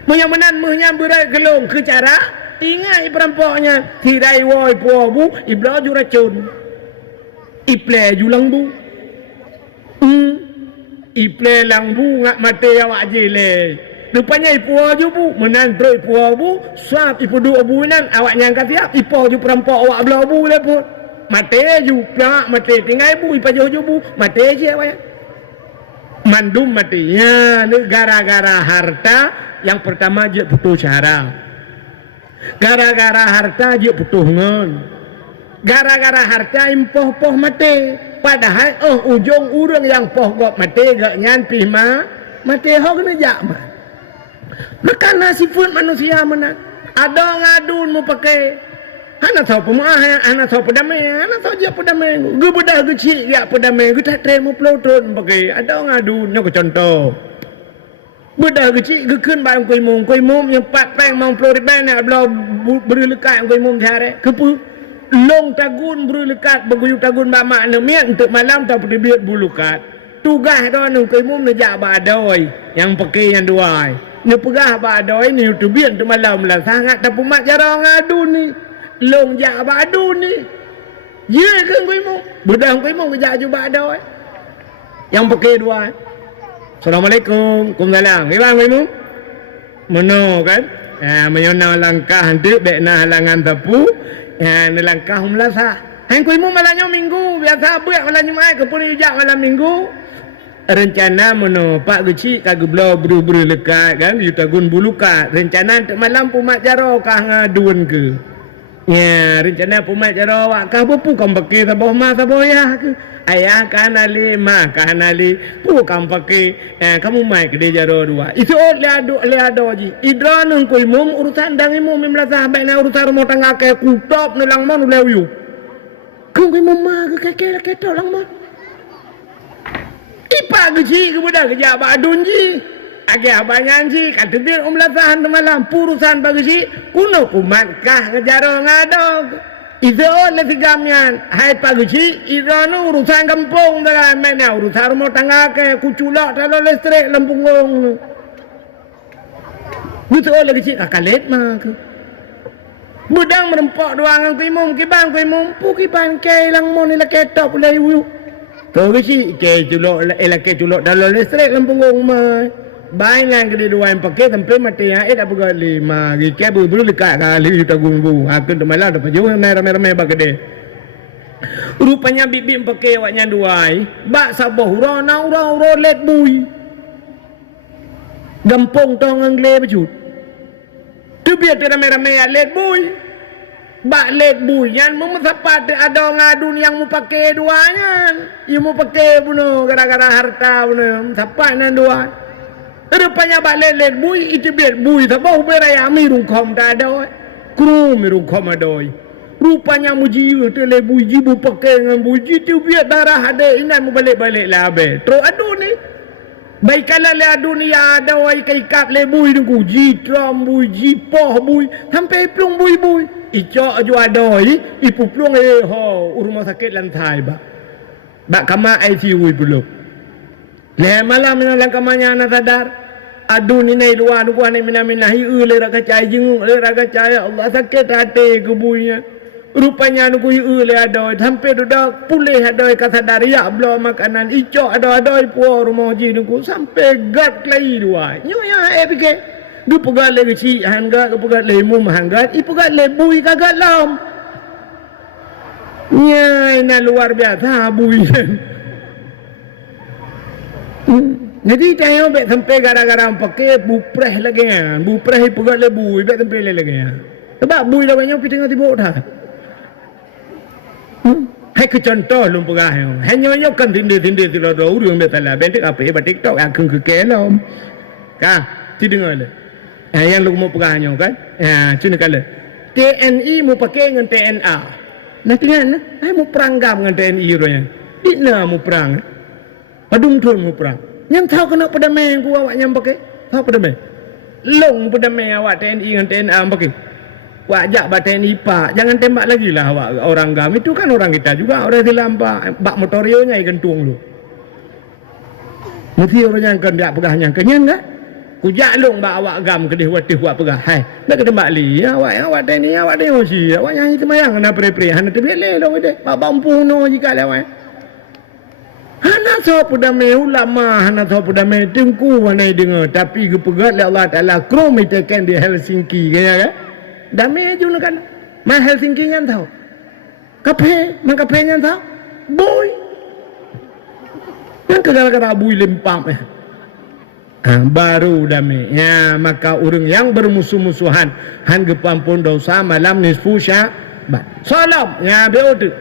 menyamunan muhnya berai gelung ke cara tinggal i perampoknya tirai woi puabu i bloju racun i ple julang bu i ple lang bu ngak mati awak jile rupanya ipu aju bu menantro ipu abu swap ipu dua bulan awak nyangka tiap ipu aju perampok awak belah bu le pun mati aju pelak mati tinggal ibu ipu aju bu mati aja awak mandum mati ya gara-gara harta yang pertama je putus cara gara-gara harta je putus ngon gara-gara harta impoh-poh mati padahal ujung urang yang poh gok mati gak nyanti mati hok ne jak mah makana sifat manusia mana ada ngadun mau pakai anak tahu pemah anak tahu pedamai anak tahu je pedamai gue bedah kecil ya pedamai gue tak terima pelotron pakai ada ngadun yang contoh bedah kecil gue kun bayang koi mum yang pat peng mau pelori bang nak belau beri lekat koi mum cari kepu long tagun beri lekat beguyu tagun bamak nemian untuk malam tak pergi biar bulukat tugas doang koi mum nejak badoi yang pakai yang dua ni pegah badoi ni tu biar tu malam lah sangat tapi mak jarang ngadu ni long jak badu ni ye kan koi mu bedah koi mu kejak ju badoi yang pakai dua Assalamualaikum kumsalam gimana koi mu meno kan menyona langkah hantu bek na halangan tapu ni langkah melasa hang koi mu malamnya minggu biasa buat malam Jumaat ke pun jak malam minggu rencana meno pak geci kagak blau buru-buru lekat kan yutagun bulukat rencana untuk malam pumat jaro kah ngadun ke ya rencana pumat jaro wak kah bepu kam pakai saboh ma saboh ya ke ayah kan ali ma kan ali pu kam pakai kamu mai ke dia jaro dua itu le ado ji idron nang koi mum urusan dang imum mimla sahabat na urusan rumah tangga ke kutop nelang mon lewiu koi mum ma ke ketok lang mon ipa geci kemudian kerja badun ji agak abangan ji kata bir umlasahan malam purusan bagi ji kuno kumatkah ngejaro ngadog itu oleh tigamian hai pagi ji irano urusan kampung dah mana urusan rumah tangga ke kuculak dalam listrik lempungong itu oleh geci kakalet mah ke budang merempok doang kuimum kibang kuimum pukiban ke lang mon ila ketok lay wu kau kecil ke culok elak culok dalam listrik lempungong mah banyak gede dua yang pakai sampai mati ya apa kali mah ke bulu dekat kali kita gunggu aku tu malah dapat jauh ramai-ramai bagede Rupanya bibi pakai awaknya duai. Bak sabah ura let bui. Gampong tong angle bejut. Tu biar rame-rame let bui. Bak let bui yan memesapat ada ngadun yang mau pakai duanya. Yang mau pakai bunuh gara-gara harta bunuh. Sapat nan dua. Rupanya bak let bui itu biar bui sabah beraya mirung kom tak ada. Kru mirung kom ada. Rupanya muji tu le buji bu pakai dengan buji tu biar darah ada inan mu balik-balik lah abe. Terus adu ni. Baiklah le adu ni ada wai kai kap le bui tu ji trom buji poh bui sampai plung bui. Icok ju ada ipu plung ho rumah sakit lantai ba. Bak kama ICU belum. Le malam ni lang kamanya na sadar. Adu ni nai luar nu kuan mina hi le rakacai jenguk le rakacai Allah sakit hati ke buinya. Rupanya nunggu le ada sampai dudak pulih ada kata dari ya belum makanan icok ada puar rumah ji nunggu sampai gat lagi dua nyonya fikir du pegat le kecil hanggat pegat le mum hanggat i pegat le bui kagak lam nyai na luar biasa bui jadi tayo bet sampai gara-gara pakai bupreh lagi kan bupreh pegat le bui bet sampai le lagi sebab bui dah banyak pi tengah tibuk dah. Hai ke contoh lum pegah hanya kan tindir tidak ada urang betala bentik apa hebat TikTok akun ke kelom ka ti dengar le yang lu mau pegahnya kan cuna kala TNI mau pakai dengan TNA nah dengan hai mau perang gam dengan TNI roya dina mau perang padung thun mau perang yang tahu kena pedamai ku awak nyam pakai tahu pedamai long pedamai awak TNI dengan TNA pakai wajak baten IPA jangan tembak lagi lah awak orang gam itu kan orang kita juga orang dilampak bak motorionya gentung lu mesti orang yang kendak pegahnya kenyan enggak ku jalung bak awak gam kedih watih buat pegah hai nak tembak li awak teni awak tengok si awak nyanyi semayang kena pre-pre hana tebiat le dong ide bak bampuno jika lewat hana so pudame ulama hana so pudame tengku wanai dengar tapi ke pegat le Allah Taala krom itekan di Helsinki kaya kan damai aja nak kan mah Helsinki nya tahu kafe nya tahu boy yang gara-gara bui lempam baru damai ya maka orang yang bermusuh-musuhan han gepampun dosa malam nisfu Sya'ban salam ya beotu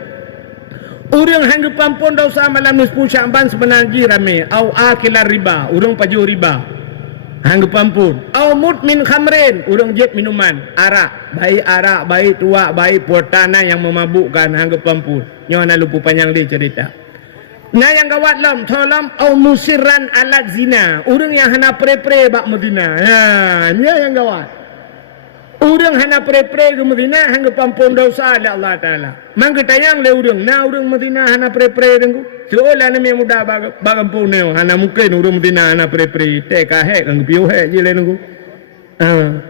orang han gepampun dosa malam nisfu Sya'ban sebenarnya ramai au akilar riba orang paju riba hanggup ampun au mudmin khamrin urang jet minuman arak baik tua baik puatana yang memabukkan hanggup ampun nyona lupu panjang dia cerita nah yang gawat lam tolong au musirran alat zina urang yang hana pre-pre bak Medina nya yang gawat urang hana pre-pre ke Medina hanggup ampun dosa oleh Allah Taala mangga tayang le urang nah urang Medina hana pre-pre dengku seolah nama muda bagampun neo hana mungkin urang Medina hana pre-pre teka hek ang piu hek je le nengku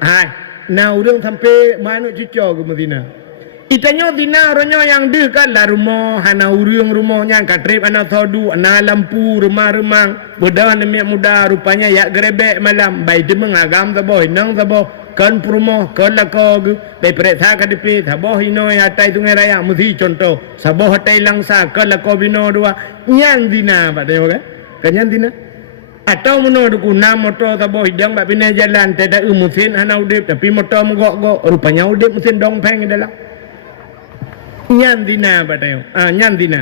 hai nah urang sampai mana cucok ke Medina itanyo dina ronyo yang deh kan lah rumah hana urang rumahnya katrip ana thodu ana lampu remang bedah nama muda rupanya yak gerebek malam baik demeng agam taboh nang taboh kan perumoh kan lakog dai pereta kadipi taboh inoy atai tungai raya mesti contoh saboh atai langsa kan lakog bino dua nyan dina pak tengok kan nyan dina atau meno duku nam motor taboh hidang bak pinai jalan tidak mesin hana udip tapi motor menggok-gok rupanya udip mesin dongpeng dalam nyan dina pak tengok nyan dina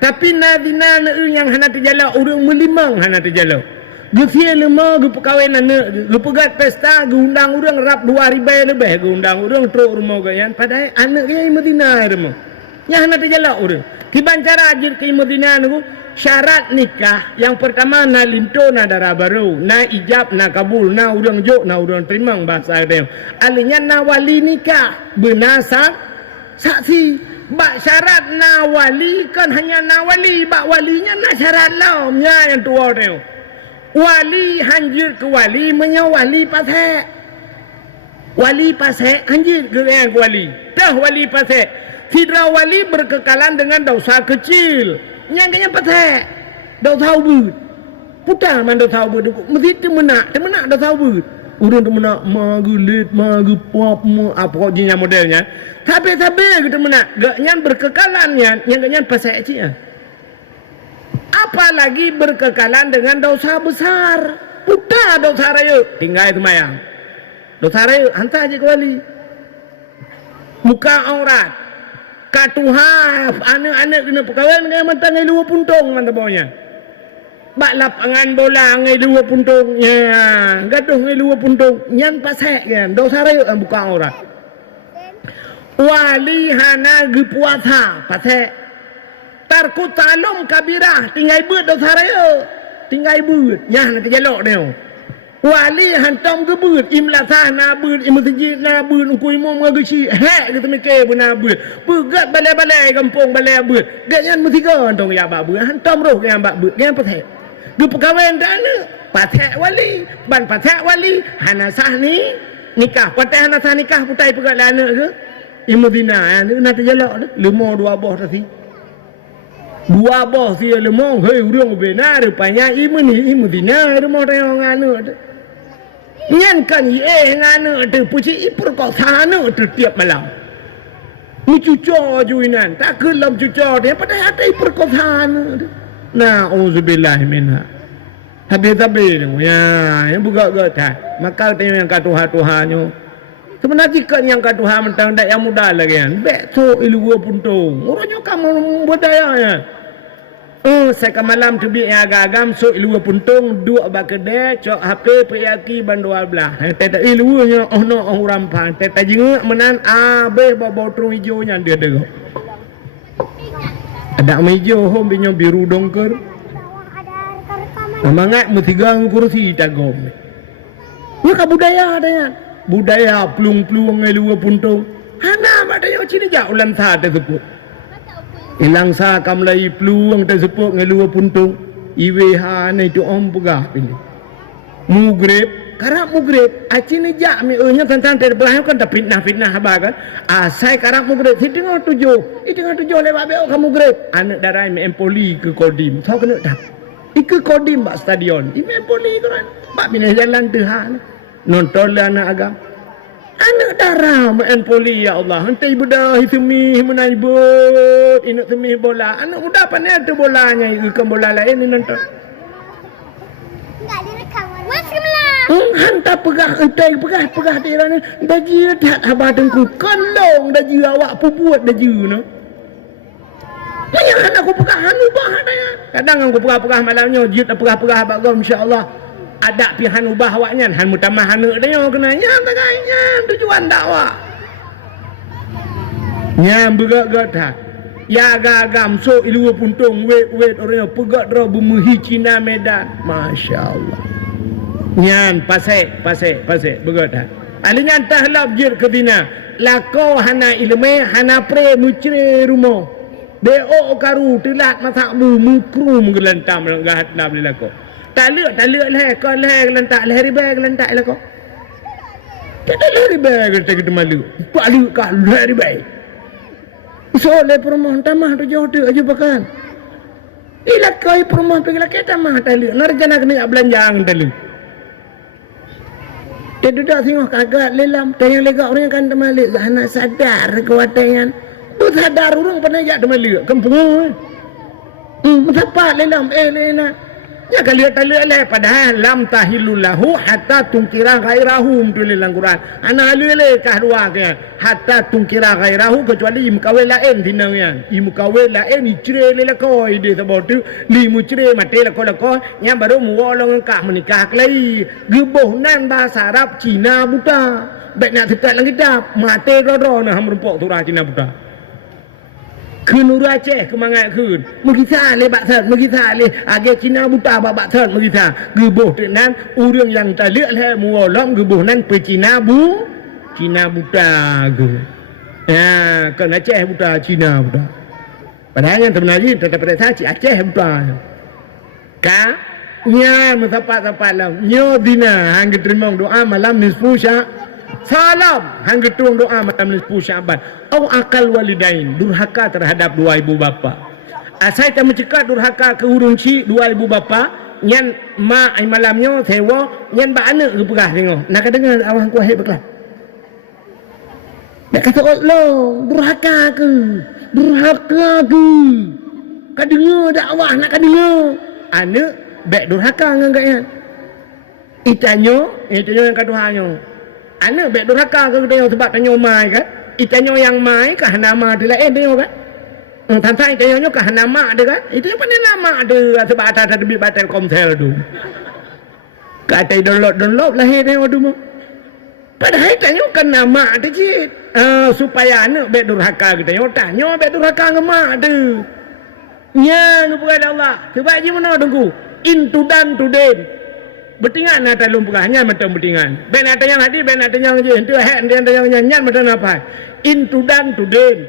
tapi na dina yang hana terjala urang melimang hana terjala Gufia lemah gu perkahwinan gu pegat pesta gu undang urang rap 2000 lebih gu undang urang teruk rumah gayan padahal anak dia Medina rumah nya hana terjala urang kiban cara ajir ke Medina nu syarat nikah yang pertama na linto na darah baru na ijab na kabul na urang jok na urang terima bahasa dia alinya na wali nikah benasa saksi bak syarat na wali kan hanya na wali bak walinya na syarat lah nya yang tua dia wali hanjir ke wali menyawali pasek wali pasek hanjir ke yang wali dah wali pasek tidak wali berkekalan dengan dosa kecil yang kaya pasek dosa ubud putar man dosa ubud mesti temenak dosa ubud Urang tu mana magulit, magupop, apa jenis modelnya. Tapi kita mana gaknyan berkekalan yang gaknyan pasal cik. Apalagi berkekalan dengan dosa besar. Udah dosa raya, tinggal itu mayang. Dosa raya hantar aja ke wali. Muka aurat. Katuhaf anak-anak kena perkahwin dengan mata ngai luar puntung mata bawahnya. Bak lapangan bola ngai luar puntung. Ya, gaduh ngai luar puntung. Nyan pasek kan. Dosa raya buka aurat. Wali hana ge puasa pasek. Tarku talum kabirah tinggal beut dosa raya. Tinggal beut. Nyah nak jalok dia. Wali hantam ke beut imlatah na beut masjid na beut ku imam ngagesi hek kita mikir bena beut pegat balai-balai kampung balai beut gaknyan mesti kan tong ya bak beut hantam roh yang bak beut yang pathek du perkahwin dana pathek wali ban pathek wali hana sah ni nikah pathek hana sah nikah putai pegat lana ke imudina ni nak jalak lemo dua boh tadi dua boh si lemo hei urang benar rupanya imudina rumah tayang anu nyan kan ngana tu puci perkosaan tu tiap malam. Ni cucur juinan, tak kelam cucur dia pada hati perkosaan. Nah, auzubillah minha. Habis-habis ya, yang buka gata. Maka tengok yang katuha-tuhanyo. Sebenarnya kan yang katuha mentang dak yang muda lagi kan. Besok ilu puntung. Orangnya kamu budaya ya. Saya malam tu bi agam so ilu puntung dua bakede cok HP piyaki bandua belah. Teta ilu nya no rampan. Teta jinga menan abe bawa tru hijau nya dia dego. Ada hijau hom binyo biru dongker. Mangat mutigang kursi tagom. Nya ka budaya ada ya. Budaya plung-plung ilu puntung. Hana madaya cini ja ulan sa tersebut. Ilang sa kamlai peluang tersebut ngelua puntung IWH ni tu om pegah pilih mugrib karap mugrib aci ni jak mi nya tentang terbelah kan dah fitnah haba kan asai karap mugrib si tengah tujuh lewat beo kamu mugrib anak darai mi empoli ke kodim so kena dah ke kodim bak stadion i empoli kan bak pindah jalan tuhan nonton lah anak agam anak darah main poli ya Allah hentai bedah hisumi menaibut inuk semi bola anak muda pandai ada bolanya ikan bola lain ni nonton enggak direkam hantar pegah hentai pegah dia ni dah jia tak abah tengku kolong dah jia awak pubuat dah jia no banyak anak aku pegah hanubah adanya kadang aku pegah malamnya jia tak pegah bagam insya-Allah ada pihak ubah awaknya han mutamah anak dia kena nyam taganya tujuan dakwah nyam begak dah ya gagam so ilu puntung wait orang pegat dra bumuhi Cina Medan masya-Allah nyam pasek begat dah alinya tah labjir kedina lako hana ilme hana pre mucre rumo deo karu tilat masak bu mukru menggelantam gahat na beli lako tak lek leh kau leh lentak leh ribet lentak lah kau kita leh ribet kita malu paling kau leh ribet so leh permohon tamah tu jauh tu aja bahkan ilah kau permohon pergi lah kita mah tak lek narjana kena belanjang tak lek dia duduk tengok kagak lelam tayang lega orang kan temalik anak sadar kewatayan sadar orang pernah jak temalik kampung siapa lelam lena ya kali leh padahal lam tahilullahu hatta tungkira ghairahu dalam Quran ana lele kahdua ke hatta tungkira ghairahu kecuali mukawe lain dinangnya mukawe lain icre le ko ide sabotu li mucre mate la ko nya baru muwolong kah menikah klai geboh nan bahasa Arab Cina buta baik nak dekat lagi dah mate ro nah merumpok surah Cina butaคืน Aceh kemangatคืน Mengisa le baksan Mengisa le Age Cina buta baksan Mengisa Gebuh nan Urang yang tak lihat le Mualam gebuh nan Pe Cina buta ke ya kan Aceh buta Cina buta padahal yang sebenarnya tetap pada sahaja Aceh buta ka nya mensapat-sapat lah nyo dina hang terima doa malam nisfu salam hang ketung doa malam nisfu Syaban au akal walidain durhaka terhadap dua ibu bapa asai tak mencegah durhaka ke urung ci dua ibu bapa nyan ma ai malamnya sewa nyan ba anak ke perah tengok nak dengar awak kuat beklah nak kata Allah durhaka ke kadengar dakwah nak kadengar anak baik durhaka dengan gaya itanyo yang kaduhanyo anak baik durhaka ke tengok sebab tanyo mai kan itanyo yang mai kah nama dia lain tengok kan tantai tengoknya kah nama dia kan itu yang pandai nama dia sebab ada debit batal Telkomsel tu kata download lahir tengok tu padahal tengok kan nama dia cik supaya anak baik durhaka kita tengok tanya baik durhaka dengan mak dia nya kepada Allah sebab je mana tunggu into dan to den bertingan nak talung perahnya macam bertingan ben ada yang hadis ben ada yang je itu hak dia ada yang nyanyi macam apa into dan to den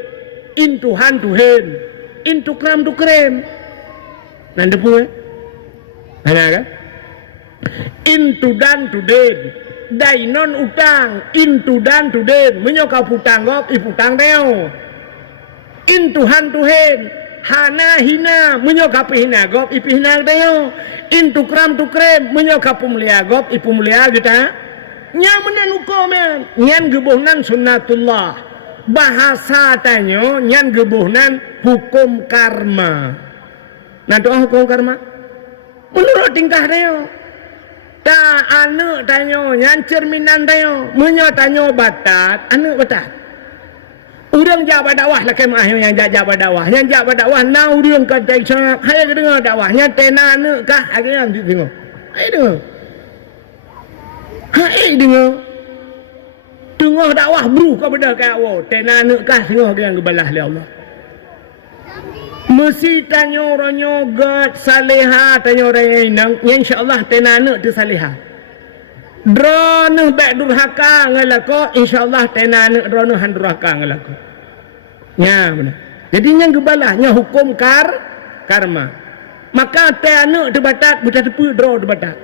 into hand to hand into kram to krem nanti pun ada kan into dan to den dai non utang into dan to den menyokap utang gop iputang deo into hand to hand hana hina menyokap hina gop ipi hina deo into kram to krem menyokap mulia gop ipu mulia kita nyamenan hukum nyan gebuhnan sunnatullah bahasa tanyo nyan gebuhnan hukum karma nah doa hukum karma menurut tingkah tayo ta anu tanyo nyan cerminan tayo menyo tanyo batat anu batat urang jabat dakwah lah kemah yang jabat dakwah yang jabat dakwah na urang kata sangat hai dengar dakwahnya tena anu kah akhirnya tengok hai dengar tengah dakwah bru kepada kau tena nak kah tengah yang kebalah oleh Allah mesti tanya orangnya god salihah tanya orang yang insyaallah tena nak tu salihah drone baik durhaka ngalako insyaallah tena nak drone han durhaka ngalako nya benar jadi yang kebalahnya hukum karma maka tena tu batat buta tepu draw tu batat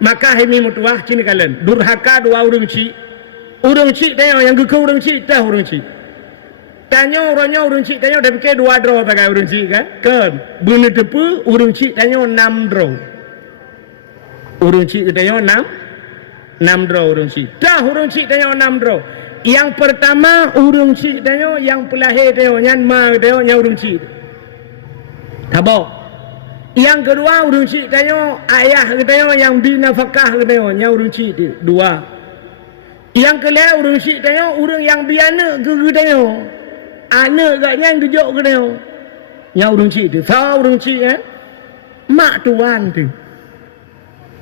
maka hemi mutuah cini kalian durhaka dua urang cik tanya yang ke urang cik dah urang cik tanya orangnya urang cik tanya dah fikir dua draw pakai urang cik kan bener tepu urang cik tanya 6 draw urang cik tanya 6 draw urang cik dah urang cik tanya 6 draw yang pertama urang cik tanya yang pelahir tanya nyan ma tanya yang urang cik tabok yang kedua urang cik tanya ayah tanya yang binafkah tanya nya urang cik dua yang kelima urang cik tanya urang yang biana ke tanya anak gaknya yang gejok ke tanya nya urang cik tu sa urang cik mak tuan tu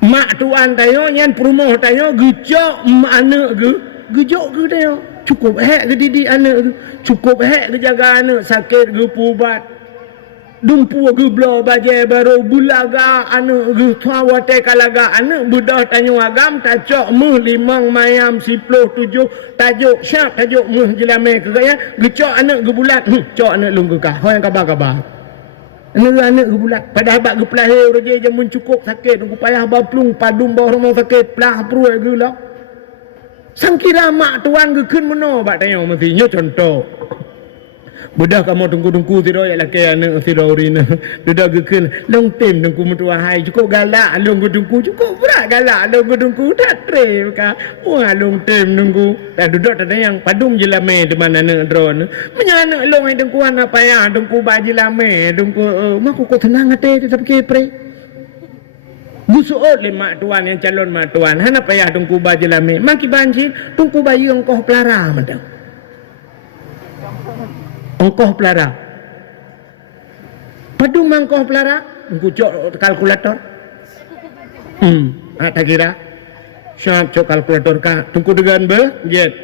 mak tuan tanya nyan perumah tanya gejok anak ke gejok ke tanya cukup hak ke didik anak tu cukup hak ke jaga anak sakit ke pubat dumpu geblo baje baru bulaga anu ge thawate kalaga anu budah tanyo agam tacok muh limang mayam 10 7 tajuk syak tajuk muh jelame ke ya gecok anak ge bulat cok anak lung ke kah yang kabar anak ge bulat pada habak ge pelahir roje je mun cukup sakit ku payah baplung padum bawah rumah sakit pelah perut ge lah sangkira mak tuan ge keun meno bak tanyo mesti nyo contoh budak kamu tunggu tidur ya laki anak tidur urina budak gekun long tim tunggu mentua hai cukup galak long tunggu cukup berat galak long tunggu tak trip ka wah long tim tunggu tak duduk tak yang padum je lame di mana anak drone menyana long ai tunggu apa ya tunggu baji lame tunggu mak kok tenang hati tetap kepre busuot le mak tuan yang calon mak tuan hana payah tunggu baji lame maki banci tunggu bayi engkau pelara madam engkau pelara padu mangkau pelara engkau kalkulator tak kira syab cok kalkulator ka tungku dengan jet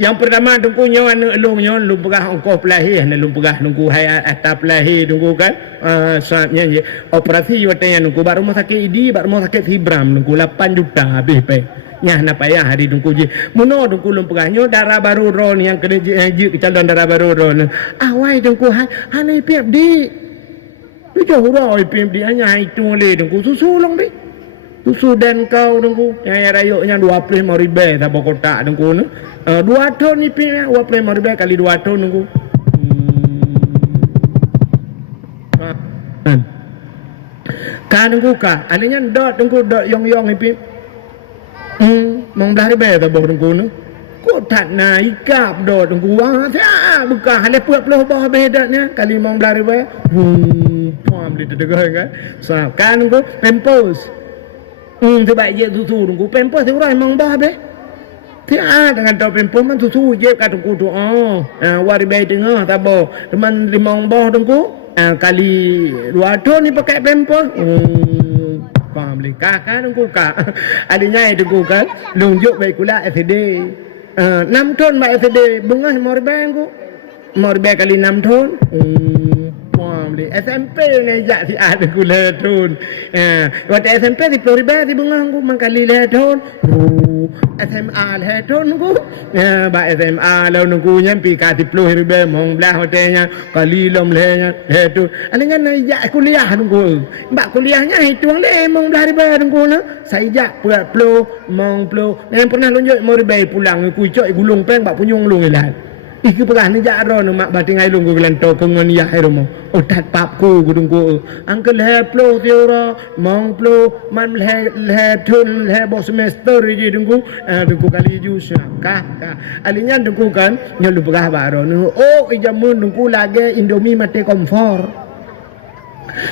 yang pertama tungku nyawa elung nyon lu pegah engkau pelahir lu pegah tungku hayat atap pelahir tungku kan saatnya operasi watanya tungku baru rumah sakit idi baru rumah sakit hibram tungku 8 juta habis pe nyah na payah hari tungku je muno tungku lum pegahnya darah baru ron yang kena je calon darah baru ron awai tungku hanai piap di tu jauh roi piap di hanya itu le tungku susu long di susu dan kau tungku yang rayoknya 25.000 tak kotak tungku ni 2 ton ni piap 25.000 kali 2 ton tungku Kan nunggu ka, alinya dot nunggu dot yong ipi. Mong dah rebe ta boh nunggu nu. Ko tak na ikap dot nunggu wah sia buka hale puak ploh boh bedanya kali mong dah rebe. Pom di tegah kan. So kan nunggu pempos. Sebab je susu nunggu pempos tu orang mong boh be. Dia dengan dot pempos man susu je kat nunggu tu. Wari be tengah ta boh. Teman limong boh nunggu. Kali 2 tahun ni pakai pempos faham boleh kakak nunggu kak adanya itu kan lunjuk baik kula FD 6 tahun baik FD bengah morbe kali 6 tahun faham boleh SMP ni jak si ada kula tahun waktu SMP di Florida di bengah aku mangkali le tahun SMA le tahun aku ba SMA lalu nunggu nyampi ka di Florida mong belah hotelnya kali lom le tu alingan jak kuliah nunggu mbak kuliahnya itu le mong belah riba nunggu na saya jak puat plo mong plo yang pernah lunjuk morbe pulang ku cok gulung peng bak punyung lung ilat iku perah ni jak ro mak bating ai lung ku gelanto pengon ya ai romo otat papku gudung ku angkel he plo tiora mong plo man le tun le bo semester ji dungku dungku kali ju ka alinya dungku kan nyalu perah ba ro nu ijamun dungku lagi Indomie mate komfor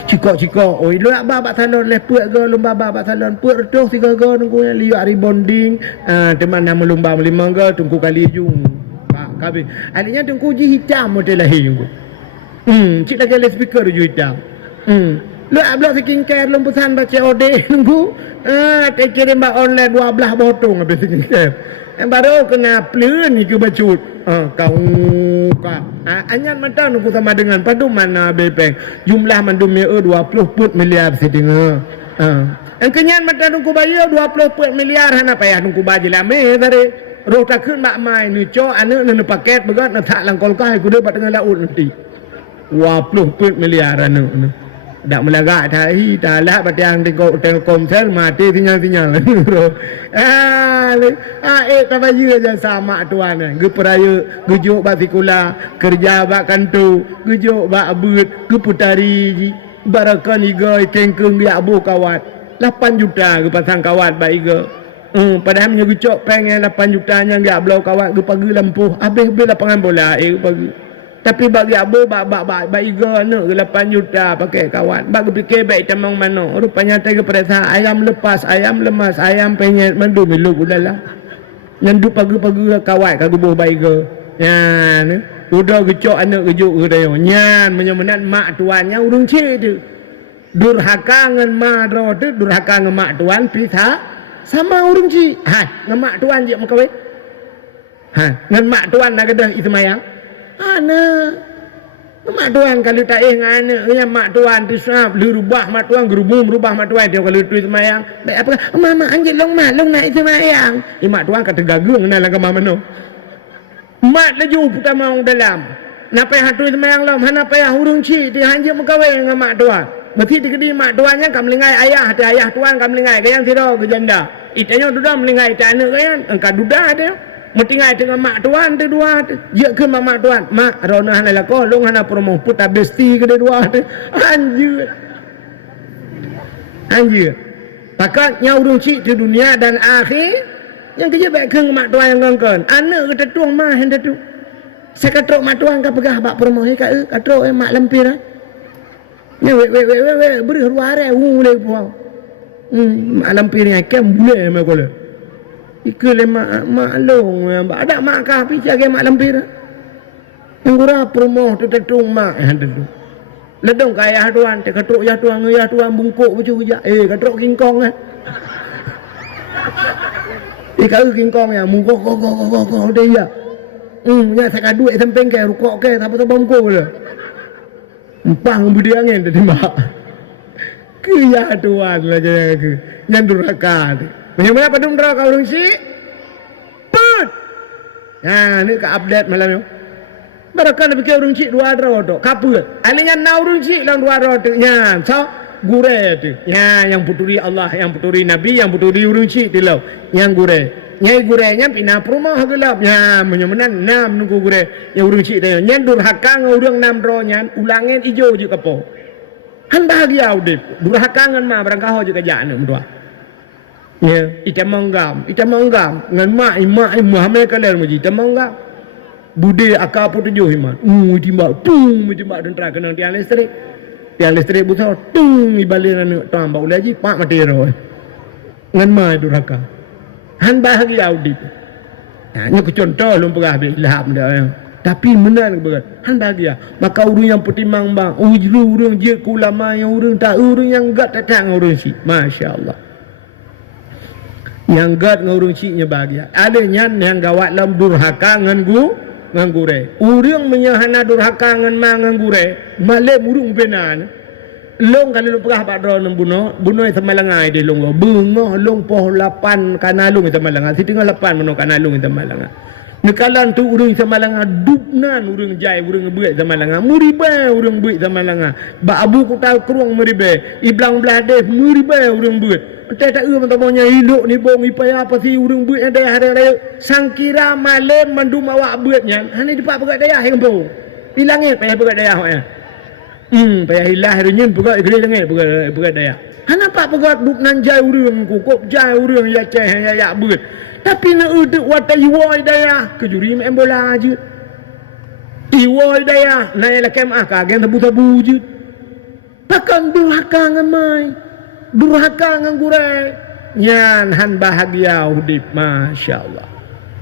Ciko oi lu nak babak salon le puak go lomba babak salon puak retuh 3 go nunggu liu hari bonding teman nama lomba 5 go tunggu kali ju kabeh adanya tunggu ji hitam model lahir tunggu cik lagi le speaker ju hitam lu ablah skincare lom pesan baca ode tunggu tak kirim ba online 12 botong habis skincare baru kena plun ni ke bacut kau ka anyan mata nunggu sama dengan padu mana bepeng jumlah mandum 20 miliar setengah kenyan mata nunggu bayar 20 miliar hana payah nunggu baji lame tadi roh takขึ้น mak mai ni co anu ni paket begat na tak lang kolkah ku dia bat dengan laut nanti 20 miliar anu dak melagak tai talak bat yang Telkomsel mati tinggal roh tabayu aja sama tuan ge peraya gejuk batikula kerja bak kantu gejuk bak beut ge putari barakan iga kengkeng dia abu kawat 8 juta ke pasang kawat bak iga padahal nya gucok pengen 8 jutanya enggak belau kawat ge pagi lampuh habis lapangan bola pagi tapi bagi abu bak iga nak 8 juta pakai kawat bak fikir baik tamang mano rupanya tega perasa ayam lepas ayam lemas ayam penyet mandu milu udahlah nyandu pagi-pagi kawat ka gubuh baik iga yan udah gucok anak gejuk udah nyan menyemenan mak tuannya urung cik tu durhaka ngan ma dro tu durhaka ngan mak tuan pisah sama urung ci ngemak tuan je makawe ngan mak tuan nak kedah itu mayang mak tuan kalau tak ngana yang mak tuan tu sap rubah mak tuan gerubum rubah mak tuan dia kalau tu mayang baik apa mama anjing long nak itu mayang mak tuan kata gagung nak ke mama no mak laju putar mau dalam napa hatu itu mayang lom napa ya urung ci dia anjing makawe ngan mak tuan berarti dikedi mak tuannya kam lingai ayah ada ayah tuan kam lingai gayang siro ke janda itanya duda melingai tak anak gayang engkau duda dia metingai dengan mak tuan tu dua je ke mak tuan mak rona hana lako long hana promo puta besti ke dua anjir pakat nyaurung cik di dunia dan akhir yang kerja baik ke mak tuan yang ngangkan anak ke tetuang mah yang tetu saya katrok mak tuan ke pegah bak promo katrok mak lampir ni beri ruare le puang malam piring kem bule me kole ikule mak long ada mak kah pi jaga mak lampir ngura promo tu tetung mak tu ledong kaya tuan te katrok ya tuan bungkuk bucu ja katrok kingkong kau kingkong ya mungko ko dia nya saya duit samping ke rukok ke apa tu bungkuk le empang budi angin tadi mak kaya tuan lagi ke nyanduraka bagaimana padung neraka urung si put ni ke update malam ni barakan fikir urung si 2 rodo kaput alingan na urung si lang 2 rodo nya so gure tu yang puturi Allah yang puturi Nabi yang puturi urung si tilau yang gure nyai gurenya pina rumah gelap nya menyemenan 6 nunggu gure yang urung si tanya nyandur hakang urang 6 ro nyan ulangin ijo je kapo Han bahagia udip. Durhaka ngan ma barang kau je kerja anu mendua. Ya, ita manggam ngan mak Muhammad kalian muji ita manggam. Bude akak pun tujuh iman. Timbak dan terang kena tiang listrik. Tiang listrik besar. Ibalik anu tambah ulai ji pak mati roh. Ngan ma durhaka. Han bahagia udip. Nya ku contoh lum pegah ilham dia. Tapi menan berat. Han bahagia. Maka urang yang pertimbang bang. Urang je ulama yang urang tak urang yang gat datang urang si. Masya-Allah. Yang gat ngurung ciknya bahagia. Ada nyan yang gawat lam durhaka ngan gure. Urang menyahana durhaka ngan ma ngan gure. Malem urung benan. Long kalau lu pegah pak drone bunuh semalangai di long bungoh long poh 8 kanalung semalangai sitinggal 8 meno kanalung semalangai nekalan tu urang semalangai dupnan urang jai urang beut semalangai muribe urang beut semalangai ba abu ku tahu keruang muribe iblang belade muribe urang beut tak mentomonya hidup ni bong ipaya apa si urang beut ada hari sangkira malem mandum awak beutnya hani dipak pegat daya hang bong hilangin payah pegat daya ya. Payah hilah harinya pegat gede lengan pegat daya. Kenapa pegat duk nan jai urang kukup jai urang ya ceh ya beut. Tapi na uduk watai woi daya kejuri main bola je. Iwoi daya naik lakem kagen tabu-tabu je. Pakan durhaka ngan mai. Durhaka ngan gure. Nyan han bahagia udip masya-Allah.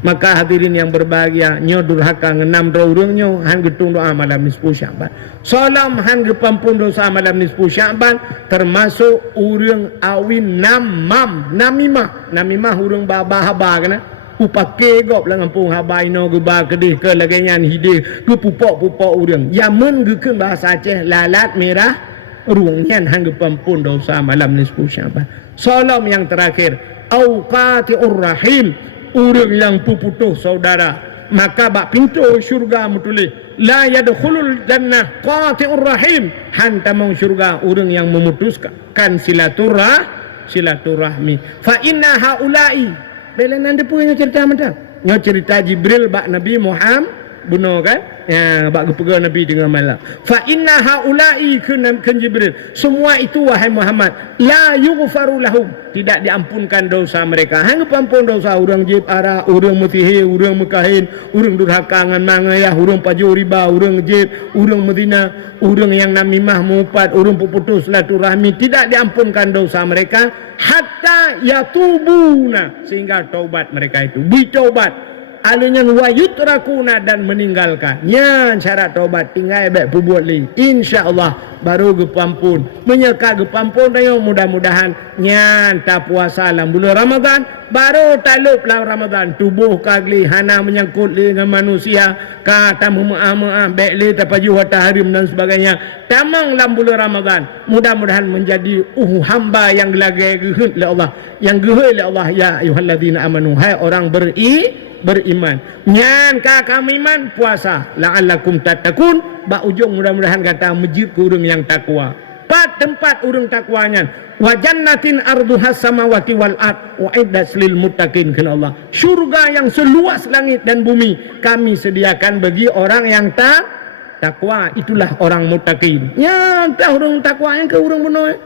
Maka hadirin yang berbahagia nyo durhaka ngenam urang nyo han getung doa malam nisfu Syaban. Salam han gepampun dosa malam nisfu Syaban termasuk urang awin namimah urang haba kana upake gop lang ampung habai no geba kedih ke lagenyan hidih ke pupok urang yamun gekeun bahasa Aceh lalat merah ruang nyan han gepampun dosa malam nisfu Syaban. Salam yang terakhir auqatiur rahim urang yang puputuh saudara maka bak pintu syurga mutulih la yadkhulul jannah qati'ur rahim hantamong syurga urang yang memutuskan silaturahmi fa inna haula'i belen nande punya cerita mentang nyo cerita Jibril bak Nabi Muhammad bunuh kan ya bak gepega Nabi dengan malam fa inna haula'i kan Jibril semua itu wahai Muhammad la yughfaru lahum tidak diampunkan dosa mereka hang pampun dosa urang jib ara urang mutihi urang mekahin urang durhaka ngan mangayah urang paju riba urang jib urang medina urang yang namimah mupat urang puputus silaturahmi tidak diampunkan dosa mereka hatta yatubuna sehingga taubat mereka itu bertaubat alunyan wayutrakuna dan meninggalkan nyan syarat taubat tinggal baik perbuat li insyaallah baru gepampun menyeka gepampun dayo mudah-mudahan nyan tak puasa dalam bulan Ramadan baru talup dalam Ramadan tubuh kagli hana menyangkut dengan manusia kata mu'ah baik li tapaju tahrim dan sebagainya tamang dalam bulan Ramadan mudah-mudahan menjadi hamba yang gelagai geheut oleh Allah yang geheut oleh Allah ya ayyuhalladzina amanu hai orang beriman nyan ka kami iman puasa la'allakum tattaqun ba ujung mudah-mudahan kata masjid ke urang yang takwa tempat urang takwanya wa jannatin arduhas samawati wal ard uiddat lil muttaqin kana Allah syurga yang seluas langit dan bumi kami sediakan bagi orang yang takwa itulah orang muttaqin nya urang takwa yang ke urang bunuh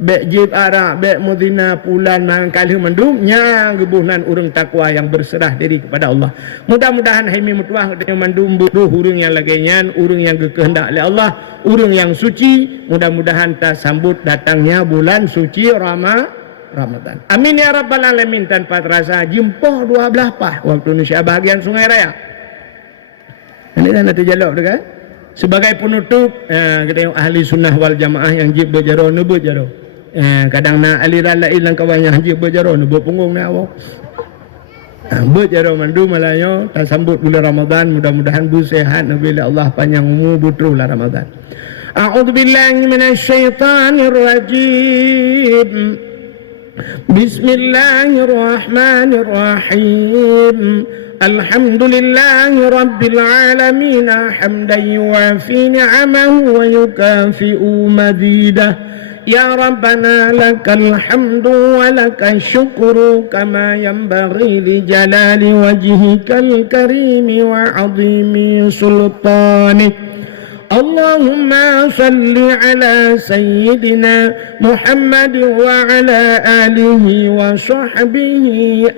bek jib ara bek mudina pulan mangkali mendum nya gebuhnan urang takwa yang berserah diri kepada Allah mudah-mudahan haimi mutuah dengan mandum buruh urang yang lagenyan urang yang kehendak oleh Allah urang yang suci mudah-mudahan tak sambut datangnya bulan suci Ramadan amin ya rabbal alamin tanpa terasa jempoh 12 pah waktu Indonesia bahagian Sungai Raya ini dah nanti jaluk tu kan sebagai penutup kita tengok ahli sunnah wal jamaah yang jib berjaro nebut jaro kadang nak aliran lain lang kawan yang jib berjaro nebut punggung nak awak berjaro mandu malayo tak sambut bulan Ramadan mudah-mudahan bersehat nabi Allah panjang umur butruh lah Ramadan a'udzubillahi minasyaitanir rajim bismillahirrahmanirrahim alhamdulillahi rabbil alamin hamdan yuwafi ni'amahu wa yukafi'u mazidah ya rabbana lakal hamdu wa lakal syukru kama yanbaghi li jalali wajhikal karimi wa azimi sultanik اللهم صل على سيدنا محمد وعلى آله وصحبه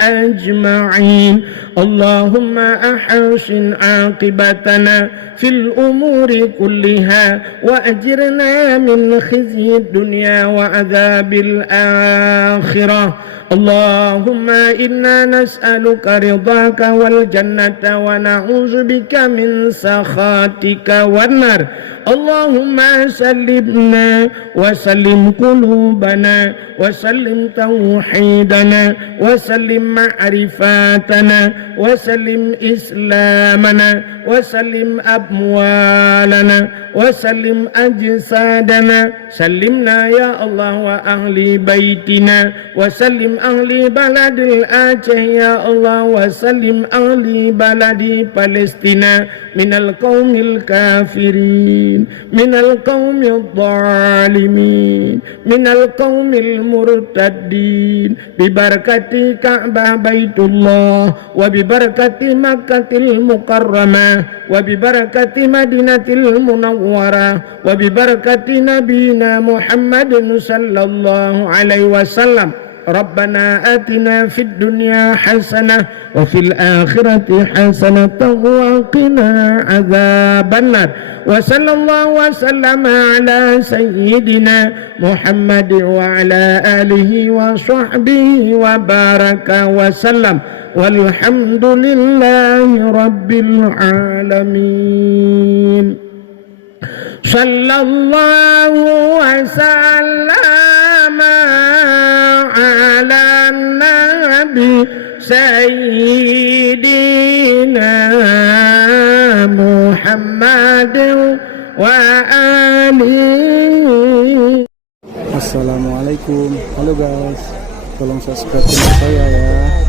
أجمعين. اللهم أحسن عاقبتنا في الأمور كلها وأجرنا من خزي الدنيا وعذاب الآخرة. اللهم إنا نسألك رضاك والجنة ونعوذ بك من سخطك والنار. اللهم سلمنا وسلم قلوبنا وسلم توحيدنا وسلم معرفاتنا وسلم إسلامنا وسلم أموالنا وسلم أجسادنا. سلمنا يا الله وأهل بيتنا وسلم أهل بلد الآجه يا الله وسلم أهل بلد فلسطين من القوم الكافرين من القوم الظالمين من القوم المرتدين ببركة كعبة بيت الله وببركة مكة المكرمة وببركة مدينة المنورة وببركة نبينا محمد صلى الله عليه وسلم. ربنا آتنا في الدنيا حسنة وفي الآخرة حسنة وقنا عذاب النار. وصلى الله وسلم على سيدنا محمد وعلى آله وصحبه وبارك وسلم والحمد لله رب العالمين. صلى الله وسلم على النبي سيدنا محمد وآله. Assalamualaikum. Halo guys, tolong subscribe channel saya ya.